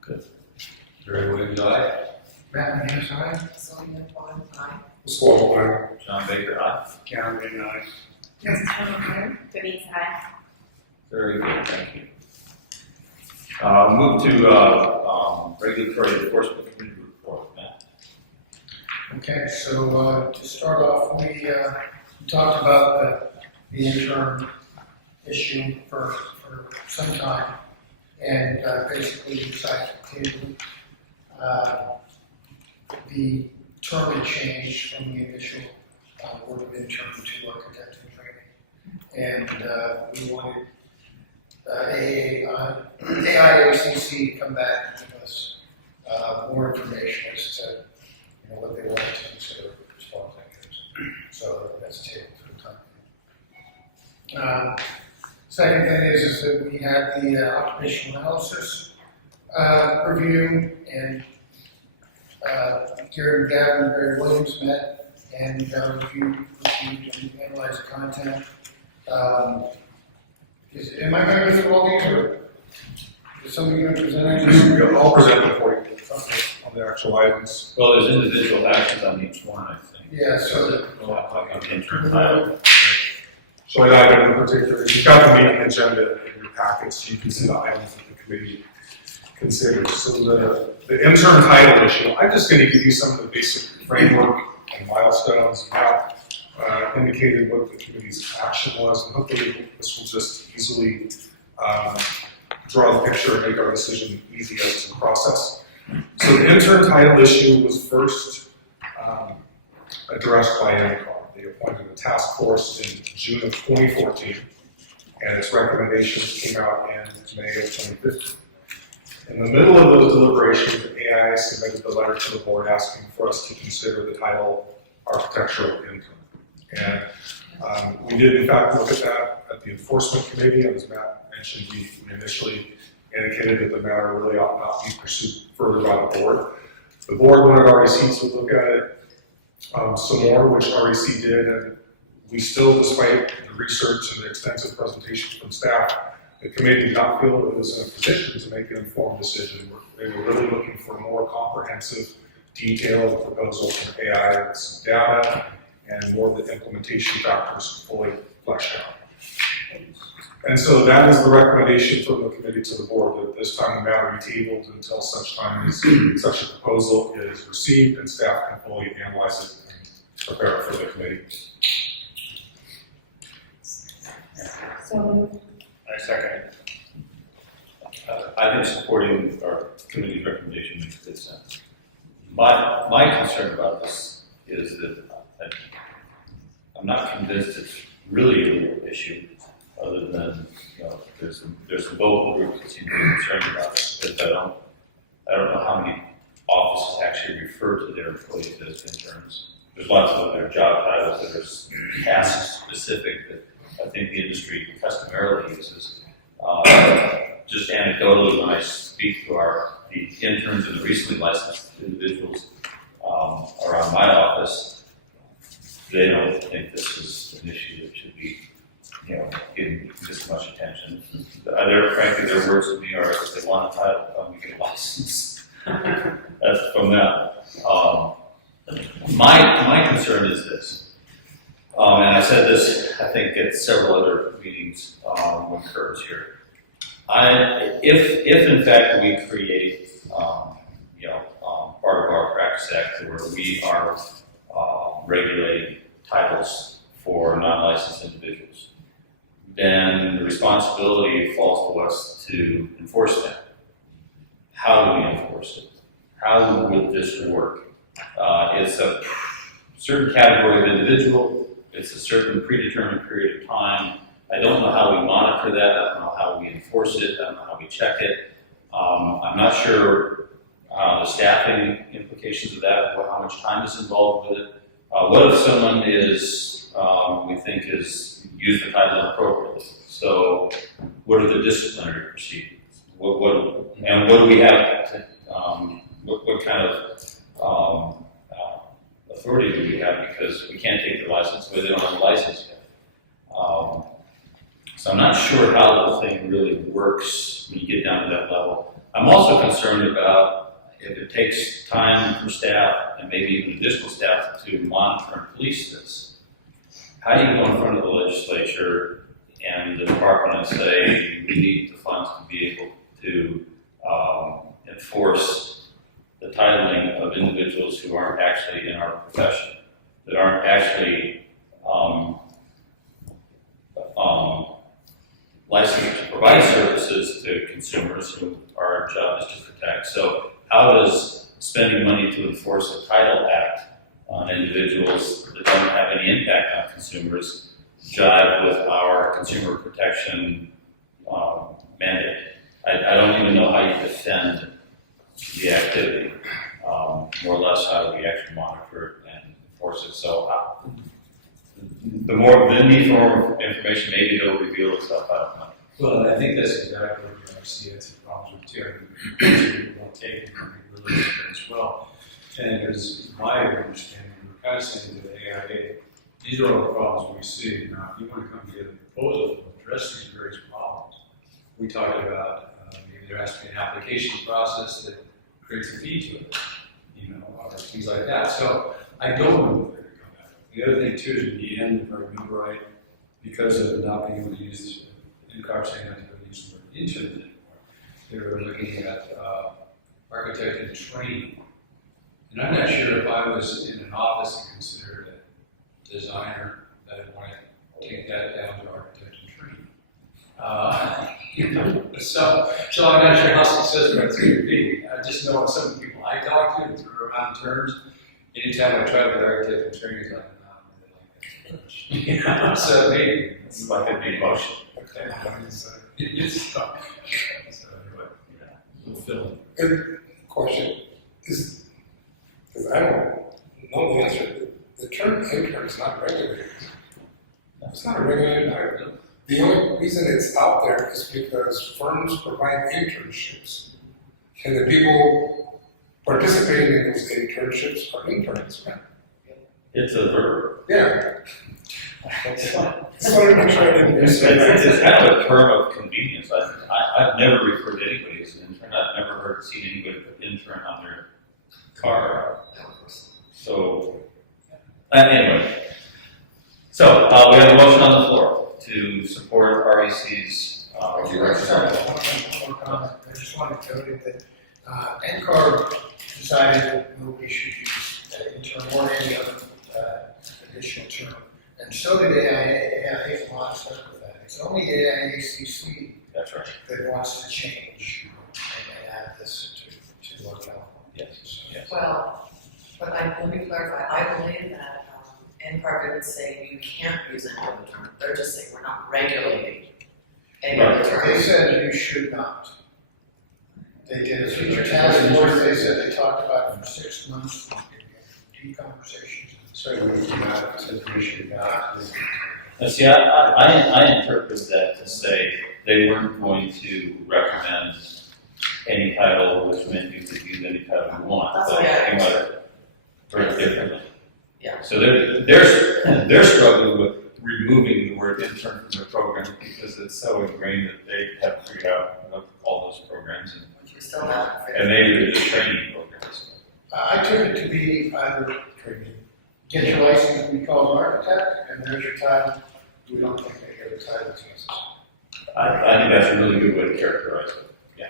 Good. Barry Williams, aye. Matt McGinnis, aye. Sylvia Vaughn, aye. Ms. Walton, aye. John Baker, aye. Councilman, aye. Ms. Brown, aye. Denise, aye. Very good, thank you. Move to regulatory enforcement committee report, Matt. Okay, so to start off, we talked about the interim issue for some time, and basically decided to the term had changed from the initial word of intern to architect in training, and we wanted AIACC come back and give us more information as to what they want to consider response activities. So that's tabled for the time. Second thing is that we had the occupational analysis review, and Gary McGavin and Barry Williams met and reviewed and analyzed the content. Am I going to go through all these, or is somebody going to present? I'll present them for you on the actual items. Well, there's individual actions on each one, I think. Yeah, so Like interim title. So I dive into particular, you've got the meeting agenda in your packets, you can see the items that the committee considered. So the intern title issue, I'm just going to give you some of the basic framework and milestones. Matt indicated what the committee's action was, and hopefully this will just easily draw the picture and make our decision easy as to the process. So the intern title issue was first addressed by NCAR. They appointed a task force in June of 2014, and its recommendations came out in May of 2015. In the middle of those deliberations, AIA submitted the letter to the board asking for us to consider the title architectural intern. And we did in fact look at that at the enforcement committee, and as Matt mentioned, we initially indicated that the matter really ought not be pursued further by the board. The board wanted REC to look at it some more, which REC did, and we still, despite the research and the extensive presentation from staff, the committee did not feel it was in a position to make an informed decision. They were really looking for a more comprehensive, detailed proposal from AI with some data and more of the implementation factors fully fleshed out. And so that is the recommendation from the committee to the board, that this time the matter be tabled until such time as such a proposal is received and staff can fully analyze it and prepare it for the committee. So I second. I think supporting our committee's recommendation makes good sense. My concern about this is that I'm not convinced it's really a real issue, other than, there's some vocal groups that seem to be concerned about it, because I don't know how many offices actually refer to their employees as interns. There's lots of other job titles that are task specific that I think the industry customarily uses. Just anecdotally, when I speak to the interns and the recently licensed individuals around my office, they don't think this is an issue that should be, getting this much attention. Frankly, their words to me are, if they want a title, come and get a license. That's from them. My concern is this, and I said this, I think, at several other meetings when Kurt was here. If in fact we create, part of our Practice Act where we are regulating titles for non-licensed individuals, then the responsibility falls to us to enforce that. How do we enforce it? How would this work? It's a certain category of individual, it's a certain predetermined period of time. I don't know how we monitor that, I don't know how we enforce it, I don't know how we check it. I'm not sure the staffing implications of that, how much time is involved with it. What if someone is, we think is used the title inappropriately? So what are the disciplinary proceedings? And what do we have, what kind of authority do we have? Because we can't take the license away, they don't have a license yet. So I'm not sure how the thing really works when you get down to that level. I'm also concerned about if it takes time for staff and maybe even additional staff to monitor and police this. How do you go in front of the legislature and the department and say, we need the funds to be able to enforce the titling of individuals who aren't actually in our profession, that aren't actually licensed to provide services to consumers who our job is to protect. So how does spending money to enforce a Title Act on individuals that don't have any impact on consumers jive with our consumer protection mandate. I don't even know how you defend the activity, more or less how we actually monitor it and enforce it. So the need for more information, maybe it'll reveal itself, I don't know. Well, I think that's exactly what I see as a problem too. People won't take it and release it as well. And as my understanding, we're kind of saying to the AIA, these are all the problems we see. Now, if you want to come together with a proposal to address these various problems, we talked about maybe there has to be an application process that creates a fee to it, or things like that. So I don't know what they're going to come back with. The other thing too is in the end, if I remember right, because of not being able to use NCAR saying not to be able to use the word internet anymore, they were looking at architect and training. And I'm not sure if I was in an office and considered a designer that I'd want to take that down to architect and training. So I'm not sure how successful it's going to be. I just know some of the people I talk to and throw around terms. Anytime I try with architect and training, it's like, no, I really like that. So maybe It's like a big motion. so anyway, we'll fill in. Good question. Because I don't know the answer. The term intern is not regulated. It's not a regulated item. The only reason it's out there is because firms provide internships. And the people participating in those internships are interns. It's a verb. Yeah. It's fine. Just wanted to make sure I didn't miss it. It's kind of a term of convenience. I've never referred to anybody as an intern. I've never seen anybody put intern on their car. So, anyway. So, we have a motion on the floor to support REC's, One comment. I just wanted to note that NCAR decided that no issue use intern or any other additional term. And so did AIA. AIA is lockstep with that. It's only AIACC that's right. that wants to change and add this to our California. Yes, yes. Well, but let me clarify, I believe that NCAR didn't say you can't use any other term, they're just saying we're not regulating any other term. They said you should not. They did a future task force, they said they talked about it for 6 months, deep conversations. So we came out and said we should not. Now, see, I interpret that to say they weren't going to recommend any title, which meant you could use any title you want. That's But what I they might have heard it differently. Yeah. So they're struggling with removing the word intern from their program because it's so ingrained that they have to figure out what to call those programs. Which we still haven't figured And maybe they're just training programs. I took it to be either get your license and be called an architect, and there's your title. We don't think they get a title to us. I think that's a really good way to characterize it. Yeah,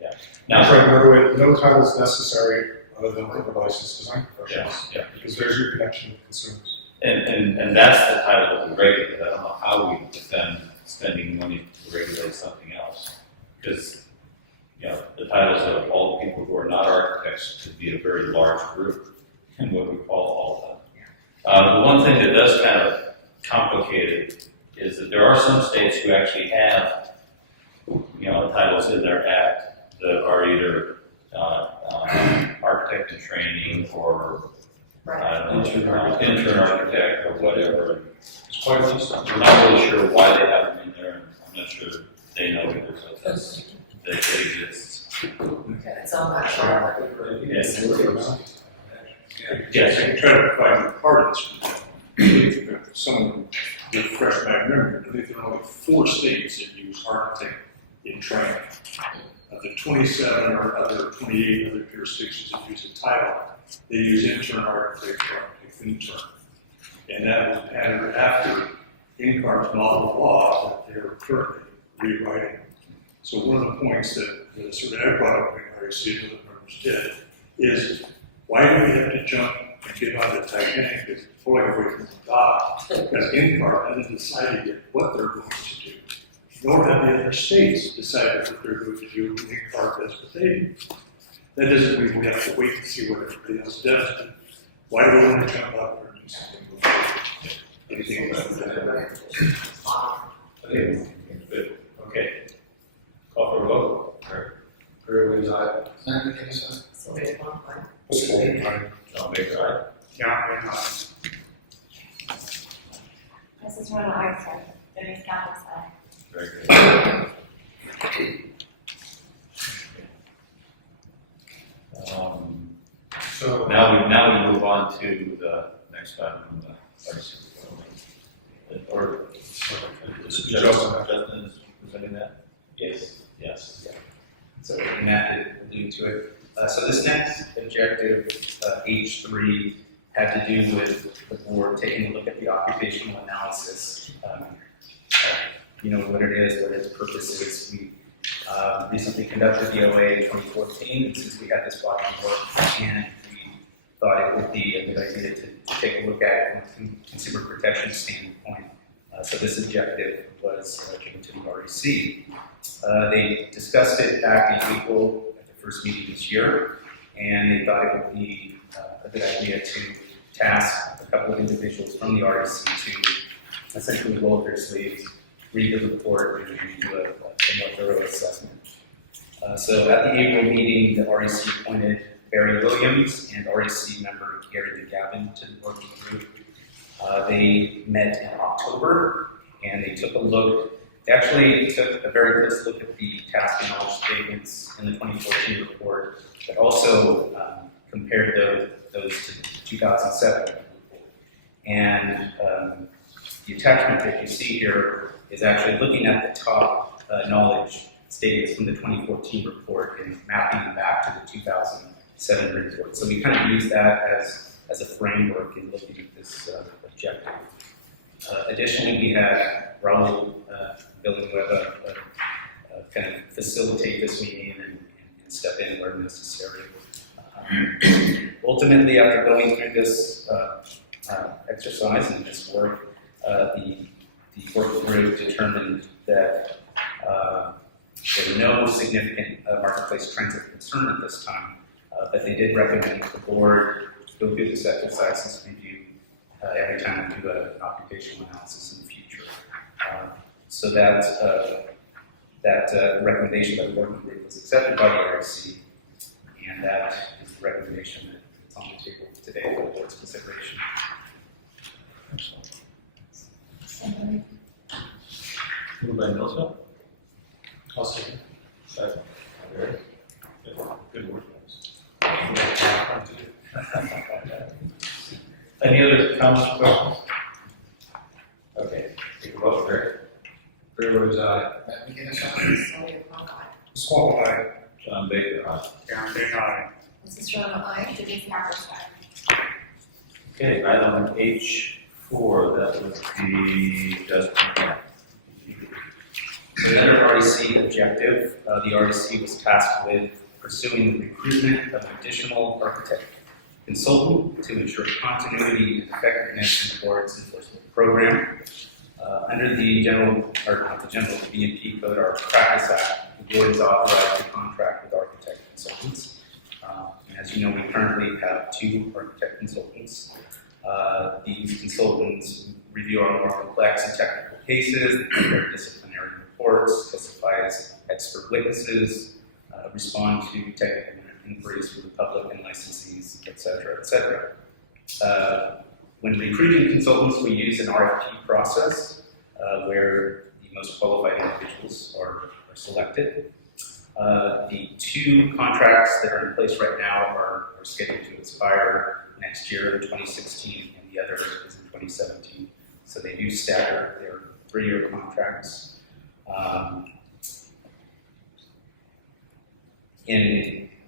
yeah. Now, Right, by the way, no title is necessary other than the licensed design professionals. yeah. Because there's your connection with consumers. And that's the title of the regulate. I don't know how we defend spending money to regulate something else. Because, the titles of all the people who are not architects could be a very large group in what we call all of them. The one thing that does kind of complicate it is that there are some states who actually have, titles in their act that are either architect in training or intern architect or whatever. It's quite a few stuff. I'm not really sure why they have them in there, and I'm not sure they know either, so that it exists. Okay, it's on that chart. Yes. Yes, I can try to find the part of this. Someone with fresh back memory, I think there are only 4 states that use architect in training. Of the 27 or other 28 other jurisdictions that use a title, they use intern architect or architect intern. And that was patterned after NCAR's model law that they're currently rewriting. So one of the points that sort of I brought up in REC and other members did is why do we have to jump and get on the Titanic that's pulling away from the dock? Because NCAR hasn't decided yet what they're going to do. Nor have the other states decided what they're going to do. NCAR does what they do. That doesn't mean we have to wait to see what everybody else does. But why do we want to jump up there and do something? Anything about that? I think it's good. Okay. Call Davis, aye. Sylvia Plum, aye. What's going on? John Baker, aye. John Payne, aye. Mrs. Rona, aye, sorry. Denise Campbell, aye. Very good. So, Now we move on to the next item on the RC. Or, is it Justin is presenting that? Yes. Yes. So Matt did allude to it. So this next objective, H3, had to do with the board taking a look at the occupational analysis. You know what it is, what its purpose is. We recently conducted the OA in 2014, and since we had this body of work, and we thought it would be a good idea to take a look at it from a consumer protection standpoint. So this objective was given to the REC. They discussed it back in April at the first meeting this year, and they thought it would be a good idea to task a couple of individuals from the REC to essentially roll up their sleeves, read the report, and do a somewhat thorough assessment. So at the April meeting, the REC appointed Barry Williams and REC member Gary DeGavin to the working group. They met in October, and they took a look. They actually took a very close look at the task and knowledge statements in the 2014 report, but also compared those to the 2007 report. And the attachment that you see here is actually looking at the top knowledge statements from the 2014 report and mapping them back to the 2007 report. So we kind of use that as a framework in looking at this objective. Additionally, we had Raul Villanueva kind of facilitate this meeting and step in where necessary. Ultimately, after going through this exercise and this work, the work group determined that there were no significant marketplace trends of concern at this time, but they did recommend the board go through this exercise and review every time we do an occupational analysis in the future. So that recommendation by the working group was accepted by the REC, and that is the recommendation that's on the table today for the board's consideration. Moved by Melissa. I'll second. Second. Very good. Good work, guys. Any other comments or questions? Okay, take a vote, Rick. Barry Williams, aye. Matt McGinnis, aye. Sylvia Plum, aye. Swallow aye. John Baker, aye. John Payne, aye. Mrs. Rona, aye. Denise Campbell, aye. Okay, item H4, that would be Justin. So another REC objective, the REC was tasked with pursuing the recruitment of an additional architect consultant to ensure continuity and effectiveness in the board's enforcement program. Under the the B&P Code, our Practice Act, the board is authorized to contract with architect consultants. And as you know, we currently have 2 architect consultants. These consultants review our more complex and technical cases, prepare disciplinary reports, testify as expert witnesses, respond to technical inquiries from the public and licensees, et cetera, et cetera. When recruiting consultants, we use an RFP process where the most qualified individuals are selected. The 2 contracts that are in place right now are scheduled to expire next year in 2016, and the other is in 2017. So they do stagger their 3-year contracts.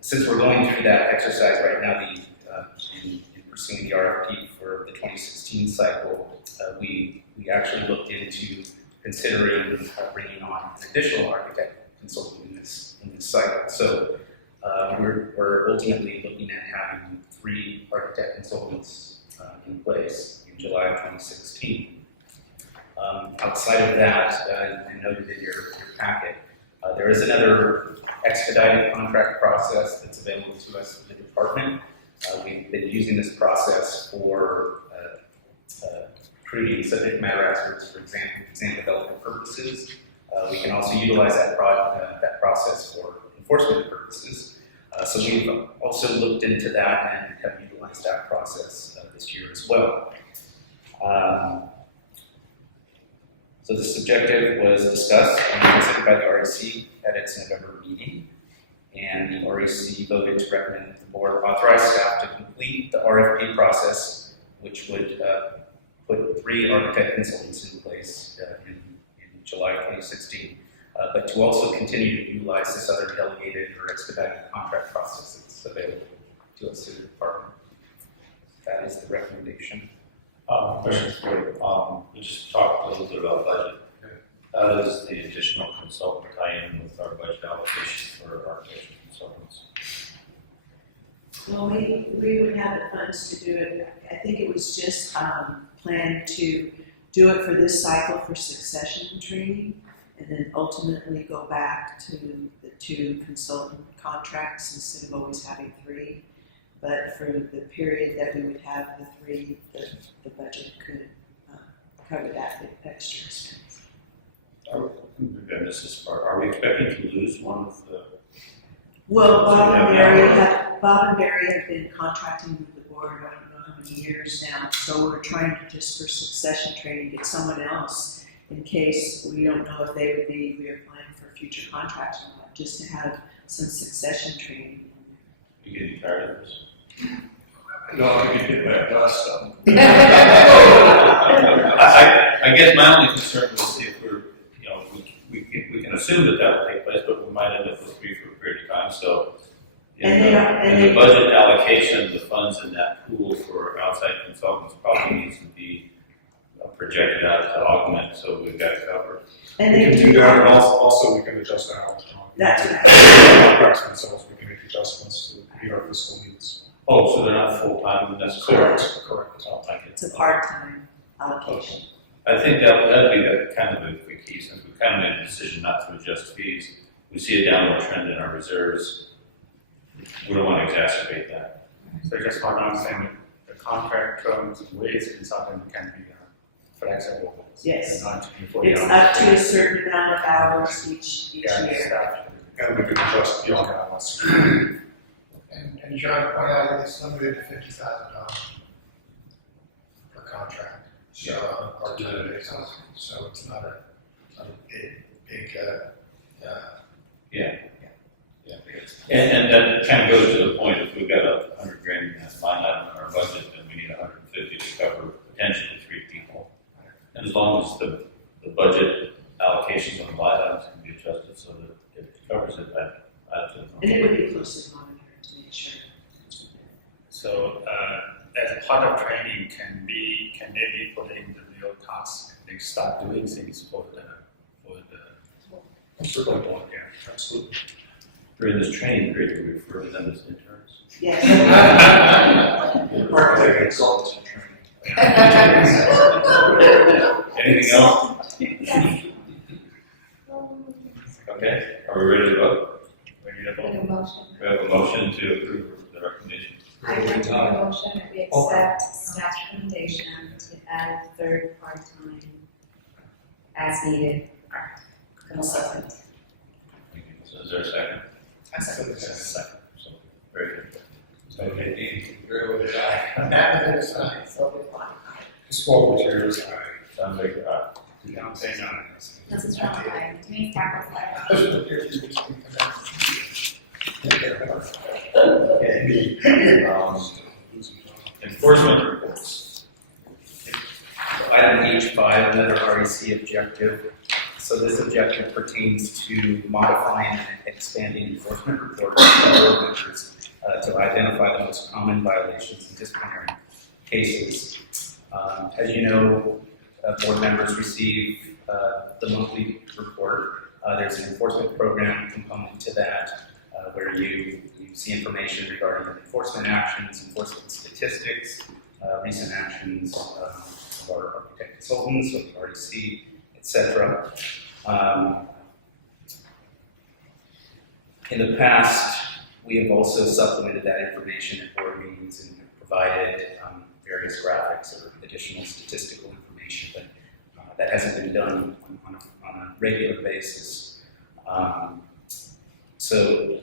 Since we're going through that exercise right now, in pursuing the RFP for the 2016 cycle, we actually looked into considering bringing on an additional architect consultant in this cycle. So we're ultimately looking at having 3 architect consultants in place in July of 2016. Outside of that, and noted in your packet, there is another expedited contract process that's available to us in the department. We've been using this process for recruiting subject matter experts for exam development purposes. We can also utilize that process for enforcement purposes. So we've also looked into that and have utilized that process this year as well. So this objective was discussed and considered by the REC at its November meeting, and the REC voted to recommend that the board authorize staff to complete the RFP process, which would put 3 architect consultants in place in July 2016, but to also continue to utilize this other delegated or expedited contract process that's available to us through the department. That is the recommendation. Questions for you. We just talked a little bit about budget. How does the additional consultant tie in with our budget allocation for architecture consultants? Well, we would have the funds to do it. I think it was just planned to do it for this cycle for succession training, and then ultimately go back to the 2 consultant contracts instead of always having 3. But for the period that we would have the 3, the budget could cover that extra expense. And this is part. Are we expecting to lose one of the? Well, Bob and Barry have been contracting with the board, I don't know how many years now, so we're trying to just for succession training get someone else in case we don't know if they would be reapplying for future contracts or not, just to have some succession training. You getting tired of this? No, I can get that dust done. I guess my only concern was if we're, we can assume that will take place, but we might end up with 3 for a period of time. So, in the budget allocation, the funds in that pool for outside consultants probably needs to be projected out to augment, so we've got it covered. And We they can do that, and also we can adjust the hours. That's right. Contracts themselves, we can make adjustments to meet our fiscal needs. Oh, so they're not full-time necessarily? Correct. Oh, I get It's a part-time allocation. I think that'd be kind of the key, since we kind of made a decision not to adjust fees. We see a downward trend in our reserves. We don't want to exacerbate that. So just want to understand the contract terms with consultant can be flexible. Yes. Not 24 It's hours. up to a certain amount of hours each Yeah, year. staff. And we can adjust beyond that once. And John pointed out that it's limited to $50,000 per contract. So on a part-time basis, so it's not a big, Yeah. And that kind of goes to the point, if we've got $100,000 in that line item in our budget, then we need 150 to cover potentially 3 people. And as long as the budget allocations on the line items can be adjusted so that it covers it, I'd And it would be closely monitored to make sure. So, as part of training, can they be put in the real task? They start doing things for the board, yeah. Absolutely. During this training period, we refer to them as interns. Yes. Architect consultants in training. Anything else? Okay, are we ready to vote? Ready to Need vote? a motion. We have a motion to approve the recommendation. I make a motion that we accept staff's recommendation to add a 3rd part-time as needed consultant. Thank you. So is there a second? I second. Second. So, very good. okay, Dean, very well done. I'm happy that it's not. Small materials, Sounds like, I'm saying no. This is wrong, Denise Tackles, enforcement reports. Item H5, another REC objective. So this objective pertains to modifying and expanding enforcement reports to board members to identify the most common violations and disciplinary cases. As you know, board members receive the monthly report. There's an enforcement program component to that where you see information regarding enforcement actions, enforcement statistics, recent actions of our architect consultants, of the REC, etc. In the past, we have also supplemented that information at board meetings and provided various graphics or additional statistical information, but that hasn't been done on a regular basis. So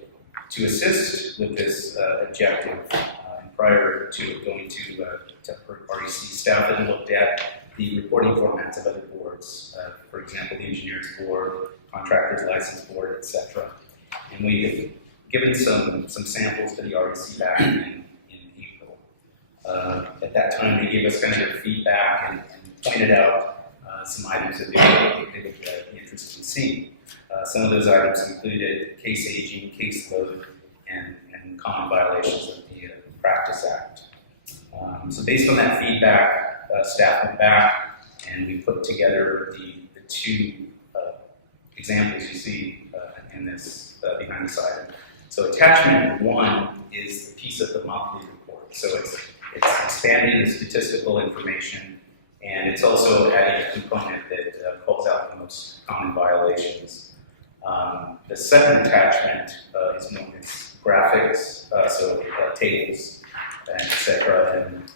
To assist with this objective, and prior to going to REC, staff had looked at the reporting formats of other boards, for example, the engineers board, contractors license board, etc. And we've given some samples to the REC back in April. At that time, they gave us kind of their feedback and pointed out some items that they would be interested in seeing. Some of those items included case aging, caseload, and common violations of the Practice Act. So based on that feedback, staff went back and we put together the two examples you see in this behind this item. So attachment 1 is the piece of the monthly report. So it's expanding the statistical information, and it's also adding a component that calls out the most common violations. The second attachment is known as graphics, so tables, and etc. And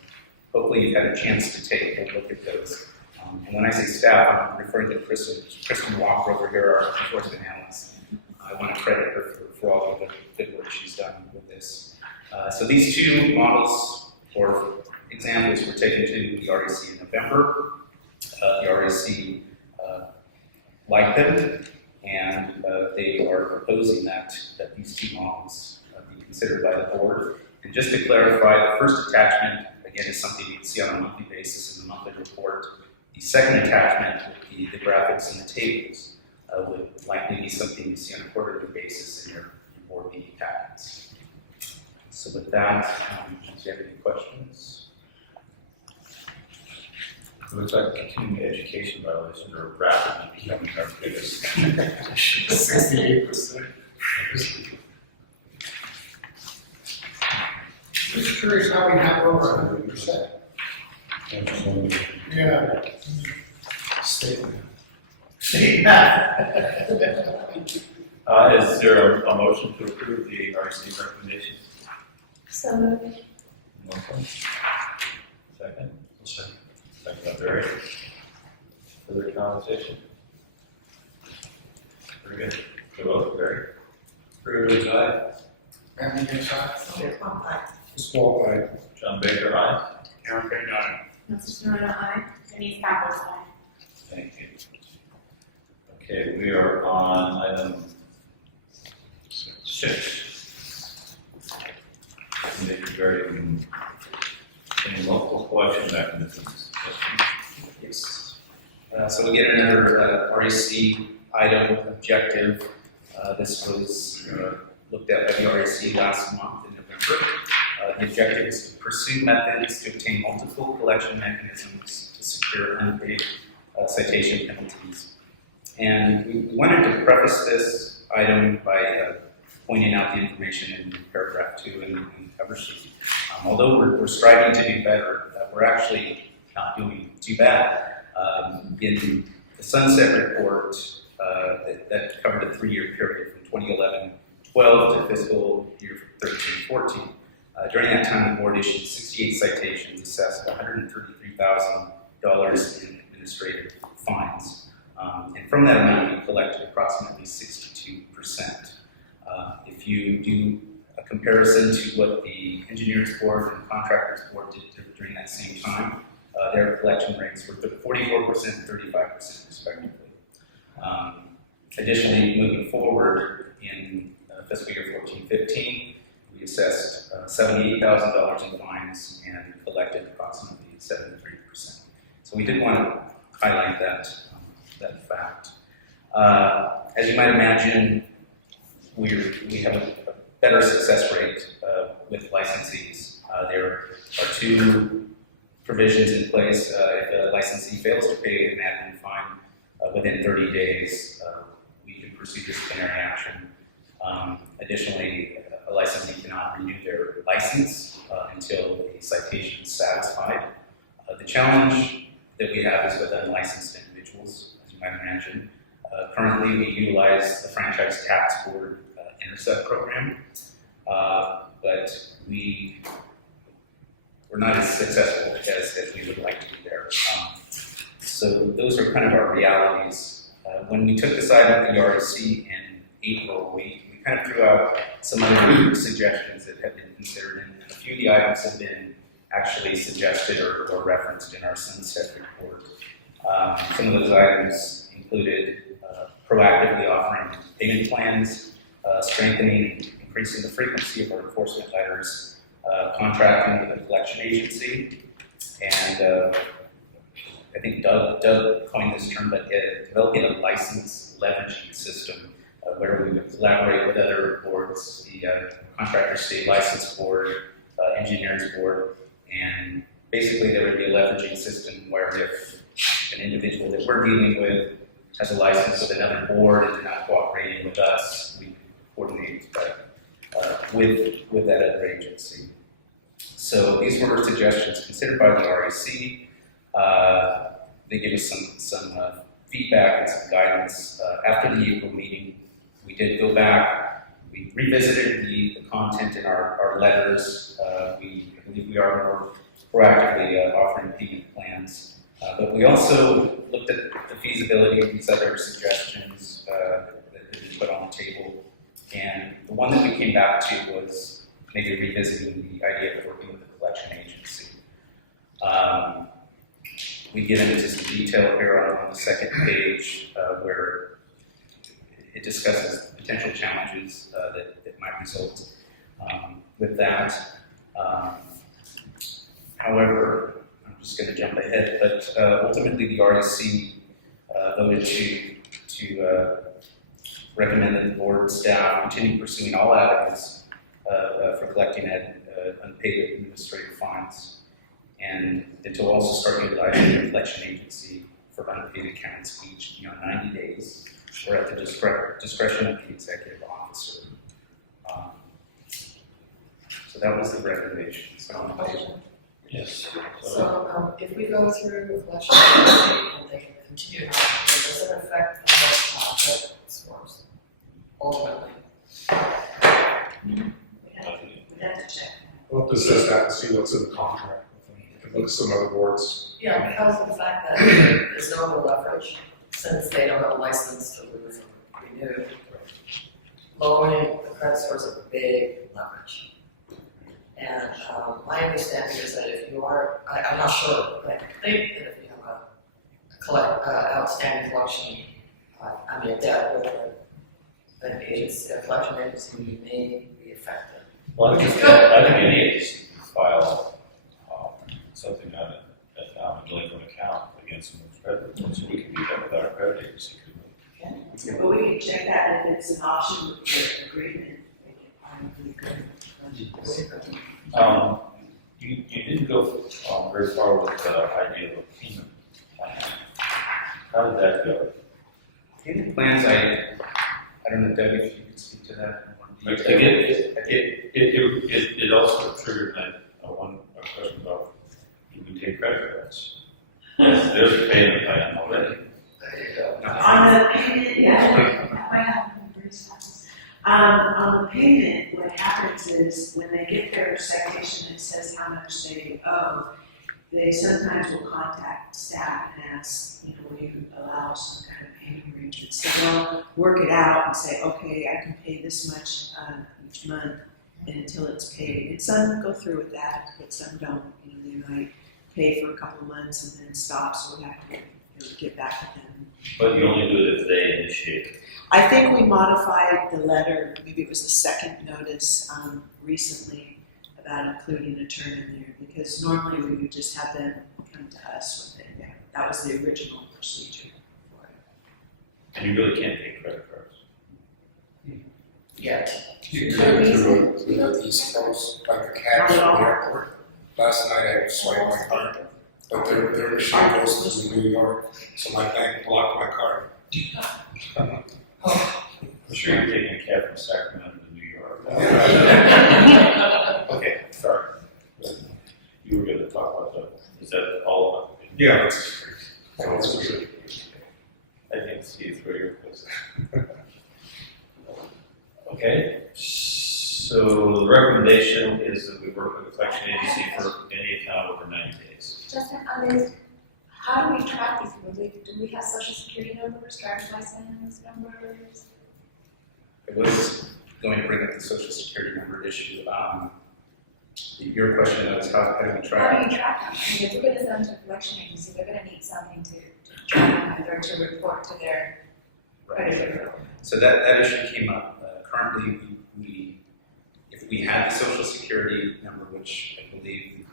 hopefully you've had a chance to take a look at those. And when I say staff, I'm referring to Kristen Walker over here, our enforcement analyst. I want to credit her for all of the good work she's done with this. So these two models, or examples, were taken to the REC in November. The REC liked them, and they are proposing that these two models be considered by the board. And just to clarify, the first attachment, again, is something you can see on a monthly basis in the monthly report. The second attachment, the graphics and the tables, would likely be something you see on a quarterly basis in your board meeting packets. So with that, do you have any questions? It looks like continuing education violations are rapidly becoming our biggest. 68%. Just curious how we have over 100%. Yeah. Statement. Is there a motion to approve the REC recommendations? So moved. Motion. Second? Second by Barry. Further conversation? Very good. The vote, Barry. Privilege, aye. Anthony Mishai. Small eye. John Baker, aye. Karen Payne, aye. Mrs. Serrano, aye. Denise Campbell, aye. Thank you. Okay, we are on item 6. Regarding any local collection mechanisms. Yes. So we get another REC item objective. This was looked at by the REC last month in November. The objective is to pursue methods to obtain multiple collection mechanisms to secure unpaid citation penalties. And we wanted to preface this item by pointing out the information in paragraph 2 in the cover sheet. Although we're striving to do better, we're actually not doing too bad. In the Sunset Report that covered a 3-year period from 2011-12 to fiscal year 13-14, during that time the board issued 68 citations, assessed $133,000 in administrative fines. And from that amount, we collected approximately 62%. If you do a comparison to what the engineers board and contractors board did during that same time, their collection rates were 44% and 35% respectively. Additionally, moving forward in fiscal year 14-15, we assessed $78,000 in fines and collected approximately 73%. So we did want to highlight that fact. As you might imagine, we have a better success rate with licensees. There are 2 provisions in place. If a licensee fails to pay an admin fine within 30 days, we can pursue disciplinary action. Additionally, a licensee cannot renew their license until the citation is satisfied. The challenge that we have is with unlicensed individuals, as you might imagine. Currently, we utilize the Franchise Tax Board Intercept program, but we're not as successful as we would like to be there. So those are kind of our realities. When we took this item at the REC in April, we kind of threw out some other suggestions that have been considered, and a few of the items have been actually suggested or referenced in our sunset report. Some of those items included proactively offering payment plans, strengthening, increasing the frequency of our enforcement letters, contracting with a collection agency, and I think Doug coined this term, but developing a license leveraging system where we would collaborate with other boards, the Contractor State License Board, Engineers Board, and basically there would be a leveraging system where if an individual that we're dealing with has a license with another board and they're not cooperating with us, we coordinate with that other agency. So these were suggestions considered by the RAC. They gave us some feedback and some guidance. After the April meeting, we did go back, we revisited the content in our letters. We believe we are more proactively offering payment plans. But we also looked at the feasibility of these other suggestions that had been put on the table. And the one that we came back to was maybe revisiting the idea of working with a collection agency. We get into some detail here on the second page where it discusses potential challenges that might result with that. However, I'm just going to jump ahead, but ultimately the RAC voted to recommend that the board staff continue pursuing all avenues for collecting unpaid administrative fines, and to also start utilizing the collection agency for unpaid accounts each beyond 90 days, or at the discretion of the executive officer. So that was the recommendation. So, yes. So, if we go through the collection and they continue not to pay, does it affect the credit scores ultimately? We'd have to check. We'll have to assess that and see what's in the contract. We can look at some other boards. Yeah, because of the fact that there's no other leverage, since they don't have a license to lose or renew. Lowering the credit score is a big leverage. And my understanding is that if you are, I'm not sure, but I think that if you have a outstanding collection, a debt with an agency, a collection agency, you may be affected. Well, I think any agency can file something on a delinquent account against someone's credit, so we can do that with our credit agency, couldn't we? But we can check that if it's an option with the agreement. Make it part of the agreement. You didn't go very far with the idea of a payment plan. How did that go? payment plans, I don't know, Doug, if you could speak to that. It also triggered a question about, do we take credit cards? Yes, there's a payment plan already. On the payment, yeah, that might happen in Bruce House. On the payment, what happens is when they get their citation that says how much they owe, they sometimes will contact staff and ask, will you allow some kind of payment arrangement? So they'll work it out and say, okay, I can pay this much each month and until it's paid. And some go through with that, but some don't. They might pay for a couple of months and then stop, so we have to get back with them. But you only do it if they initiate it. I think we modified the letter, maybe it was the second notice recently about including a term in there, because normally we would just have them come to us with it. That was the original procedure for it. And you really can't take credit cards. Yet. You come through the East Coast, like the cabs from the airport. Last night I swiped my card, but their machine goes to New York, so my bank blocked my card. I'm sure you're taking a cab from Sacramento to New York. Okay, sorry. You were going to talk about that. Is that all of it? Yeah, I didn't see you through your place. Okay, so the recommendation is that we work with the collection agency for any account over 90 days. Justin, how do we track these people? Do we have social security numbers, driver's license numbers? It was going to bring up the social security number issue. Your question was how do we How track? do you track them? I mean, if we're gonna send them to a collection agency, they're gonna need something to track them or to report to their creditor. So that issue came up. Currently, if we had the social security number, which I believe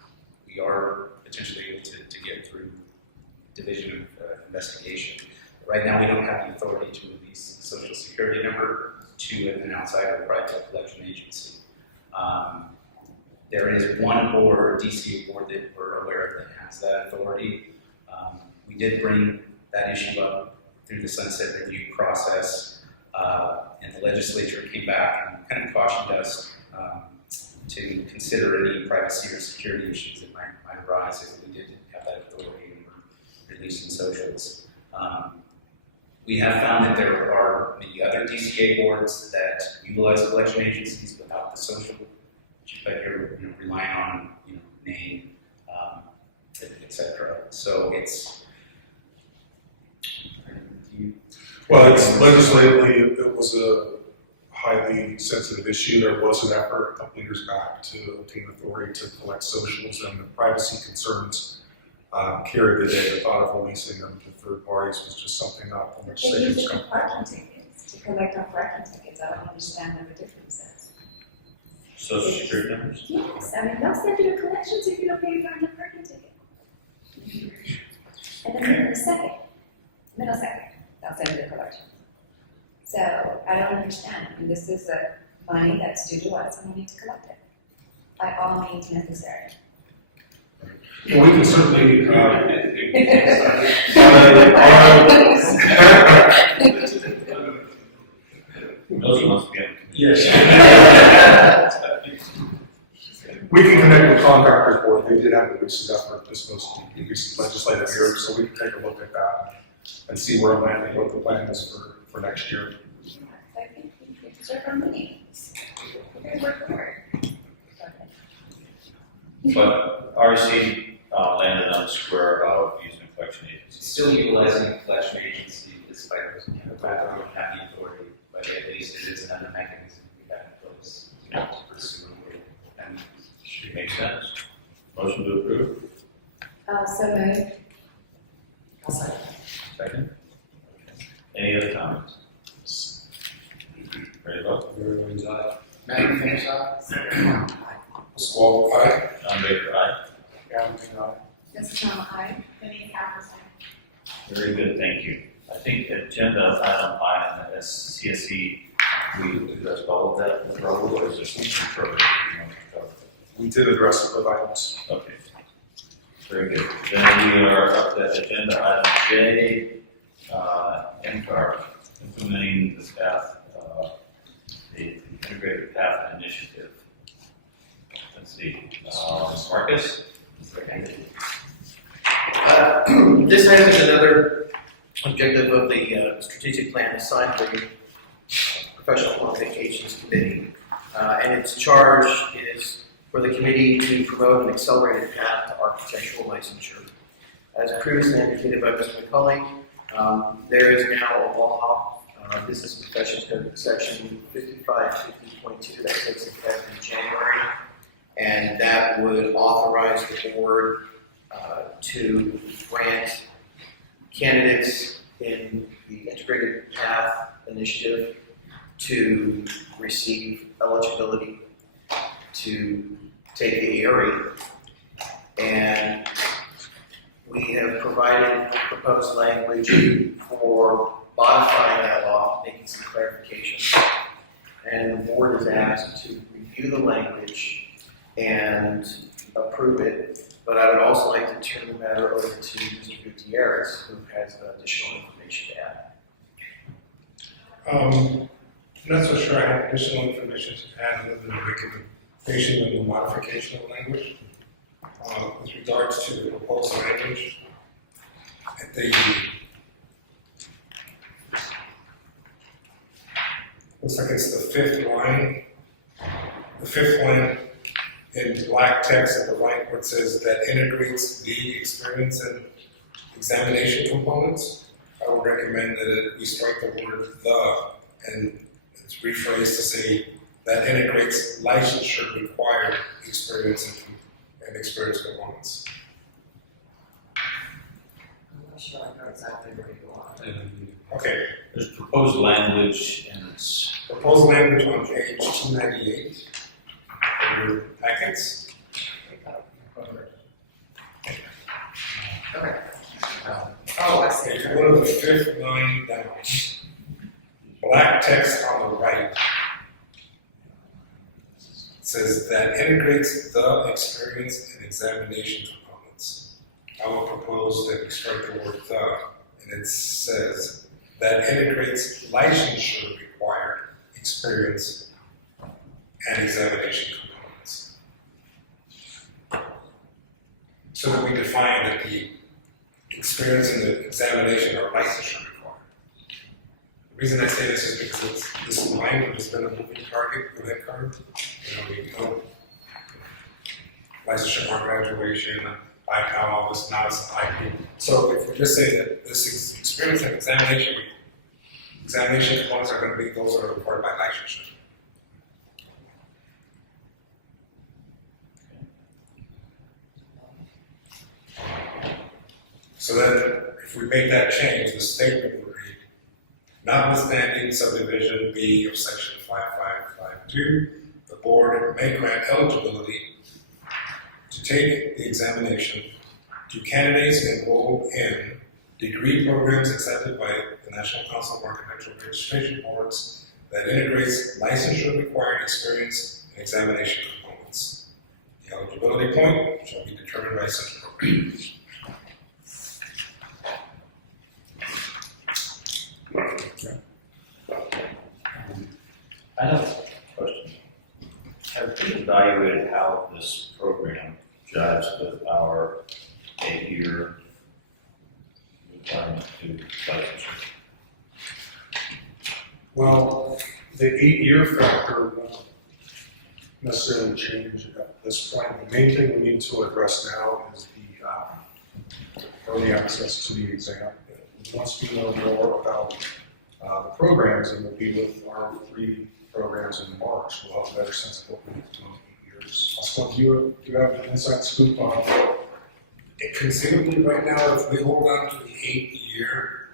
we are potentially able to get through Division of Investigation. Right now, we don't have the authority to release the social security number to an outside or private collection agency. There is one board, DCA board, that we're aware of that has that authority. We did bring that issue up through the sunset review process, and the legislature came back and kind of cautioned us to consider any privacy or security issues that might arise if we did have that authority and were releasing socials. We have found that there are many other DCA boards that utilize collection agencies without the social, but you're relying on name, etc. So it's. Well, it's legislatively, it was a highly sensitive issue. There was an effort a couple years back to obtain authority to collect socials, and the privacy concerns carried the day. The thought of releasing them to third parties was just something not the They legislature use was it for comfortable with. parking tickets, to collect on parking tickets. I don't understand what the difference is. Social security numbers? Yes, I mean, they'll send you a collection so you don't pay for a parking ticket. And then in a second, they'll send you a collection. So I don't understand. I mean, this is money that's due to us and we need to collect it by all means necessary. Well, we can certainly, Those must be on. yes. We can connect with contractors board. They did have a recent effort, this most recent legislative year, so we can take a look at that and see where we're landing, what the plan is for next year. I think we deserve our money. We're gonna work hard. But RC landed on the square of using collection agencies. Still utilizing a collection agency despite the fact that we don't have the authority, but at least it is another mechanism we have in place to pursue and Makes sense. Motion to approve. So moved. Second. Any other comments? Ready to vote? Everyone's aye. Matthew Phoenix, aye. Pasquale, aye. John Baker, aye. Gavin Newsom, aye. This is not I. Denise Appleton. Very good, thank you. I think agenda item I and the CSE, we addressed all of that with Raul, or is there something further? We did address it with items. Okay. Very good. Then we are up to agenda item J, MCAR, implementing the path, the integrated path initiative. Let's see, Marcus? This item is another objective of the strategic plan assigned to the Professional Qualifications Committee. And its charge is for the committee to promote an accelerated path to architectural licensure. As previously indicated by Mr. McCulley, there is now a law, Business Professions Code section 5550.2 that takes effect in January, and that would authorize the board to grant candidates in the Integrated Path Initiative to receive eligibility to take the area. And we have provided proposed language for modifying that law, making some clarifications. And the board is asked to review the language and approve it. But I would also like to turn the matter over to Mr. Gutierrez, who has additional information to add. I'm not so sure I have additional information to add other than the recommendation and the modification of language. With regards to the proposed language, looks like it's the fifth line. The fifth line in black text at the right where it says that integrates the experience and examination components. I would recommend that we strike the word the and it's rephrased to say that integrates licensure required experience and experience components. I'm not sure I know exactly where you are. Okay, There's proposed language and it's, proposed language on page 298 of your packets. Okay. Oh, I see. If you go to the fifth line down, black text on the right says that integrates the experience and examination components. I will propose that we strike the word the, and it says that integrates licensure required experience and examination components. So that we define that the experience and the examination are licensure required. The reason I say this is because this language has been a moving target for that curve. We know licensure mark graduation, ICAO, all this nonsense, IP. So if we just say that this experience and examination components are going to be those that are required by licensure. So then, if we make that change, the statement would read, notwithstanding subdivision B of section 5552, the board may grant eligibility to take the examination to candidates enrolled in degree programs accepted by the National Council of Architectural Registration Boards that integrates licensure required experience and examination components. The eligibility point shall be determined by such program. I have a question. Have we evaluated how this program jives with our 8-year requirement to licensure? Well, the 8-year factor won't necessarily change at this point. The main thing we need to address now is the early access to the exam. Once we know more about the programs, and we'll be with our 3 programs in March, we'll have a better sense of what we need to do in 8 years. Oscar, do you have an inside scoop on Conceivably, right now, if we hold on to the 8-year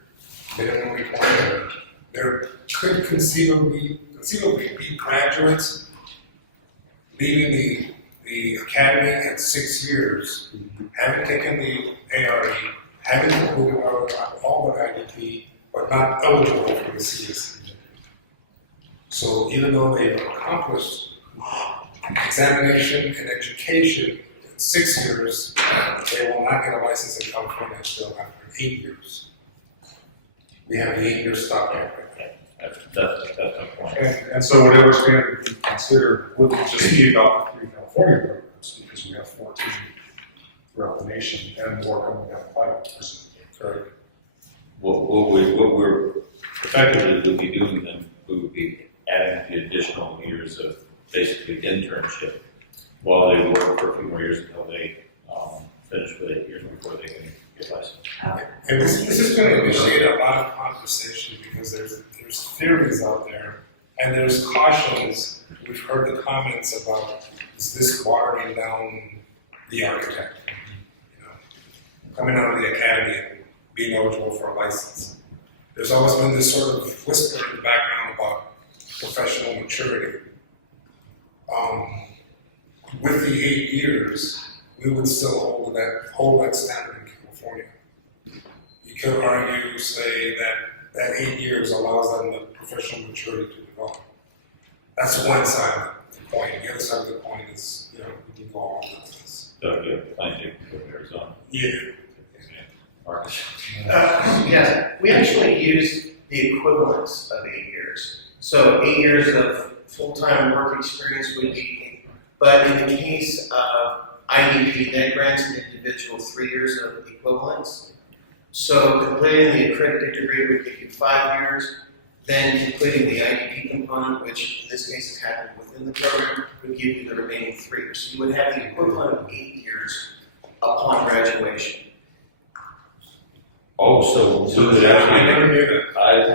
minimum requirement, there could conceivably be graduates leaving the academy at 6 years, having taken the ARE, having completed all the IDP, but not eligible for the CSE. So even though they've accomplished examination and education in 6 years, they will not get a license in California until after 8 years. We have the 8-year stopgap right there. That's my point. and so whatever standard we consider wouldn't just be about the 3 California programs, because we have 14 throughout the nation and more coming down the pipe. Correct. What we're effectively would be doing then, we would be adding the additional years of basically internship while they work for a few more years until they finish with 8 years before they can get licensed. And this is going to initiate a lot of conversation because there's theories out there and there's cautions. We've heard the comments about is this watering down the architect, coming out of the academy and being eligible for a license. There's always been this sort of whisper in the background about professional maturity. With the 8 years, we would still hold that standard in California. You could argue, say, that 8 years allows them the professional maturity to develop. That's one side of the coin. The other side of the coin is, we can go on with this. So, yeah, plenty of Arizona. Yeah. Marcus. Yes, we actually use the equivalence of 8 years. So 8 years of full-time work experience would be, but in the case of IDP, that grants an individual 3 years of equivalence. So completing the accredited degree would give you 5 years, then completing the IDP component, which in this case is happening within the program, would give you the remaining 3 years. So you would have the equivalent of 8 years upon graduation. Oh, so that actually,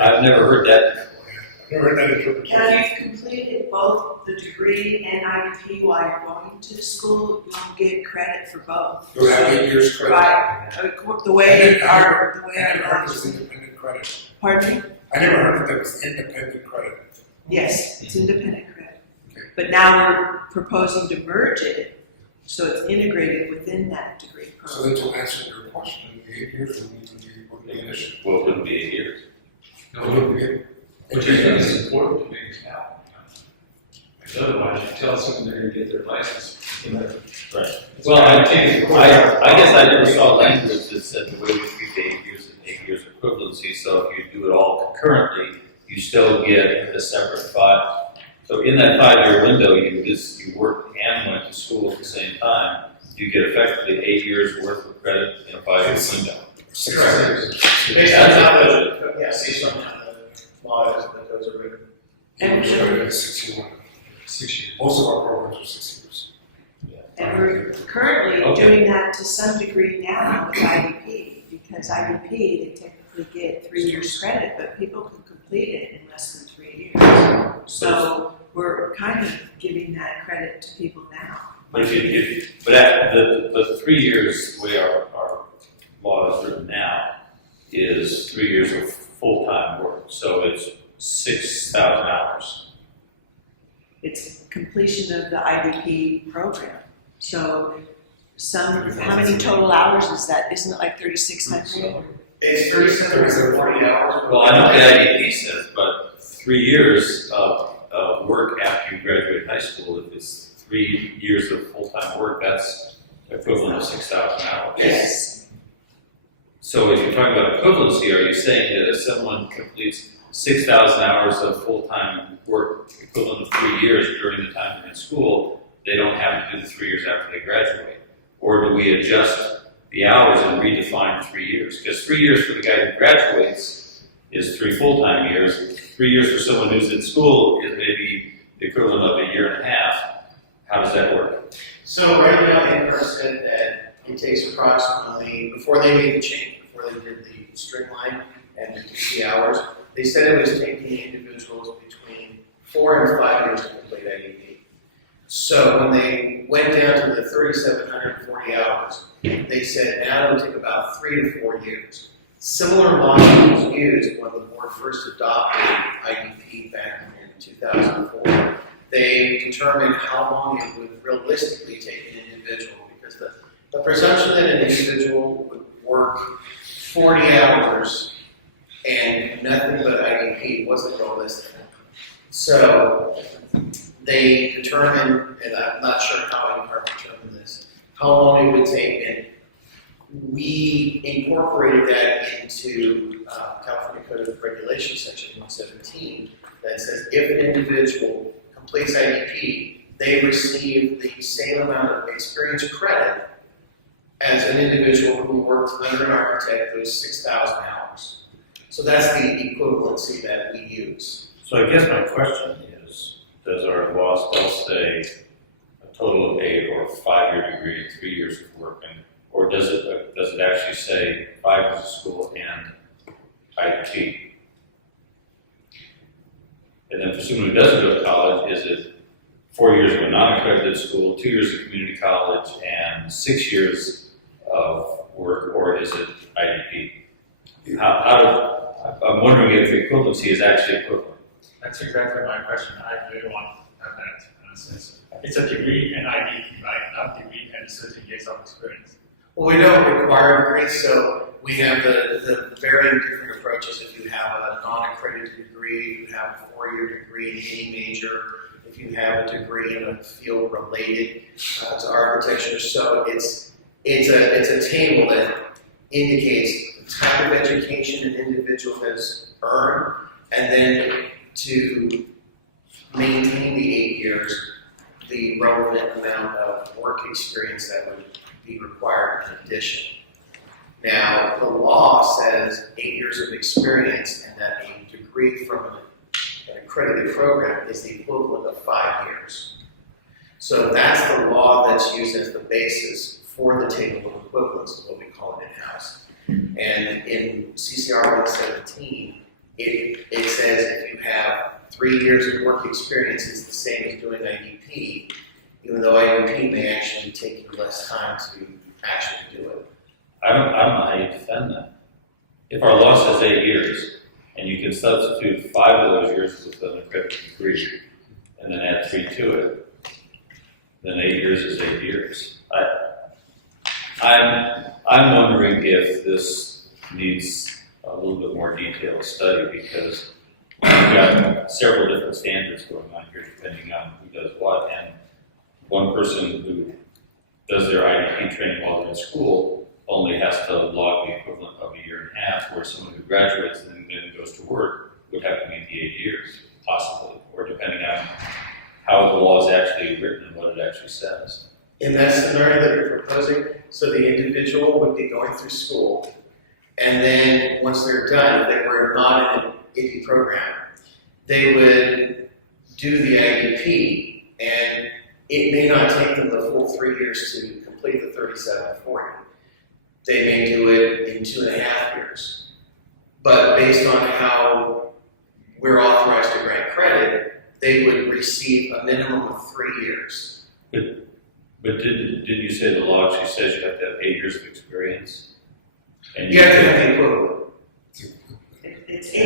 I've never heard that. never heard that interpretation. If you've completed both the degree and IDP while you're going to school, you'll get credit for both. You'll have 8 years credit. Right. The way I our, never heard this independent credit. pardon me? I never heard that was independent credit. Yes, it's independent credit. Okay. But now we're proposing to merge it, so it's integrated within that degree So program. that to answer your question, the 8 years wouldn't be an issue. Well, it wouldn't be 8 years. No, it wouldn't be. Which I think is important to make now. Because otherwise, you tell someone they're gonna get their license. Right. Well, I guess I never saw language that said the way we treat the 8 years and 8 years equivalency, so if you do it all concurrently, you still get a separate 5. So in that 5-year window, you worked and went to school at the same time, you get effectively 8 years worth of credit in a 5-year window. 6 years. Based on That's how a- the, yeah, based on how the laws, the codes are written. And we started at 61. 6 years. Most of our programs are 6 years. And we're currently Okay. doing that to some degree now with IDP, because IDP, they technically get 3 years credit, but people can complete it in less than 3 years. So we're kind of giving that credit to people now. But the 3 years, the way our law is written now, is 3 years of full-time work, so it's 6,000 hours. It's completion of the IDP program. So how many total hours is that? Isn't it like 3,600? It's 37 or 40 hours. Well, I know what the IDP says, but 3 years of work after you graduate high school, if it's 3 years of full-time work, that's equivalent of 6,000 hours. Yes. So if you're talking about equivalency, are you saying that if someone completes 6,000 hours of full-time work equivalent of 3 years during the time they're in school, they don't have to do the 3 years after they graduate? Or do we adjust the hours and redefine 3 years? Because 3 years for the guy who graduates is 3 full-time years. 3 years for someone who's in school is maybe the equivalent of a year and a half. How does that work? So right now, Amherst said that it takes approximately, before they made the change, before they did the string line and reduced the hours, they said it was taking individuals between 4 and 5 years to complete IDP. So when they went down to the 3,740 hours, they said now it would take about 3 to 4 years. Similar logic was used when the board first adopted IDP back in 2004. They determined how long it would realistically take an individual, because the presumption that an individual would work 40 hours and nothing but IDP wasn't realistic. So they determined, and I'm not sure how I determined this, how long it would take, and we incorporated that into California Code of Regulations, Section 117, that says if an individual completes IDP, they receive the same amount of experience credit as an individual who worked under an architect those 6,000 hours. So that's the equivalency that we use. So I guess my question is, does our law still say a total of 8 or a 5-year degree and 3 years of work? Or does it actually say 5 years of school and IT? And then for someone who doesn't go to college, is it 4 years of a non-accredited school, 2 years of community college, and 6 years of work, or is it IDP? I'm wondering if the equivalency is actually equivalent. That's exactly my question. I really want to have that sense. It's a degree and IDP, right? Not degree and certain years of experience. Well, we don't require degrees, so we have the varying different approaches. If you have a non-accredited degree, you have a 4-year degree in any major, if you have a degree in a field related to architecture. So it's a table that indicates the type of education an individual has earned, and then to maintain the 8 years, the relevant amount of work experience that would be required in addition. Now, the law says 8 years of experience and that a degree from an accredited program is the equivalent of 5 years. So that's the law that's used as the basis for the table of equivalence, is what we call it in-house. And in CCR 117, it says if you have 3 years of work experience is the same as doing IDP, even though IDP may actually take you less time to actually do it. I don't know how you defend that. If our law says 8 years, and you can substitute 5 of those years with an accredited degree, and then add 3 to it, then 8 years is 8 years. I'm wondering if this needs a little bit more detailed study, because we've got several different standards going on here depending on who does what, and one person who does their IDP training while they're in school only has to log the equivalent of a year and a half, where someone who graduates and then goes to work would have to meet the 8 years, possibly, or depending on how the law is actually written and what it actually says. In that scenario that you're proposing, so the individual would be going through school, and then once they're done, if they were not in an IDP program, they would do the IDP, and it may not take them the full 3 years to complete the 3740. They may do it in 2.5 years. But based on how we're authorized to grant credit, they would receive a minimum of 3 years. But didn't you say the law actually says you have to have 8 years of experience? And You have to have the equivalent.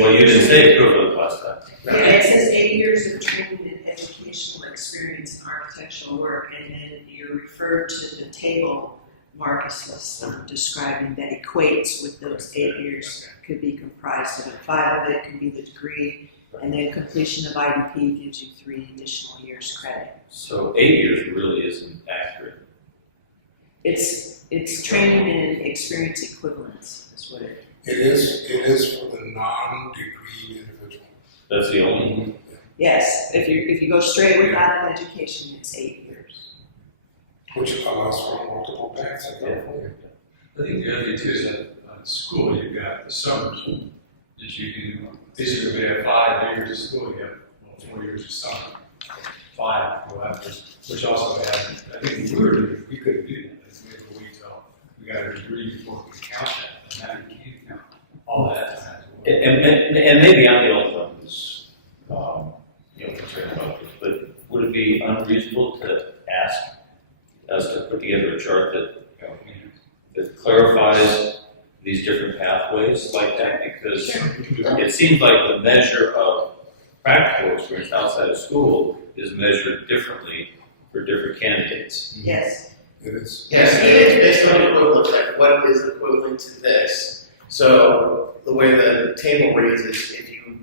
Well, you didn't say equivalent last time. Yeah, it says 8 years of training and educational experience in architectural work, and then you refer to the table Marcus was describing that equates with those 8 years. Could be comprised of it. 5 of it can be the degree, and then completion of IDP gives you 3 additional years credit. So 8 years really isn't accurate. It's training and experience equivalence is what it. It is for the non-degree individual. That's the only. Yes, if you go straight without an education, it's 8 years. Which allows for multiple paths in California. I think the other thing too is that at school, you've got the summers that you can, basically we have 5 years of school, you have 4 years of summer. 5 go after, which also had, I think we couldn't do that. We had to wait till we got a degree before we could count that, and now you can't count all that time. And maybe I'm the only one who's, concerned about this, but would it be unreasonable to ask us to put together a chart that clarifies these different pathways like that? Because it seems like the measure of practical experience outside of school is measured differently for different candidates. Yes. It is. Yes, it is based on equivalent, like what is equivalent to this. So the way the table reads is if you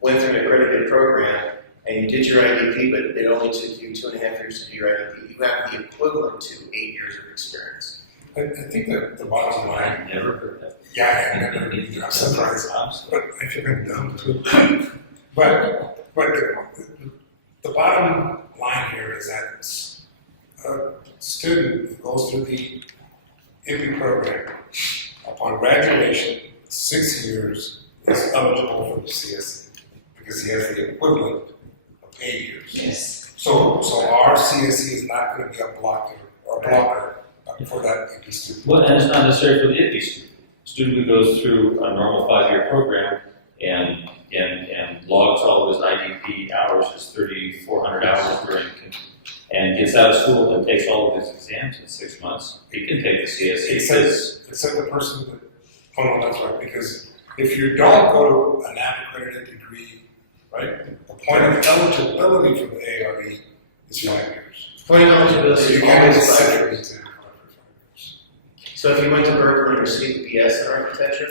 went through an accredited program and you did your IDP, but it only took you 2.5 years to do your IDP, you have the equivalent to 8 years of experience. I think that the bottom line. I've never heard that. Yeah, I never either. I'm surprised. But I feel I'm dumb too. But the bottom line here is that a student who goes through the IPI program, upon graduation, 6 years is eligible for the CSE because he has the equivalent of 8 years. Yes. So our CSE is not going to be a blocker for that IPI student. Well, and it's not necessarily for the IPI student. Student who goes through a normal 5-year program and logs all of his IDP hours, his 3,400 hours during, and gets out of school and takes all of his exams in 6 months, he can take the CSE. Except the person that, oh no, that's right, because if you don't go to an accredited degree, right, the point of eligibility for the ARE is 5 years. Point of eligibility So you is can't always just 5 sit years. for exam for 5 years. So if you went to Berkeley and received a BS in architecture,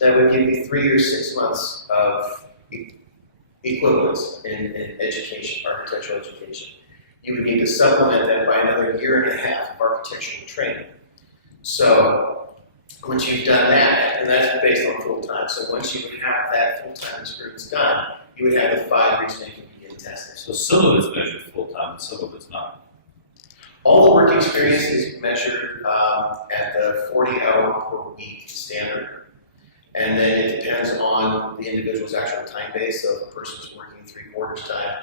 that would give you 3 years, 6 months of equivalence in education, architectural education. You would need to supplement that by another 1.5 years of architectural training. So once you've done that, and that's based on full-time, so once you would have that full-time experience done, you would have the 5 years that you can begin testing. So some of it's measured full-time and some of it's not. All the work experience is measured at the 40-hour per week standard. And then it depends on the individual's actual time base. So if a person's working 3/4 time,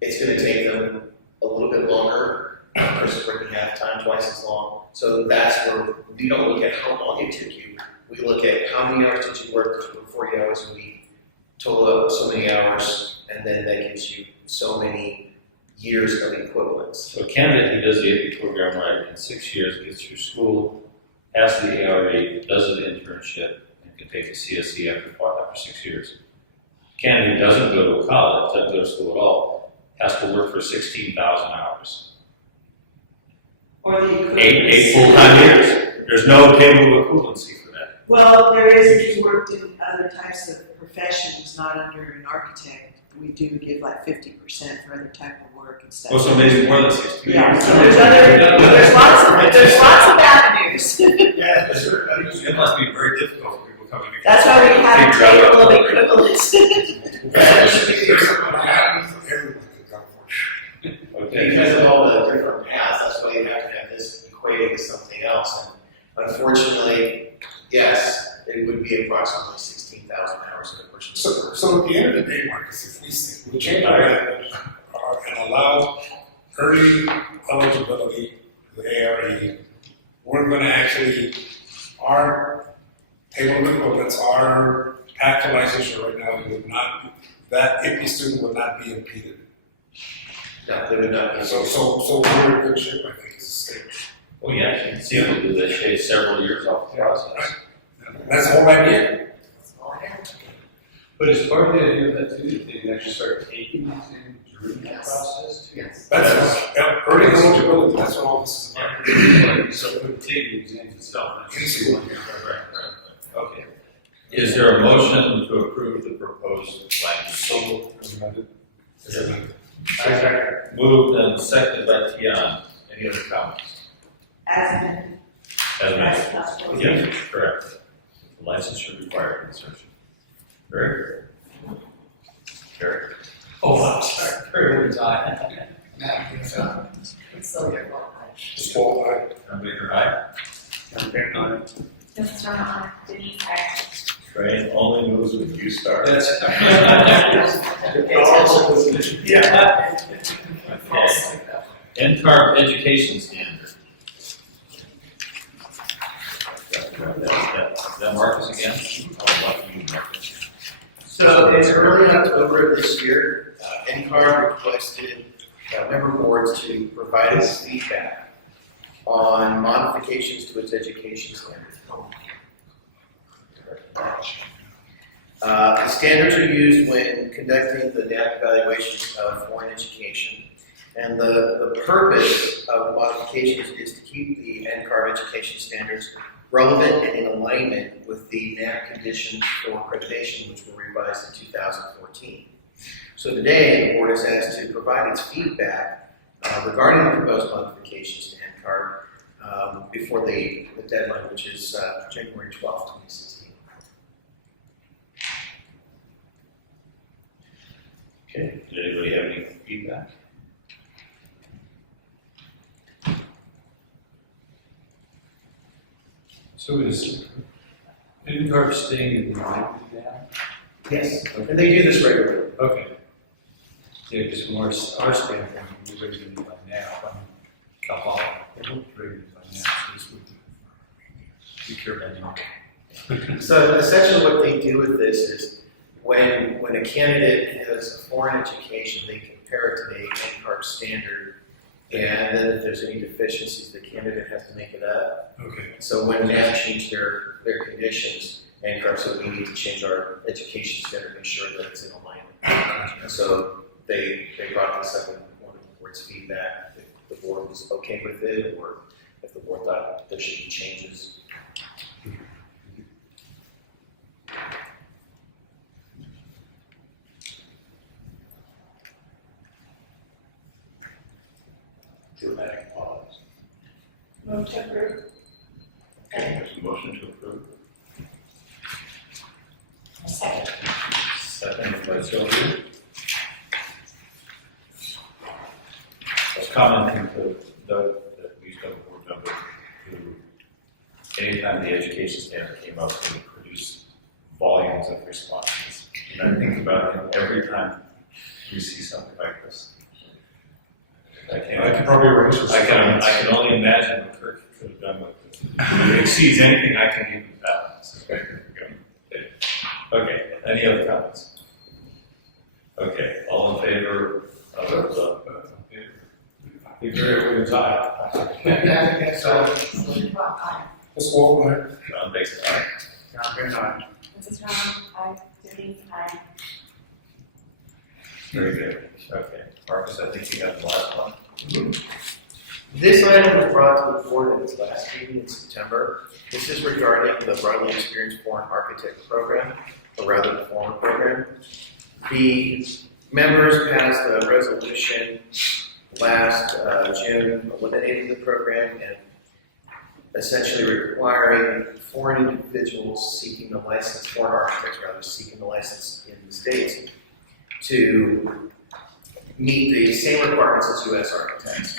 it's going to take them a little bit longer. If a person's working half time, twice as long. So that's where we don't look at how long it took you. We look at how many hours did you work for 40 hours a week, total of so many hours, and then that gives you so many years of equivalence. So a candidate who does the AP program right in 6 years gets through school, passes the ARE, does an internship, and can take the CSE after 6 years. A candidate who doesn't go to college, doesn't go to school at all, has to work for 16,000 hours. Or the equivalent. Eight full-time years. There's no table of equivalency for that. Well, there is if you worked in other types of professions, not under an architect. We do give like 50% for other type of work and stuff. Oh, so maybe more than 16. Yeah, so there's lots of avenues. Yeah, it must be very difficult for people coming to. That's why we have a figure out table of what- equivalence. Okay. Because of all the different paths, that's why you have to have this equated with something else. And unfortunately, yes, it would be approximately 16,000 hours of a person's work. So at the end of the day, Marcus, if we change our and allow early eligibility, the ARE, we're gonna actually, our table of equivalents, our actualization right now would not, that AP student would not be impeded. No, they would not be. So we're in good shape, I think, as a state. Oh, yeah, you can see them do that shave several years off the process. That's the whole idea. But as part of the idea of that too, they can actually start taking exams during that process too. Yes. That's early eligibility, that's what all this is about. So it would take the exams itself. not In just school. one year. Right. Okay. Is there a motion to approve the proposed language? So, as amended. Moved and seconded by Tian. Any other comments? As amended. As amended. As possible. Yes, correct. The license should require insertion. Very good. Very good. Oh, I'm sorry. Very good. Aye. It's so good. Just vote aye. John Baker, aye. Mr. Turner, Denise, I. Train only moves when you start. That's. Yeah. Okay. NCARB education standard. That Marcus again? So in early October of this year, NCARB requested member boards to provide us feedback on modifications to its education standards. The standards are used when conducting the NAAP evaluations of foreign education. And the purpose of modifications is to keep the NCARB education standards relevant and in alignment with the NAAP conditions for accreditation, which were revised in 2014. So today, the board is asked to provide its feedback regarding the proposed modifications to NCARB before the deadline, which is January 12, 2016. Okay, did anybody have any feedback? So is NCARB staying in line with that? Yes, and they do this regularly. Okay. Yeah, because from our standpoint, we're ready to do by now. Cal Poly, we're ready to do by now. So this would be care about it. So essentially what they do with this is when a candidate has a foreign education, they compare it to the NCARB standard. And then if there's any deficiencies, the candidate has to make it up. Okay. So when NAAP changed their conditions, NCARB said we need to change our education standard to ensure that it's in alignment. And so they brought this up in one of the board's feedback, if the board was okay with it, or if the board thought there should be changes. Dramatic pause. Move to approve. Okay, there's a motion to approve. Second. Second by Sylvia. As commenting to Doug that we used to have a board member who, anytime the education standard came up, they would produce volumes of responses. And I think about him every time we see something like this. I I can probably arrange this. I can only imagine what Kirk could have done with this. It exceeds anything I can even fathom. So, okay, any other comments? Okay, all in favor of the, Gary Williams, aye. Ms. Walton, aye. John Baker, aye. John Byrne, aye. Mrs. Ryan, aye. Denise, aye. Very good. Okay, Marcus, I think you got the last one. This item was brought to the board at its last meeting in September. This is regarding the Broadly Experienced Foreign Architect Program, or rather the foreign program. The members passed a resolution last June eliminating the program and essentially requiring foreign individuals seeking the license, foreign architects rather, seeking the license in the States to meet the same requirements as U.S. architects.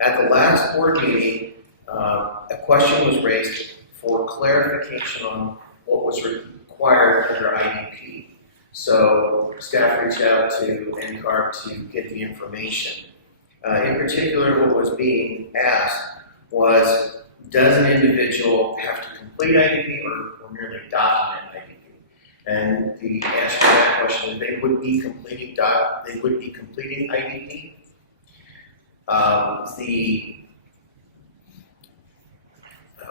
At the last board meeting, a question was raised for clarification on what was required under IDP. So staff reached out to NCARB to get the information. In particular, what was being asked was, does an individual have to complete IDP or merely document IDP? And the answer to that question is they would be completing IDP. The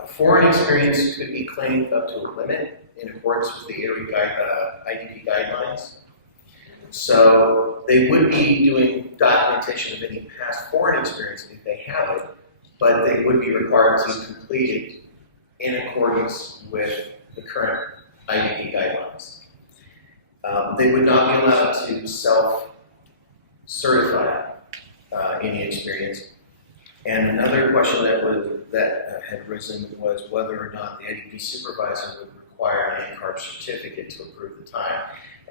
foreign experience could be claimed up to a limit in accordance with the IDP guidelines. So they would be doing documentation of any past foreign experience if they have it, but they would be required to complete it in accordance with the current IDP guidelines. They would not be allowed to self-certify any experience. And another question that had risen was whether or not the IDP supervisor would require an NCARB certificate to approve the time.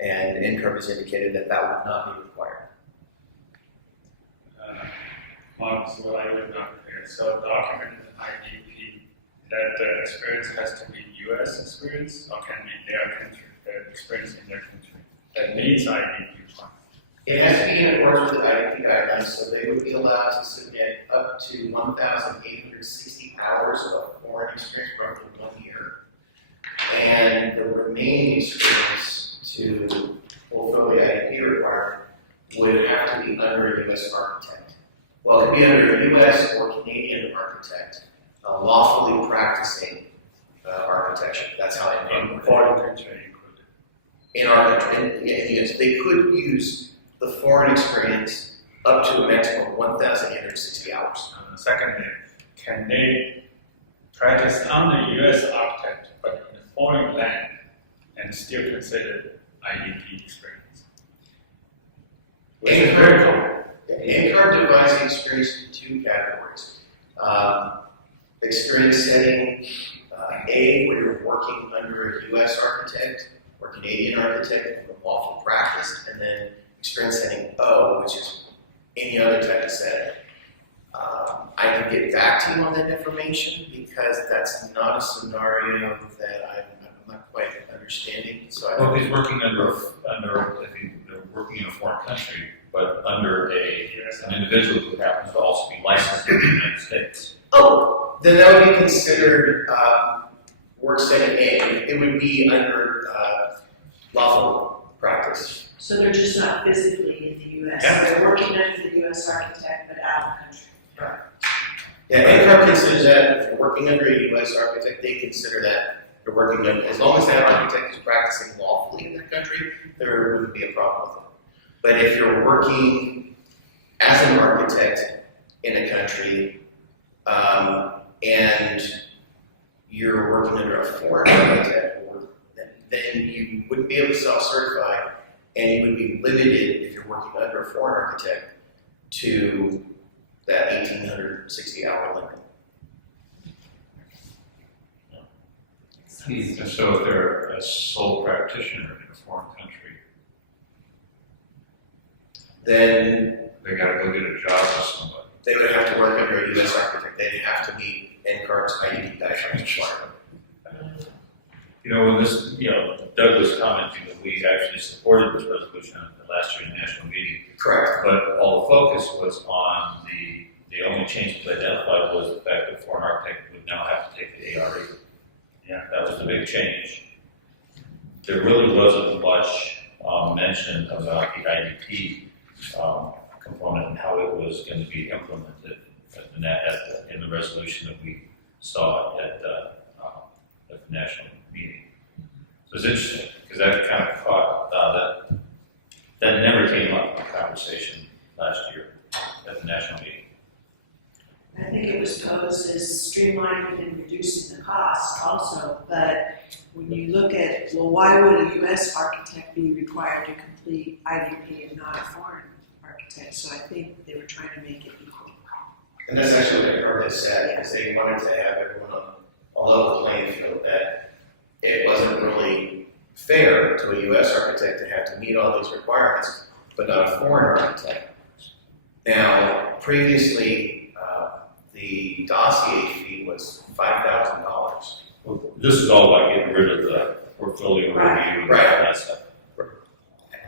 And NCARB has indicated that that would not be required. Marcus, what I would not prepare. So document IDP, that the experience has to be U.S. experience or can be their country, experience in their country. That needs IDP. It has to be in accordance with the IDP guidelines, so they would be allowed to submit up to 1,860 hours of foreign experience for up to 1 year. And the remaining experience to fulfill the IDP requirement would have to be under a U.S. architect. Well, it could be under a U.S. or Canadian architect, lawfully practicing architecture. That's how it In foreign country included. in our country. Yes, they could use the foreign experience up to a maximum of 1,860 hours. Secondly, can they practice under U.S. architect but in a foreign land and still consider IDP experience? Which is very common. NCARB divides the experience into two categories. Experience setting A, where you're working under a U.S. architect or Canadian architect in lawful practice, and then experience setting O, which is any other type of setting. I can get back to you on that information because that's not a scenario that I'm not quite understanding. So I Well, don't. he's working they're working in a foreign country, but under an individual who happens to also be licensed in the United States. Oh, then that would be considered work setting A. It would be under lawful practice. So they're just not physically in the U.S. Yeah. They're working under the U.S. architect, but out of the country. Yeah, NCARB considers that if you're working under a U.S. architect, they consider that you're working under, as long as that architect is practicing lawfully in their country, there wouldn't be a problem with it. But if you're working as an architect in a country, and you're working under a foreign architect, then you wouldn't be able to self-certify, and you would be limited, if you're working under a foreign architect, to that 1,860 hour limit. And so if they're a sole practitioner in a foreign country, Then they gotta go get a job with somebody. they would have to work under a U.S. architect. They'd have to meet NCARB's IDP guidelines requirement. You know, when this, Doug was commenting that we actually supported this resolution at last year's national meeting. Correct. But all the focus was on the only change that was identified was the fact that foreign architect would now have to take the ARE. Yeah, that was the big change. There really wasn't much mention about the IDP component and how it was going to be implemented in the resolution that we saw at the national meeting. So it's interesting, because that kind of caught, that never came up in conversation last year at the national meeting. I think it was posed as streamlining and reducing the cost also, but when you look at, well, why would a U.S. architect be required to complete IDP and not a foreign architect? So I think they were trying to make it equal. And that's actually what Department said, because they wanted to have everyone on a level playing field, that it wasn't really fair to a U.S. architect to have to meet all these requirements, but not a foreign architect. Now, previously, the dossier fee was $5,000. Well, this is all about getting rid of the portfolio review and all that stuff.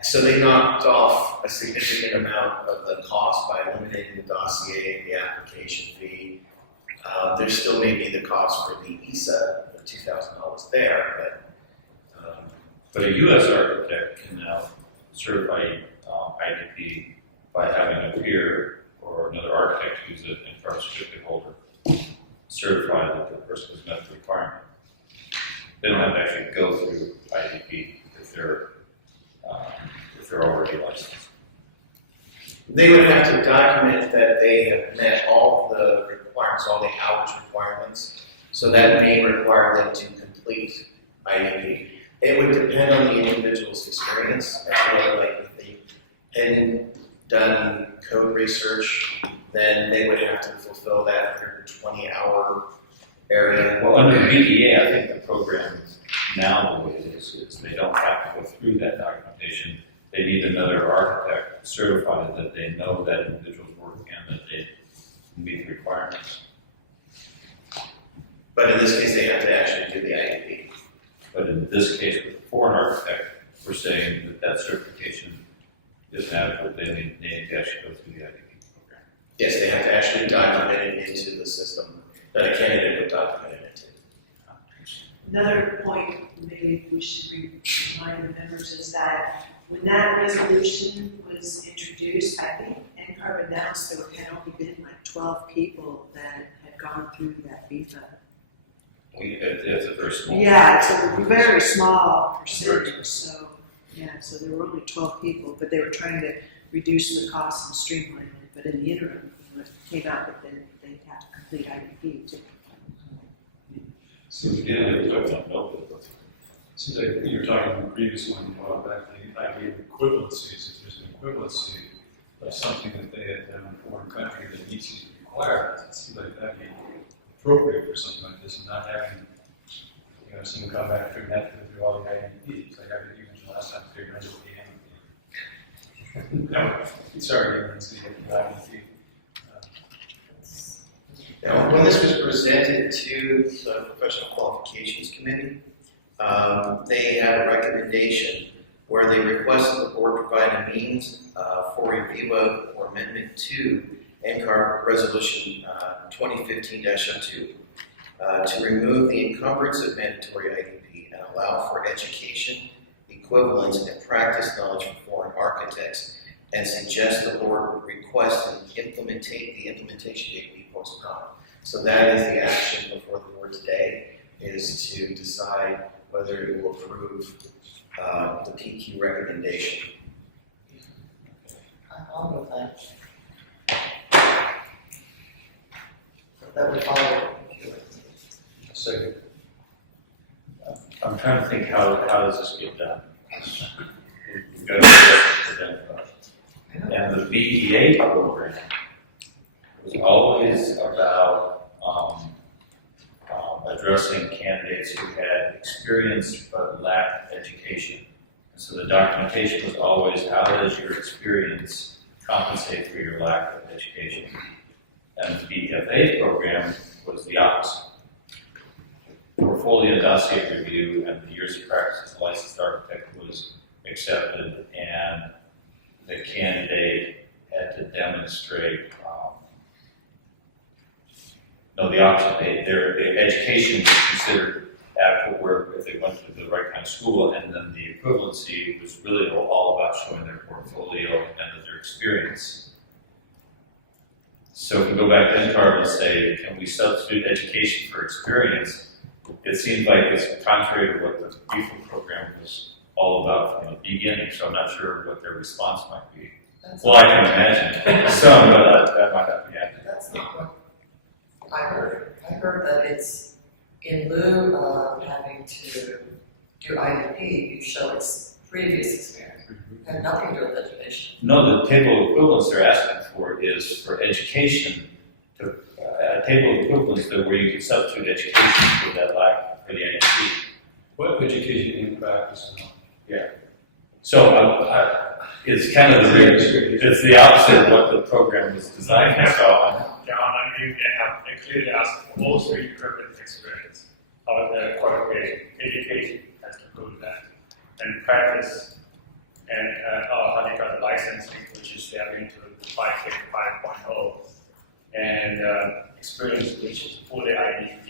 So they knocked off a significant amount of the cost by eliminating the dossier, the application fee. There still may be the cost for the ESA, the $2,000 there, But a U.S. architect can now certify IDP by having a peer or another architect who's an infrared certificate holder certify that the person has met the requirement. They don't have to actually go through IDP if they're already licensed. they would have to document that they have met all the requirements, all the hours requirements. So that may require them to complete IDP. It would depend on the individual's experience. Actually, like if they hadn't done code research, then they would have to fulfill that 120-hour area. Well, under the BDA, I think the program now the way it is they don't have to go through that documentation. They need another architect certified that they know that individual's work and that they meet the requirements. But in this case, they have to actually do the IDP. But in this case, with the foreign architect, we're saying that that certification is adequate. They need to actually go through the IDP program. Yes, they have to actually document it into the system that a candidate would document it into. Another point maybe we should remind the members is that when that resolution was introduced, I think NCARB announced there had only been like 12 people that had gone through that BIFA. It's a very small. Yeah, it's a very small percentage, so, yeah, so there were only 12 people, but they were trying to reduce the cost and streamline it, but in the interim, it came out that they had to complete IDP too. So again, since you were talking about the previous one, about the idea of equivalencies, if there's an equivalency of something that they had done in a foreign country that meets these requirements, it seems like that'd be appropriate for something like this, and not having, someone come back and have to go through all the IDPs, like I mentioned last time, figuring out what the No, sorry, it's the IDP. Now, when this was presented to the Professional Qualifications Committee, they had a recommendation where they requested the board provide a means for review of or amendment to NCARB Resolution 2015-02 to remove the encumbrance of mandatory IDP and allow for education, equivalence, and practice knowledge for foreign architects, and suggest the board request the implementation date be postponed. So that is the action before the board today, is to decide whether it will approve the PQ recommendation. I'll go with that. That would follow. Second. I'm trying to think how does this get done? We've got to identify. And the BEA program was always about addressing candidates who had experience but lacked education. And so the documentation was always, how does your experience compensate for your lack of education? And the BFA program was the opposite. Portfolio dossier review and the years of practice as a licensed architect was accepted, and the candidate had to demonstrate, the opposite. Their education was considered adequate work if they went to the right kind of school, and then the equivalency was really all about showing their portfolio and their experience. So if we go back to NCARB and say, can we substitute education for experience? It seems like it's contrary to what the BEFA program was all about from the beginning, so I'm not sure what their response might be. Well, I can imagine some, but that might not be accurate. That's not what I heard. I heard that it's in lieu of having to do IDP, you show its previous experience. It had nothing to do with education. No, the table of equivalence they're asking for is for education, to, a table of equivalence that where you can substitute education for that lack for the IDP. What education in practice? So it's kind of it's the opposite of what the program was designed for. So John, I mean, they have clearly asked for also equivalent experience of the qualification. Education has to prove that. And practice and how they got the licensing, which is they are into 5.0, and experience, which is fully IDP.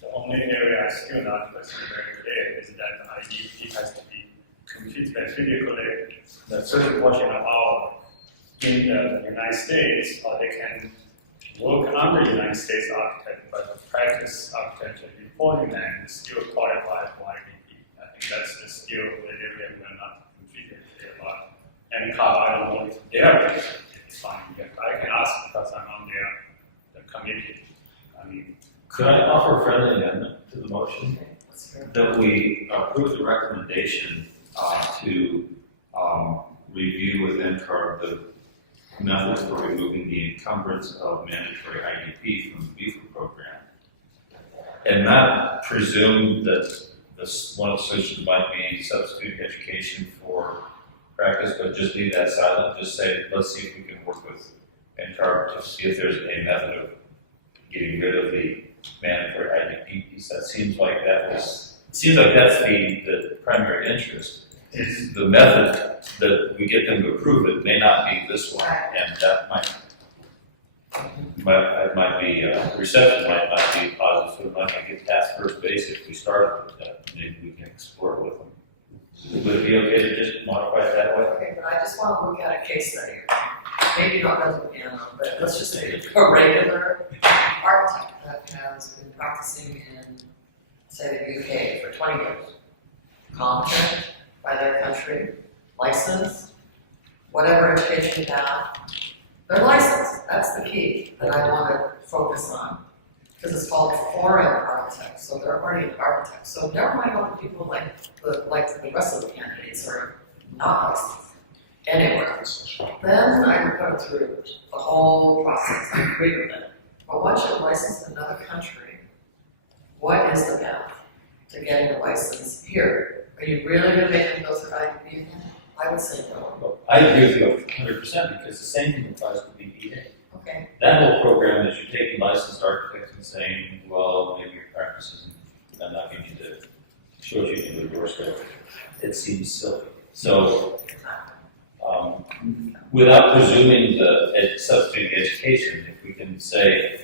The only area I still not understand very clear is that the IDP has to be completed physically. The certain portion of our in the United States, or they can work under United States architect, but practice architecture before the land is still qualified for IDP. I think that's the skill area we're not completely clear about. And I don't know if their it's fine. I can ask because I'm on the committee. I mean, could I offer a friendly amendment to the motion? That we approve the recommendation to review with NCARB the methods for removing the encumbrance of mandatory IDP from the BEFA program. And not presume that this one of the solutions might be substitute education for practice, but just leave that silent. Just say, let's see if we can work with NCARB to see if there's a method of getting rid of the mandatory IDP piece. That seems like that's the primary interest. It's the method that we get them to approve it may not be this one, and that might be reception might not be positive, so it might not get past first base if we start with that. Maybe we can explore it with them. Would it be okay to just modify it that way? Okay, but I just want to look at a case study. Maybe not as a piano, but let's just say a regular architect that has been practicing in, say, the UK for 20 years. Competent by their country, licensed, whatever education they have. They're licensed. That's the key that I want to focus on. Because it's called foreign architects, so they're already architects. So never mind all the people like the rest of the candidates are not licensed anywhere. Then I would go through the whole process. I agree with it. But once you're licensed in another country, what is the path to getting a license here? Are you really going to make them go through IDP? I would say no. I agree with you 100% because the same thing applies to BPA. Okay. That whole program is you're taking licensed architects and saying, well, maybe your practice isn't enough, you need to show what you can do your scope. It seems silly. So, without presuming the substitute education, if we can say,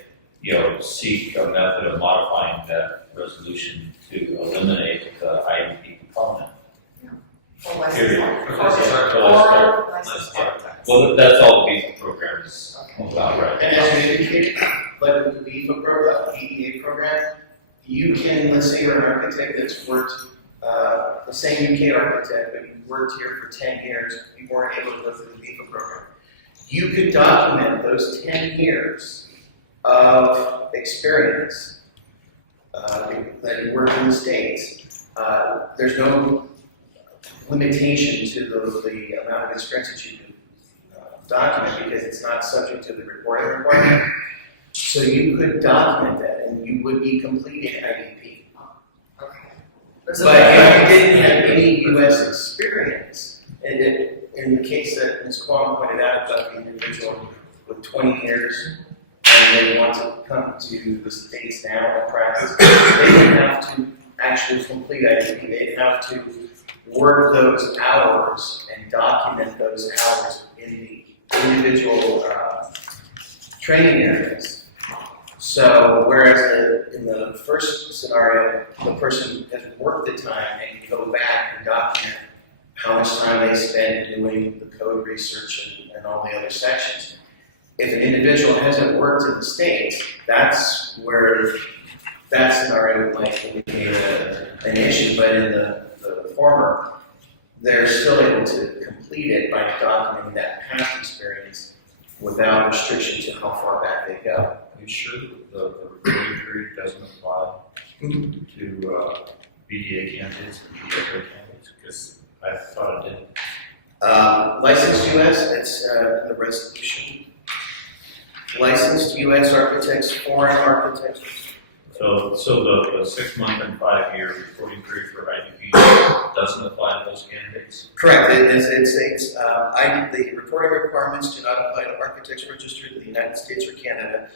seek a method of modifying that resolution to eliminate the IDP component. Period. Well, that's all the BEFA program is about, right? And as you indicated, like with the BEFA program, the EDA program, you can, let's say you're an architect that's worked, the same UK architect, but you've worked here for 10 years, you weren't able to go through the BEFA program. You could document those 10 years of experience that you worked in the States. There's no limitation to the amount of experience that you can document because it's not subject to the reporting requirement. So you could document that and you would be completing IDP. Okay. But if you didn't have any U.S. experience, and in the case that Ms. Kwong pointed out about the individual with 20 years and they want to come to the States now and practice, they would have to actually complete IDP. They'd have to work those hours and document those hours in the individual training areas. So whereas in the first scenario, the person has worked the time and can go back and document how much time they spent doing the code research and all the other sections. If an individual hasn't worked in the States, that's where that scenario might indicate an issue, but in the former, they're still able to complete it by documenting that past experience without restriction to how far back they go. Are you sure the recruiting period doesn't apply to BDA candidates and BDA candidates? Because I thought it did. Licensed US, it's in the resolution. Licensed US architects, foreign architects. So the 6 month and 5 year reporting period for IDP doesn't apply to those candidates? Correct, it states, the reporting requirements do not apply to architects registered in the United States or Canada,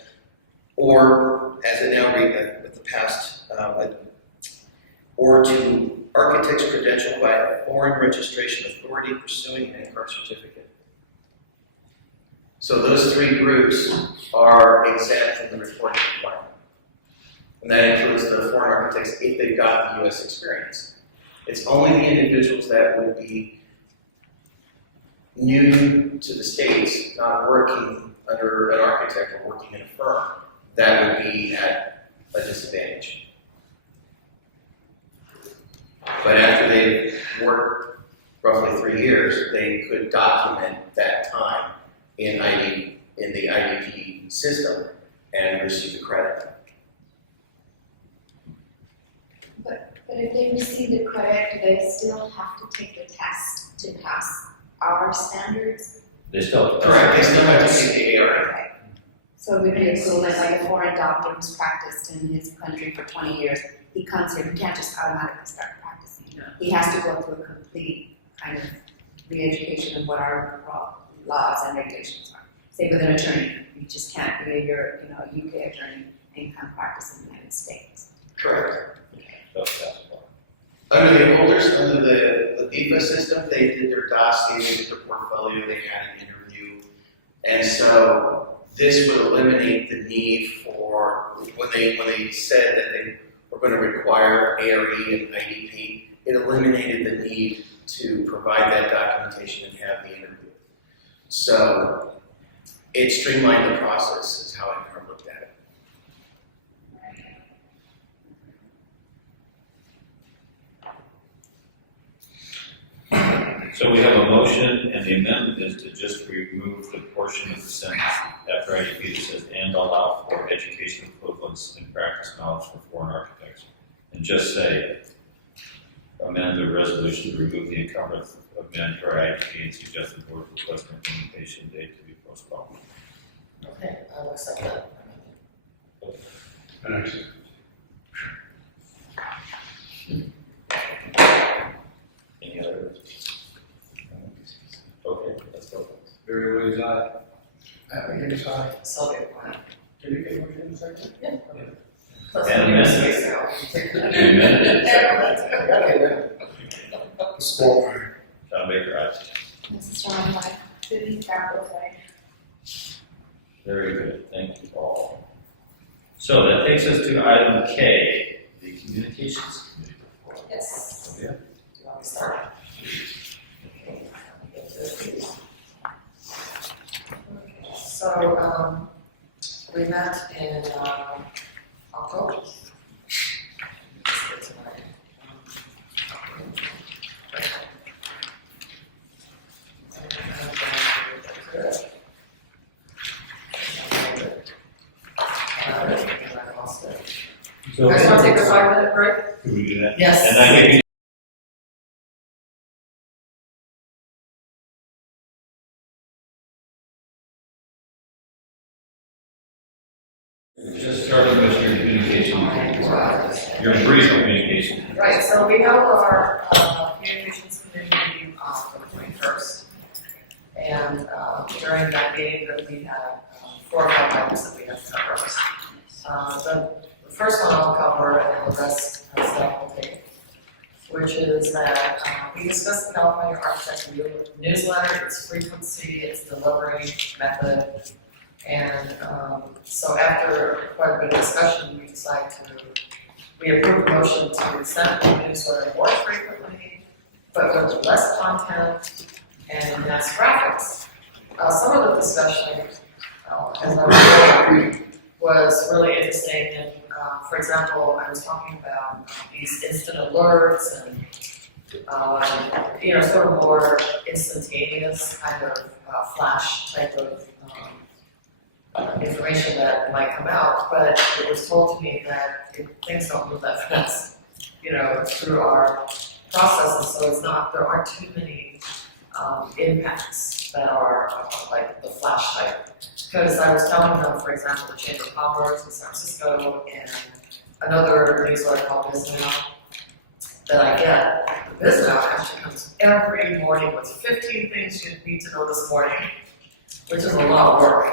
or, as it now reads with the past, or to architects credentialed by a foreign registration authority pursuing an NCAR certificate. So those three groups are exempt from the reporting requirement. And that includes the foreign architects if they've got the US experience. It's only the individuals that would be new to the States, not working under an architect or working in a firm, that would be at a disadvantage. But after they've worked roughly 3 years, they could document that time in the IDP system and receive the credit. But if they receive the credit, do they still have to take the test to pass our standards? They still. Correct, they still have to take the ARA. So it would be equivalent, like a foreign doctor who's practiced in his country for 20 years, he comes here, he can't just automatically start practicing. He has to go through a complete kind of re-education of what our laws and regulations are. Say with an attorney, you just can't be a UK attorney and come practice in the United States. Correct. Under the holders, under the BIFA system, they did their dossier, they did their portfolio, they had an interview. And so this would eliminate the need for, when they said that they were going to require ARE and IDP, it eliminated the need to provide that documentation and have the interview. So it streamlined the process, is how I kind of looked at it. So we have a motion, and the amendment is to just remove the portion of the sentence after IDP that says, and allow for education equivalence and practice knowledge for foreign architects. And just say, amend the resolution to remove the encumbrance of mandatory IDP and suggest the board request an implementation date to be postponed. Okay, I'll accept that. Any other? Okay, let's go. Very well, is aye. Higgins, aye. Sylvia, aye. Did you get one in a second? Yeah. And amended. Score aye. John Baker, aye. Mrs. John, like, Judy Garfield, like. Very good, thank you all. So that takes us to item K, the communications committee report. Yes. Yeah. Do you want me to start? So, we met in October. So, You guys want to take a 5-minute break? can we do that? Yes. And I think just starting with your communication report. Your brief communication. Right, so we held our communications committee meeting on the 21st. And during that meeting, that we had 4 or 5 items that we had to cover. The first one I'll cover, and the rest staff will take, which is that we discussed the California Architect newsletter, its frequency, its delivery method, And so after quite a bit of discussion, we approved a motion to send the newsletter more frequently, but with less content and less graphics. Some of the discussion, as I was was really interesting. And for example, I was talking about these instant alerts and sort of more instantaneous kind of flash type of information that might come out, but it was told to me that things don't move that fast, through our processes, so there aren't too many impacts that are like the flash type. Because I was telling them, for example, the Chamber of Commerce in San Francisco and another newsletter called BizNow that I get. The BizNow actually comes every morning with 15 things you need to know this morning, which is a lot of work.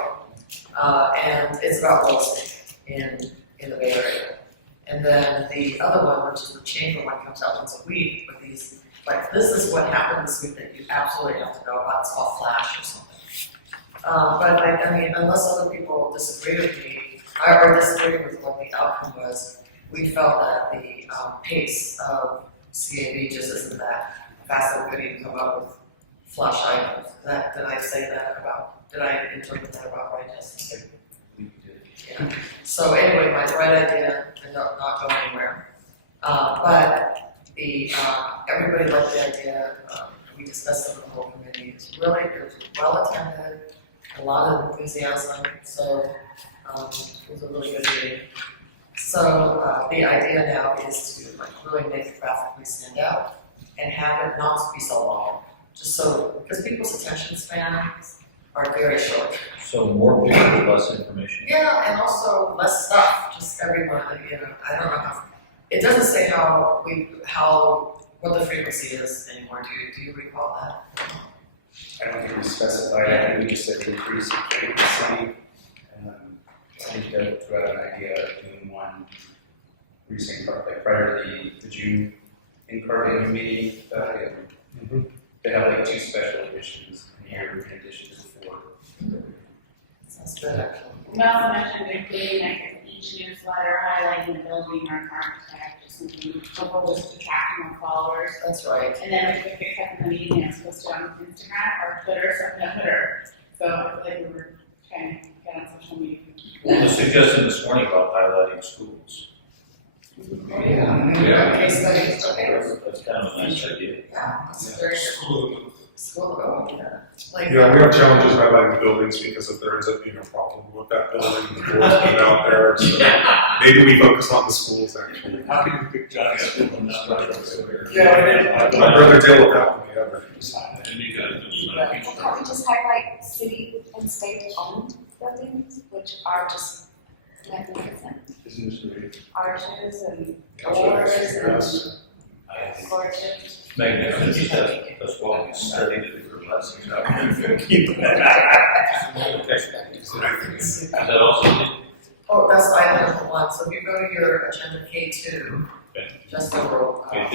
And it's about real estate in the Bay Area. And then the other one, which is the Chamber one, comes out once a week with these, like, this is what happened this week that you absolutely have to know about. It's called Flash or something. But I mean, unless other people disagree with me, or disagree with what the outcome was, we felt that the pace of CAB just isn't that fast that we could even come up with flash items. Did I say that about? Did I interpret that about right, Justin? Yeah. So anyway, my bright idea ended up not going anywhere. But everybody liked the idea. We discussed it with the whole committee. It was well attended, a lot of enthusiasm. So it was a really good meeting. So the idea now is to really make it graphically stand out and have it not be so long. Just so, because people's attention spans are very short. So more pictures, less information. Yeah, and also less stuff, just everyone, I don't know how, it doesn't say what the frequency is anymore, do you recall that? I don't think we specified, I think we just said increase in frequency. I think that threw out an idea of doing one recent, like prior to the June in-person meeting, they have like 2 special editions a year in addition to the 4. Sounds good, actually. We also mentioned including like each newsletter highlighting the building or architect, just something, people just attract more followers. That's right. And then we pick up in the meeting and it's posted on Instagram or Twitter, So I feel like we were trying to get on social media. Well, the suggestion this morning about highlighting schools. Yeah. Case studies, okay. That's kind of a nice idea. Yeah, that's very school development, yeah. Like, Yeah, we have challenges highlighting buildings because if there ends up being a problem with that building, the board's been out there, so maybe we focus on the schools actually. How can you pick Johnny School and not I'd rather deal with that than the other. Can't we just highlight city and state-owned buildings, which are just magnificent? Arches and doors and gorgeous. Magnificent, that's what we studied it for lessons. Is that also? oh, that's item number 1, so if you go to your agenda K2, just over, Okay,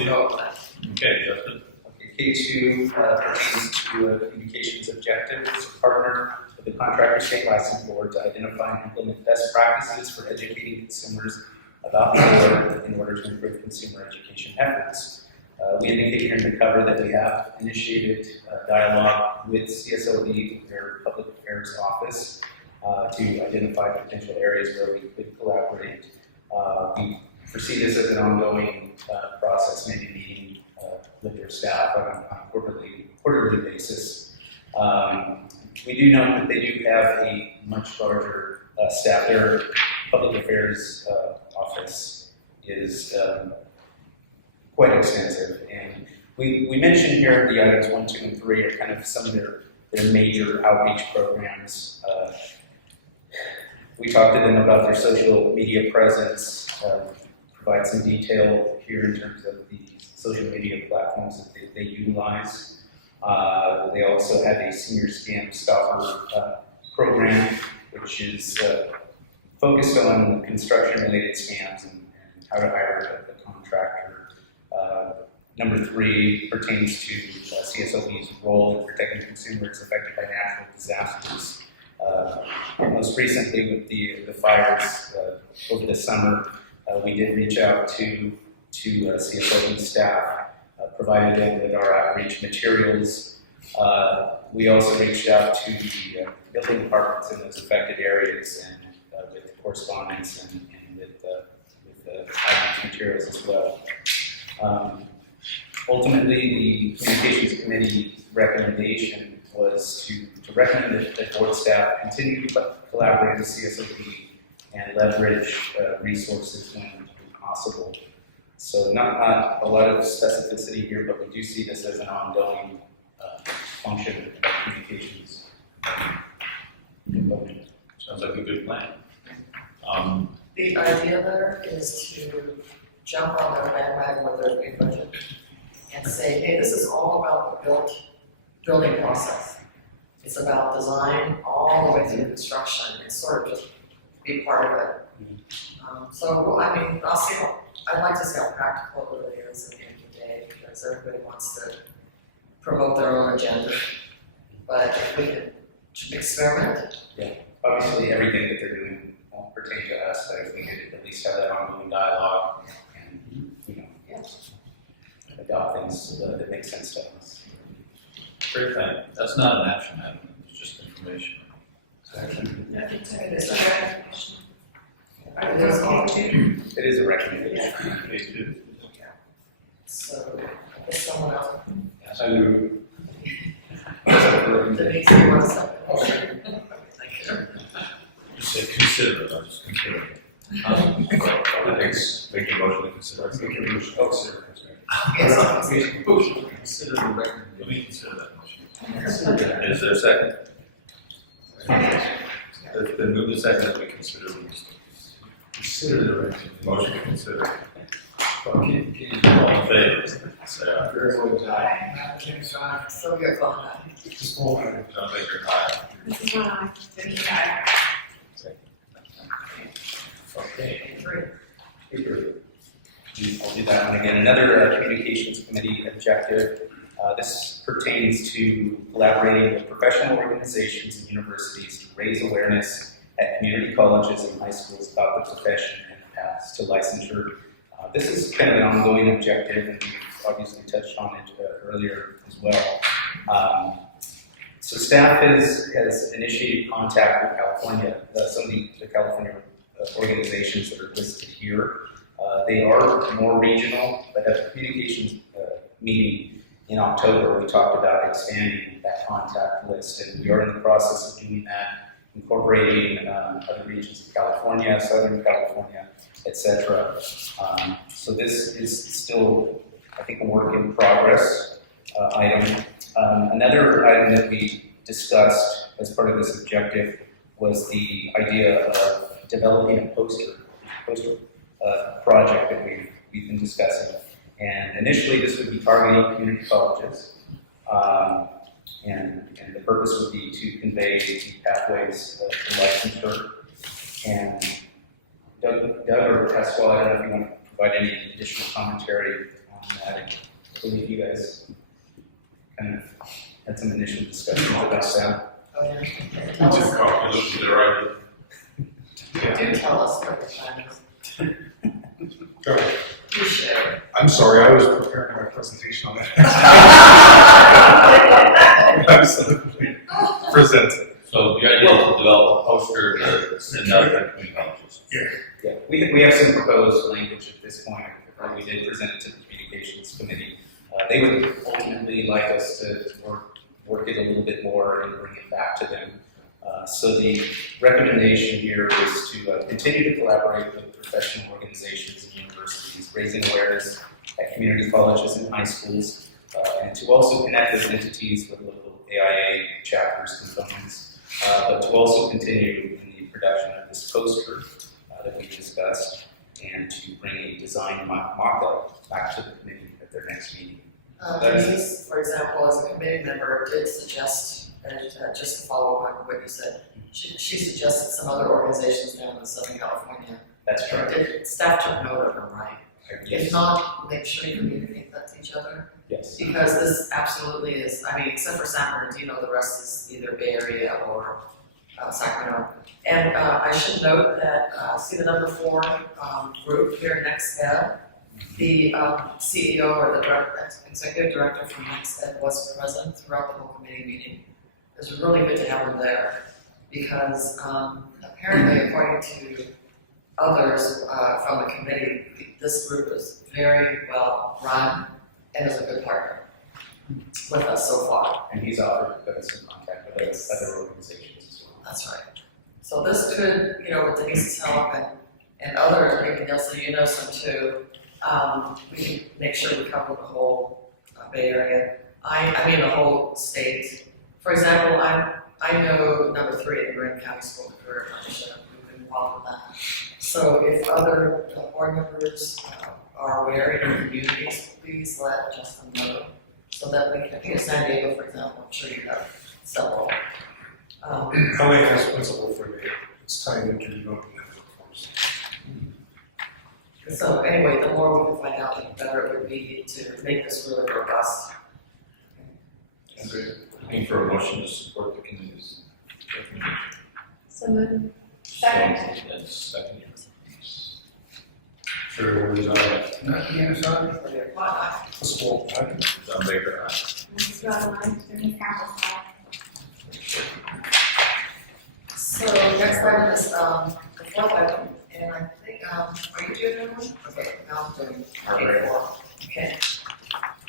Justin. Okay, K2 pertains to communications objectives, partner with the contractor state license board to identify and implement best practices for educating consumers about the board in order to improve consumer education efforts. We indicate here in the cover that we have initiated dialogue with CSLB, their public affairs office, to identify potential areas where we could collaborate. We foresee this as an ongoing process, maybe meeting with their staff on a quarterly basis. We do know that they do have a much larger staff. Their public affairs office is quite extensive, and we mentioned here the items 1, 2, and 3 are kind of some of their major outreach programs. We talked to them about their social media presence, provide some detail here in terms of the social media platforms that they utilize. They also have a senior scam stopper program, which is focused on construction-related scams and how to hire a contractor. Number 3 pertains to CSLB's role in protecting consumers affected by natural disasters. most recently with the fires over the summer, we did reach out to CSLB staff, provided them with our outreach materials. We also reached out to the building departments in those affected areas and with correspondence and with the outreach materials as well. Ultimately, the Communications Committee's recommendation was to recommend that board staff continue to collaborate with CSOP and leverage resources when possible. So not a lot of specificity here, but we do see this as an ongoing function of communications. Sounds like a good plan. The idea there is to jump on their bandwagon with their big budget and say, hey, this is all about the building process. It's about design all the way through construction and sort of just be part of it. So, I mean, I'd like to see how practical it is at the end of the day, because everybody wants to promote their own agenda. But if we can experiment. Yeah, obviously everything that they're doing won't pertain to us, but if we could at least have that ongoing dialogue and, adopt things that make sense to us. Great thing. That's not an action item, it's just information. It is a recommendation. Phase two. So, if someone else. I do. Denise, you want something? You said consider it, I'll just consider it. Make a motion to consider. Make a motion to consider. Yes. Consider the recommendation. Let me consider that motion. Is there a second? Then move the second that we consider these. Consider the recommendation. Motion to consider. All in favor? Say aye. So you're going on. John Baker, aye. Okay. I'll do that one again. Another Communications Committee objective. This pertains to collaborating with professional organizations and universities to raise awareness at community colleges and high schools about the profession and the paths to licensure. This is kind of an ongoing objective, and we've obviously touched on it earlier as well. So staff has initiated contact with California, some of the California organizations that are listed here. They are more regional, but at the communications meeting in October, we talked about expanding that contact list, and we are in the process of doing that, incorporating other regions of California, Southern California, etc. So this is still, I think, a work in progress item. Another item that we discussed as part of this objective was the idea of developing a poster project that we've been discussing. And initially, this would be targeting community colleges, and the purpose would be to convey the pathways to licensure. And Doug or Pasquale, I don't know if you want to provide any additional commentary on that. I believe you guys kind of had some initial discussions about that. Oh, yeah. Do tell us what the plan is. You share. I'm sorry, I was preparing my presentation on that. Absolutely. Present. So the idea is to develop a poster to send out to community colleges. Yeah, we have some proposed language at this point. We did present it to the Communications Committee. They would ultimately like us to work it a little bit more and bring it back to them. So the recommendation here is to continue to collaborate with professional organizations and universities, raising awareness at community colleges and high schools, and to also connect those entities with local AIA chapters, components, but to also continue in the production of this poster that we discussed, and to bring a design mock-up back to the committee at their next meeting. Denise, for example, as a committee member, did suggest, just to follow up on what you said, she suggested some other organizations down in Southern California. That's correct. Staff took note of them, right? Yes. If not, make sure you communicate that to each other. Yes. Because this absolutely is, I mean, except for San Bernardino, the rest is either Bay Area or Sacramento. And I should note that, see the number 4 group here, NextEd, the CEO or the executive director from NextEd was present throughout the whole committee meeting. It was really good to have him there because apparently, according to others from the committee, this group is very well run and is a good partner with us so far. And he's offered to put us in contact with other organizations as well. That's right. So this could, with Denise's help and others, maybe Nelson, you know some too, we can make sure we cover the whole Bay Area. I mean the whole state. For example, I know number 3 at the Marin County School of Career Partnership. We've been involved in that. So if other board members are aware in your communities, please let Justin know so that we can, I think in San Diego, for example, I'm sure you have several. LA has principal for me. It's tied into the open network force. So anyway, the more we can find out, the better it would be to make this really robust. Looking for a motion to support the committee's recommendation. So moved. Second. Yes, second. Chair Williams, aye. Not Deanna Sargent? Fiscal, aye. John Baker, aye. Mrs. Rosalind, Denise Campbell, aye. So next item is the 4th item, and I think, are you doing that one? Okay, now I'm doing A4. Okay.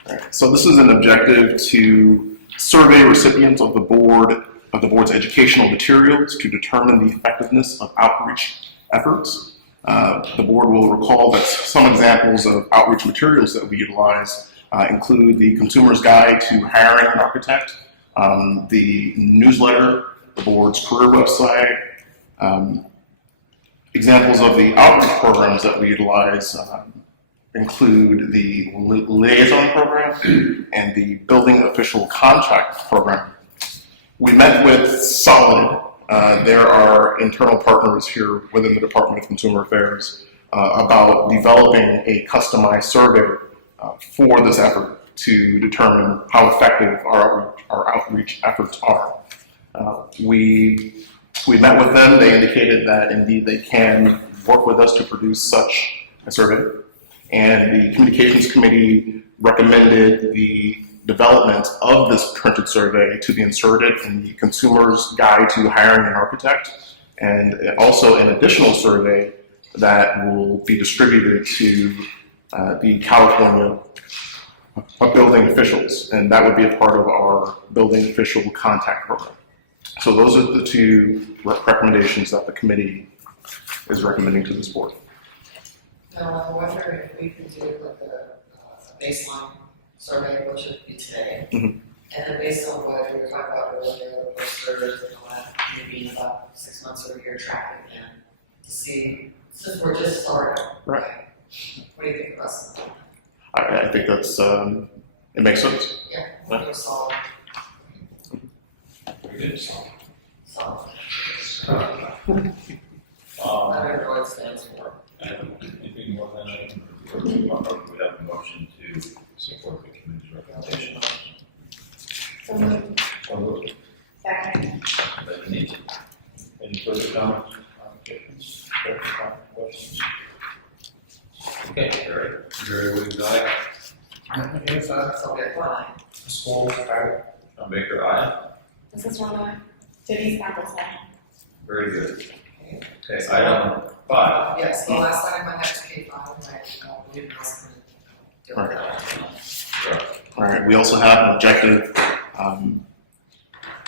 Alright, so this is an objective to survey recipients of the board's educational materials to determine the effectiveness of outreach efforts. The board will recall that some examples of outreach materials that we utilize include the Consumer's Guide to Hiring an Architect, the newsletter, the board's career website. Examples of the outreach programs that we utilize include the liaison program and the building official contract program. We met with Solid. There are internal partners here within the Department of Consumer Affairs about developing a customized survey for this effort to determine how effective our outreach efforts are. We met with them. They indicated that indeed they can work with us to produce such a survey. And the Communications Committee recommended the development of this printed survey to be inserted in the Consumer's Guide to Hiring an Architect, and also an additional survey that will be distributed to the California building officials, and that would be a part of our building official contact program. So those are the 2 recommendations that the committee is recommending to this board. Now, I wonder if we could do like a baseline survey, which would be today. Mhm. And then based on what we were talking about earlier, the posters and all that, maybe in about 6 months or a year track it again to see, since we're just starting. Right. What do you think, Russ? I think that's, it makes sense. Yeah, we're solid. Very good. Solid. I Um, don't know what it stands for. anything more than that? Or we would have a motion to support the committee's recommendation. So moved. So moved. Second. Denise. Any further comments, questions? Okay, Jerry. Jerry Williams, aye. Not Deanna Sargent? So get one. Fiscal, aye. John Baker, aye. Mrs. Rosalind, Denise Campbell, aye. Very good. Okay, item 5. Yes, the last item I had to pay on, and I believe Russ can deal with that. All right, we also have an objective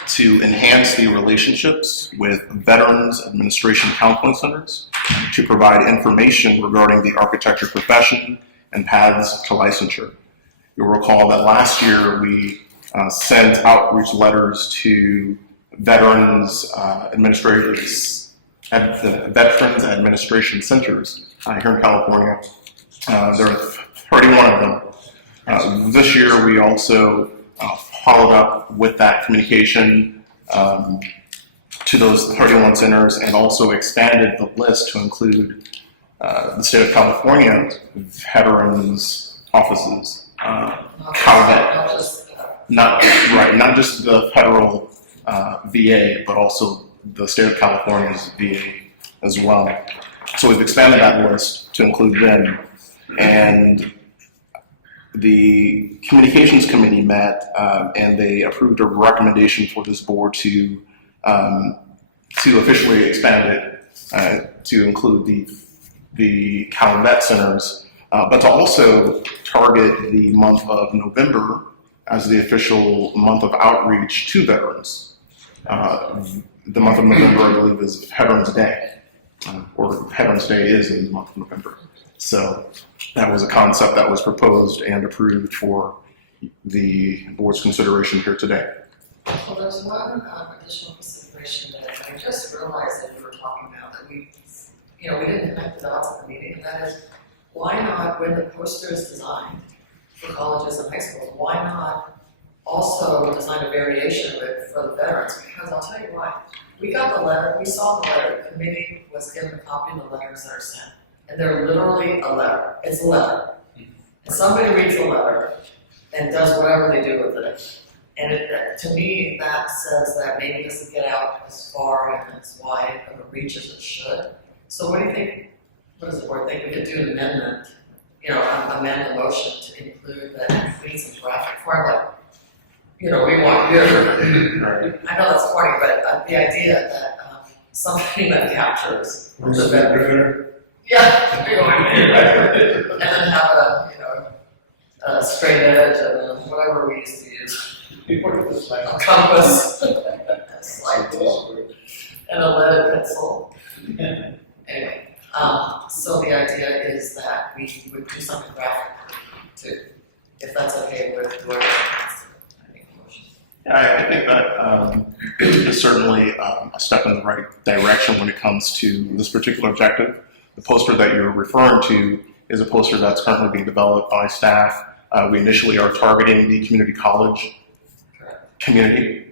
to enhance the relationships with Veterans Administration Counseling Centers to provide information regarding the architecture profession and paths to licensure. You'll recall that last year we sent outreach letters to Veterans Administrators at the Veterans Administration Centers here in California. There are 31 of them. This year we also followed up with that communication to those 31 centers and also expanded the list to include the state of California veterans offices, CalVet, not just the federal VA, but also the state of California's VA as well. So we've expanded that list to include them. And the communications committee met and they approved a recommendation for this board to officially expand it to include the Calumet centers, but to also target the month of November as the official month of outreach to veterans. The month of November, I believe, is Veterans Day, or Veterans Day is in the month of November. So that was a concept that was proposed and approved for the board's consideration here today. Well, there's one additional consideration that I just realized that we were talking about that we didn't connect the dots at the meeting, and that is, why not, when the poster is designed for colleges and high schools, why not also design a variation of it for the veterans? Because I'll tell you why. We got the letter, we saw the letter, the committee was given a copy of the letters that are sent. And they're literally a letter. It's a letter. And somebody reads the letter and does whatever they do with it. And to me, that says that maybe it doesn't get out as far and as wide of a reach as it should. So what do you think, what does the board think? We could do an amendment, amend the motion to include that we need some graphic form, like, we want your, I know that's funny, but the idea that something that captures the veteran. Yeah, and then have a straight edge and whatever we used to use. A compass, a slide tool, and a lead pencil. Anyway, so the idea is that we would do something graphic too, if that's okay with whoever wants to make a motion. I think that is certainly a step in the right direction when it comes to this particular objective. The poster that you're referring to is a poster that's currently being developed by staff. We initially are targeting the community college community,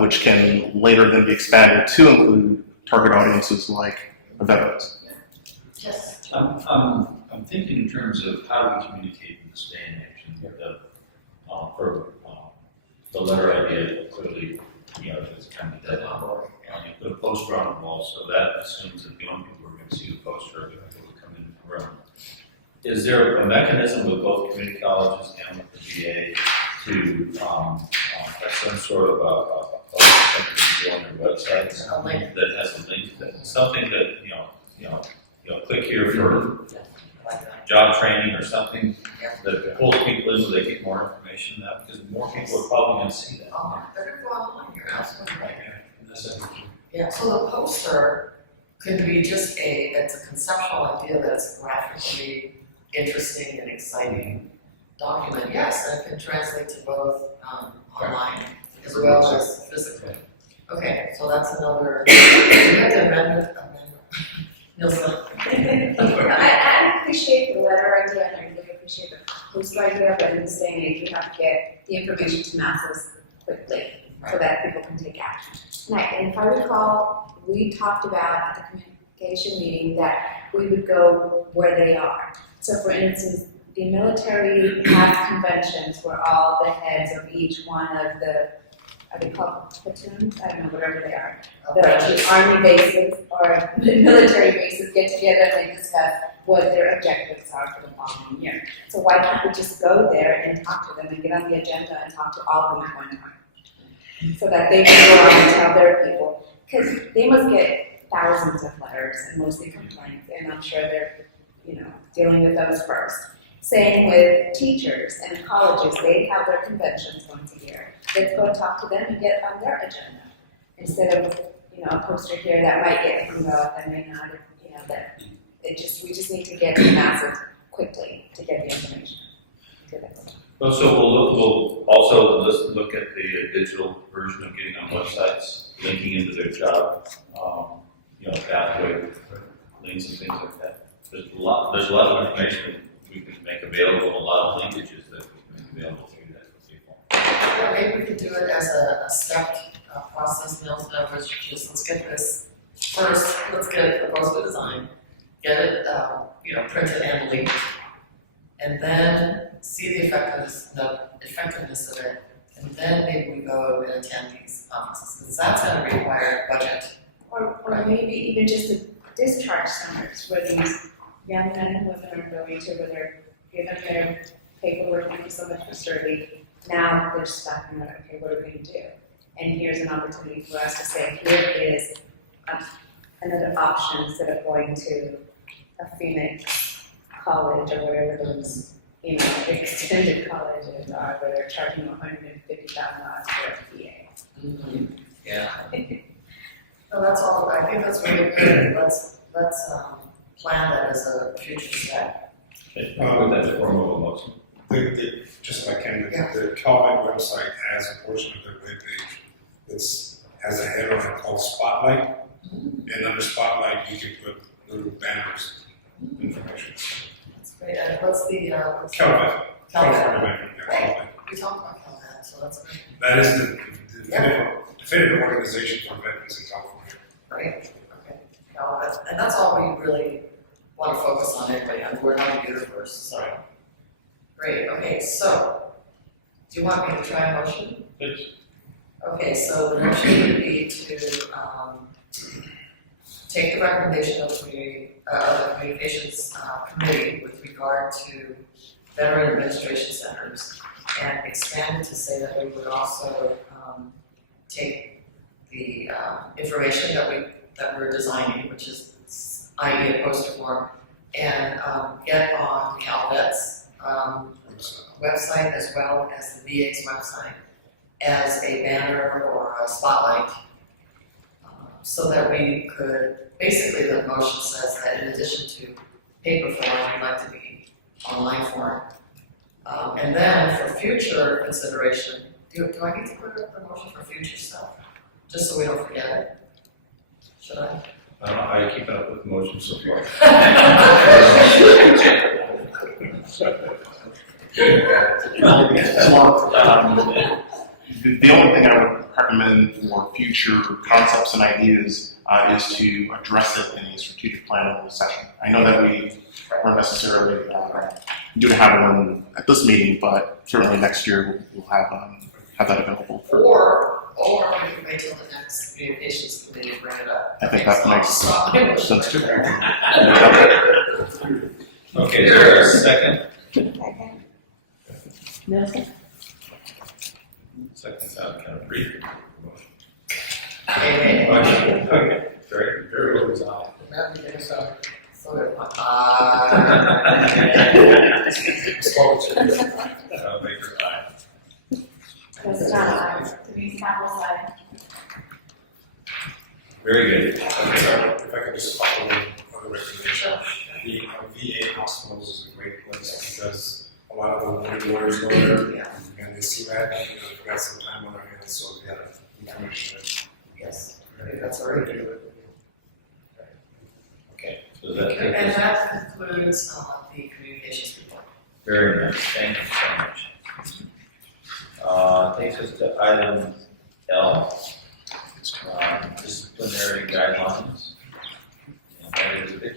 which can later then be expanded to include target audiences like veterans. Yes. I'm thinking in terms of how do we communicate in this day and age, and the letter idea clearly, it's kind of dead on. You put a poster on the wall, so that assumes that the only people who are going to see the poster are the people who come in the room. Is there a mechanism with both community colleges and with the VA to have some sort of a post that can go on their websites that has a link, something that click here for job training or something that pulls people in so they get more information now, because more people are probably going to see that. Better go online, you're absolutely right. Yeah, so the poster could be just it's a conceptual idea that's graphically interesting and exciting document. Yes, that can translate to both online as well as physically. Okay, so that's another, we had to amend it. Nielsen. I appreciate the letter idea and I really appreciate the poster idea, but in this day and age, we have to get the information to masses quickly so that people can take action. And if I recall, we talked about at the communication meeting that we would go where they are. So for instance, the military has conventions where all the heads of each one of the, are they called platoons? I don't know, whatever they are. The army bases or military bases get together and they discuss what their objectives are for the following year. So why can't we just go there and talk to them and get on the agenda and talk to all of them at one time? So that they can go out and tell their people, because they must get thousands of letters and mostly complaints, and I'm sure they're, dealing with those first. Same with teachers and colleges, they have their conventions once a year. Let's go talk to them and get on their agenda, instead of, a poster here that might get hung up and may not, that we just need to get to the masses quickly to get the information to them. Well, so we'll also look at the digital version of getting on websites, linking into their job, pathway links and things like that. There's a lot of information we can make available, a lot of linkages that we can make available through that for people. Yeah, maybe we could do it as a stepped process, which is let's get this first, let's get the poster design, get it, printed and linked, and then see the effectiveness of it, and then maybe we go and attend these conferences, because that's going to require budget Or maybe even just the discharge centers where these young men and women are going to, where they're given their paperwork, thank you so much for serving. Now they're stuck and they're like, okay, what are we gonna do? And here's an opportunity for us to say, here is another option instead of going to a Phoenix college or whatever those, extended colleges are, where they're charging $150,000 for a PA. Yeah. No, that's all, I think that's really good, let's plan that as a future step. Okay, with that form of a motion. Just like Ken, Yeah. the Calvin website has a portion of their webpage that's has a header on it called Spotlight. And under Spotlight, you can put little banners, information. That's great, and what's the, Calvin. Calvin. Calvin. We talked about Calvin, so that's great. That is the definitive organization for veterans in California. Great, okay. Calvin, and that's all we really want to focus on anyway, and we're not here first, so. Great, okay, so, do you want me to try a motion? Yes. Okay, so the motion would be to, take the recommendation of the communications, committee with regard to veteran administration centers and expand it to say that we would also, take the, information that we're designing, which is i.e. a poster form, and, get on CalVet's, website as well as the VA's website as a banner or a spotlight, so that we could, basically the motion says that in addition to paper form, we'd like to be online form. And then for future consideration, do I need to put up the motion for future stuff? Just so we don't forget it? Should I? I don't know how you keep up with the motion so far. The only thing I would recommend for future concepts and ideas is to address it in a strategic planning session. I know that we weren't necessarily due to have one at this meeting, but certainly next year we'll have that available. Or we can wait till the next communications committee to bring it up. I think that makes sense too. Okay, is there a second? Nelson? Second sound kind of brief. Okay, Okay, very, very well. Matthew, get us out. so there's one. Baker, aye. Trustee Donna, Denise Campbell, aye. Very good. Okay. If I could just follow on the recommendation, the VA hospitals is a great place because a lot of the wounded warriors go there Yeah, and they see that and they've got some time on their hands, so they have information. yes, I think that's all right. Okay, so does that take And us? that concludes the communications report. Very nice, thank you so much. Takes us to item L, disciplinary guidelines. And that is a big.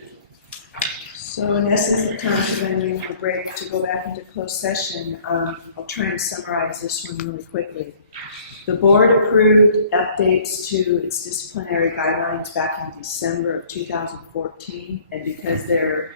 So in essence, the time to then we have a break to go back into closed session. I'll try and summarize this one really quickly. The board approved updates to its disciplinary guidelines back in December of 2014, and because they're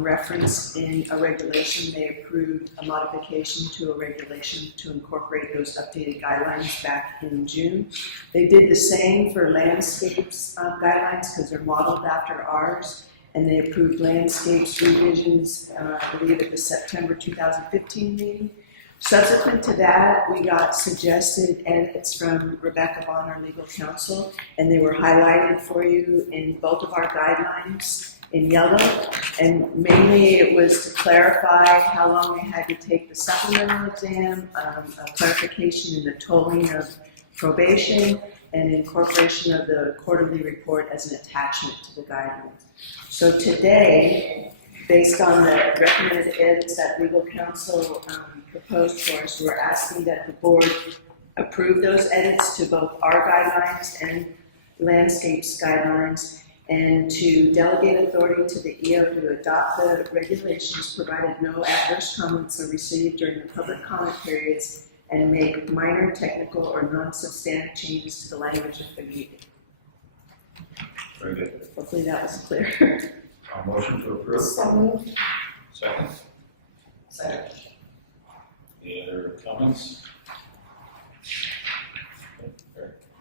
referenced in a regulation, they approved a modification to a regulation to incorporate those updated guidelines back in June. They did the same for landscapes guidelines because they're modeled after ours, and they approved landscapes revisions, I believe at the September 2015 meeting. Subsequent to that, we got suggested edits from Rebecca Vaughn, our legal counsel, and they were highlighted for you in both of our guidelines in yellow. And mainly it was to clarify how long they had to take the supplemental exam, a clarification in the tolling of probation, and incorporation of the quarterly report as an attachment to the guidelines. So today, based on the recommended edits that legal counsel proposed for us, we're asking that the board approve those edits to both our guidelines and landscapes guidelines, and to delegate authority to the EO to adopt the regulations provided no adverse comments are received during the public comment periods, and make minor technical or non-substantive changes to the language if they're needed. Very good. Hopefully that was clear. Motion to approve. So moved. Second. Second. Any other comments?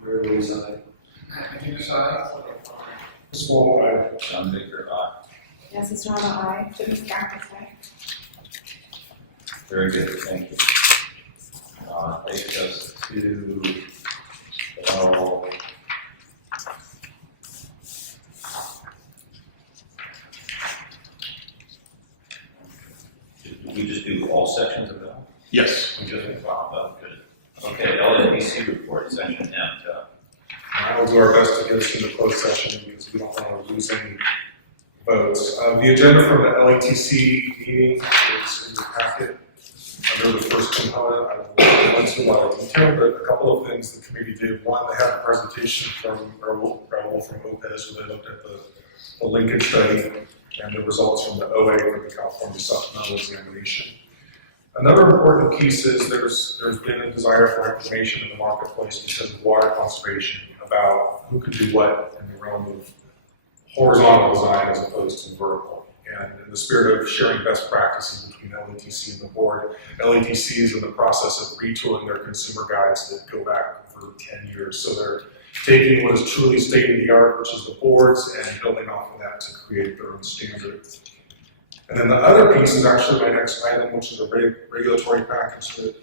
Very well designed. Martinez, aye. Ms. Wall, aye. John Baker, aye. Nancy Serrano, aye. Denise Carter, aye. Very good, thank you. Takes us to, did we just do all sections of that? Yes. We just, wow, good. Okay, LNBC report, section M, I will do our best to get us into closed session because we don't want to lose any votes. The agenda for the LATC meeting is in your packet. Under the first component, I won't go into a lot of detail, but a couple of things the committee did. One, they had a presentation from Raul from OPES where they looked at the Lincoln study and the results from the OA for the California Supplemental Examination. Another important piece is there's been a desire for information in the marketplace because of water conservation about who can do what in the realm of horizontal design as opposed to vertical. And in the spirit of sharing best practices between LATC and the board, LATC is in the process of retooling their consumer guides that go back for 10 years. So they're taking what is truly state-of-the-art, which is the boards, and building off of that to create their own standards. And then the other piece is actually my next item, which is a regulatory package that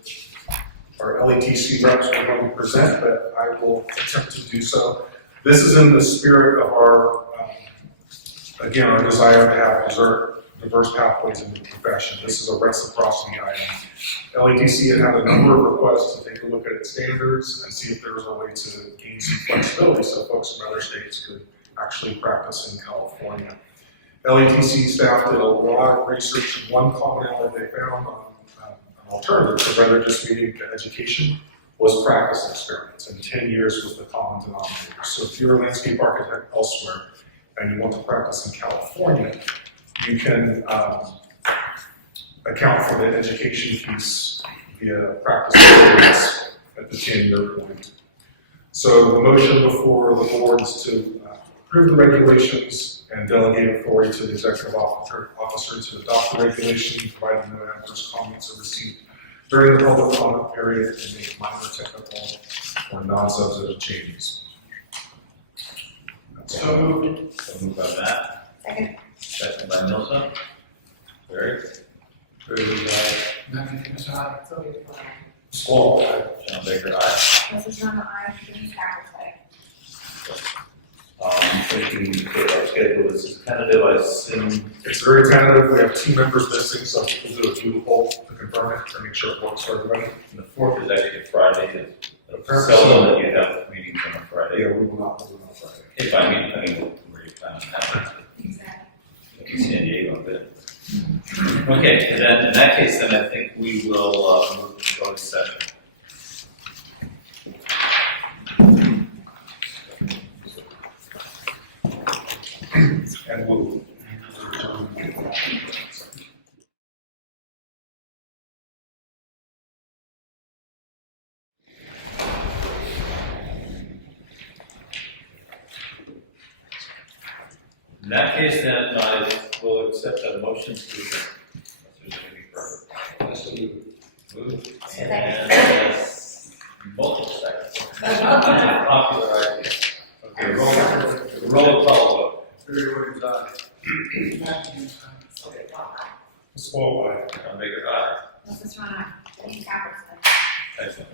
our LATC reps are going to present, but I will attempt to do so. This is in the spirit of our, again, our desire to have diverse pathways in the profession. This is a reciprocity item. LATC had a number of requests to take a look at its standards and see if there was a way to gain some flexibility so folks from other states could actually practice in California. LATC staff did a lot of research, and one commonality they found on an alternative to rather just meeting to education was practice experience, and 10 years was the common denominator. So if you're a landscape architect elsewhere and you want to practice in California, you can account for the education piece via practice experience at the 10-year point. So the motion before the board is to approve the regulations and delegate authority to the executive officer to adopt the regulation, providing no adverse comments are received during the public comment period and make minor technical or non-substantive changes. So moved. So moved by Matt. Second. Second by Milton. Barry. Very well designed. Martinez, aye. Ms. Wall, aye. John Baker, aye. Nancy Serrano, aye. Denise Carter, aye. Thinking our schedule is tentative, I assume. It's very tentative. We have 2 members missing, so we'll do a Google poll to confirm it to make sure it works for everybody. And the 4th is actually Friday. It's seldom that you have meetings on a Friday. Yeah, we will not do it on Friday. If I mean, where you plan to have it. Exactly. In San Diego, but. Okay, and then in that case, then I think we will move to closed session. And we'll. In that case, then I will accept a motion to move. And multiple seconds. Popular idea. Okay, roll call vote. Very well designed. Martinez, aye. Ms. Wall, aye. John Baker, aye. Nancy Serrano, aye. Denise Carter, aye. Excellent.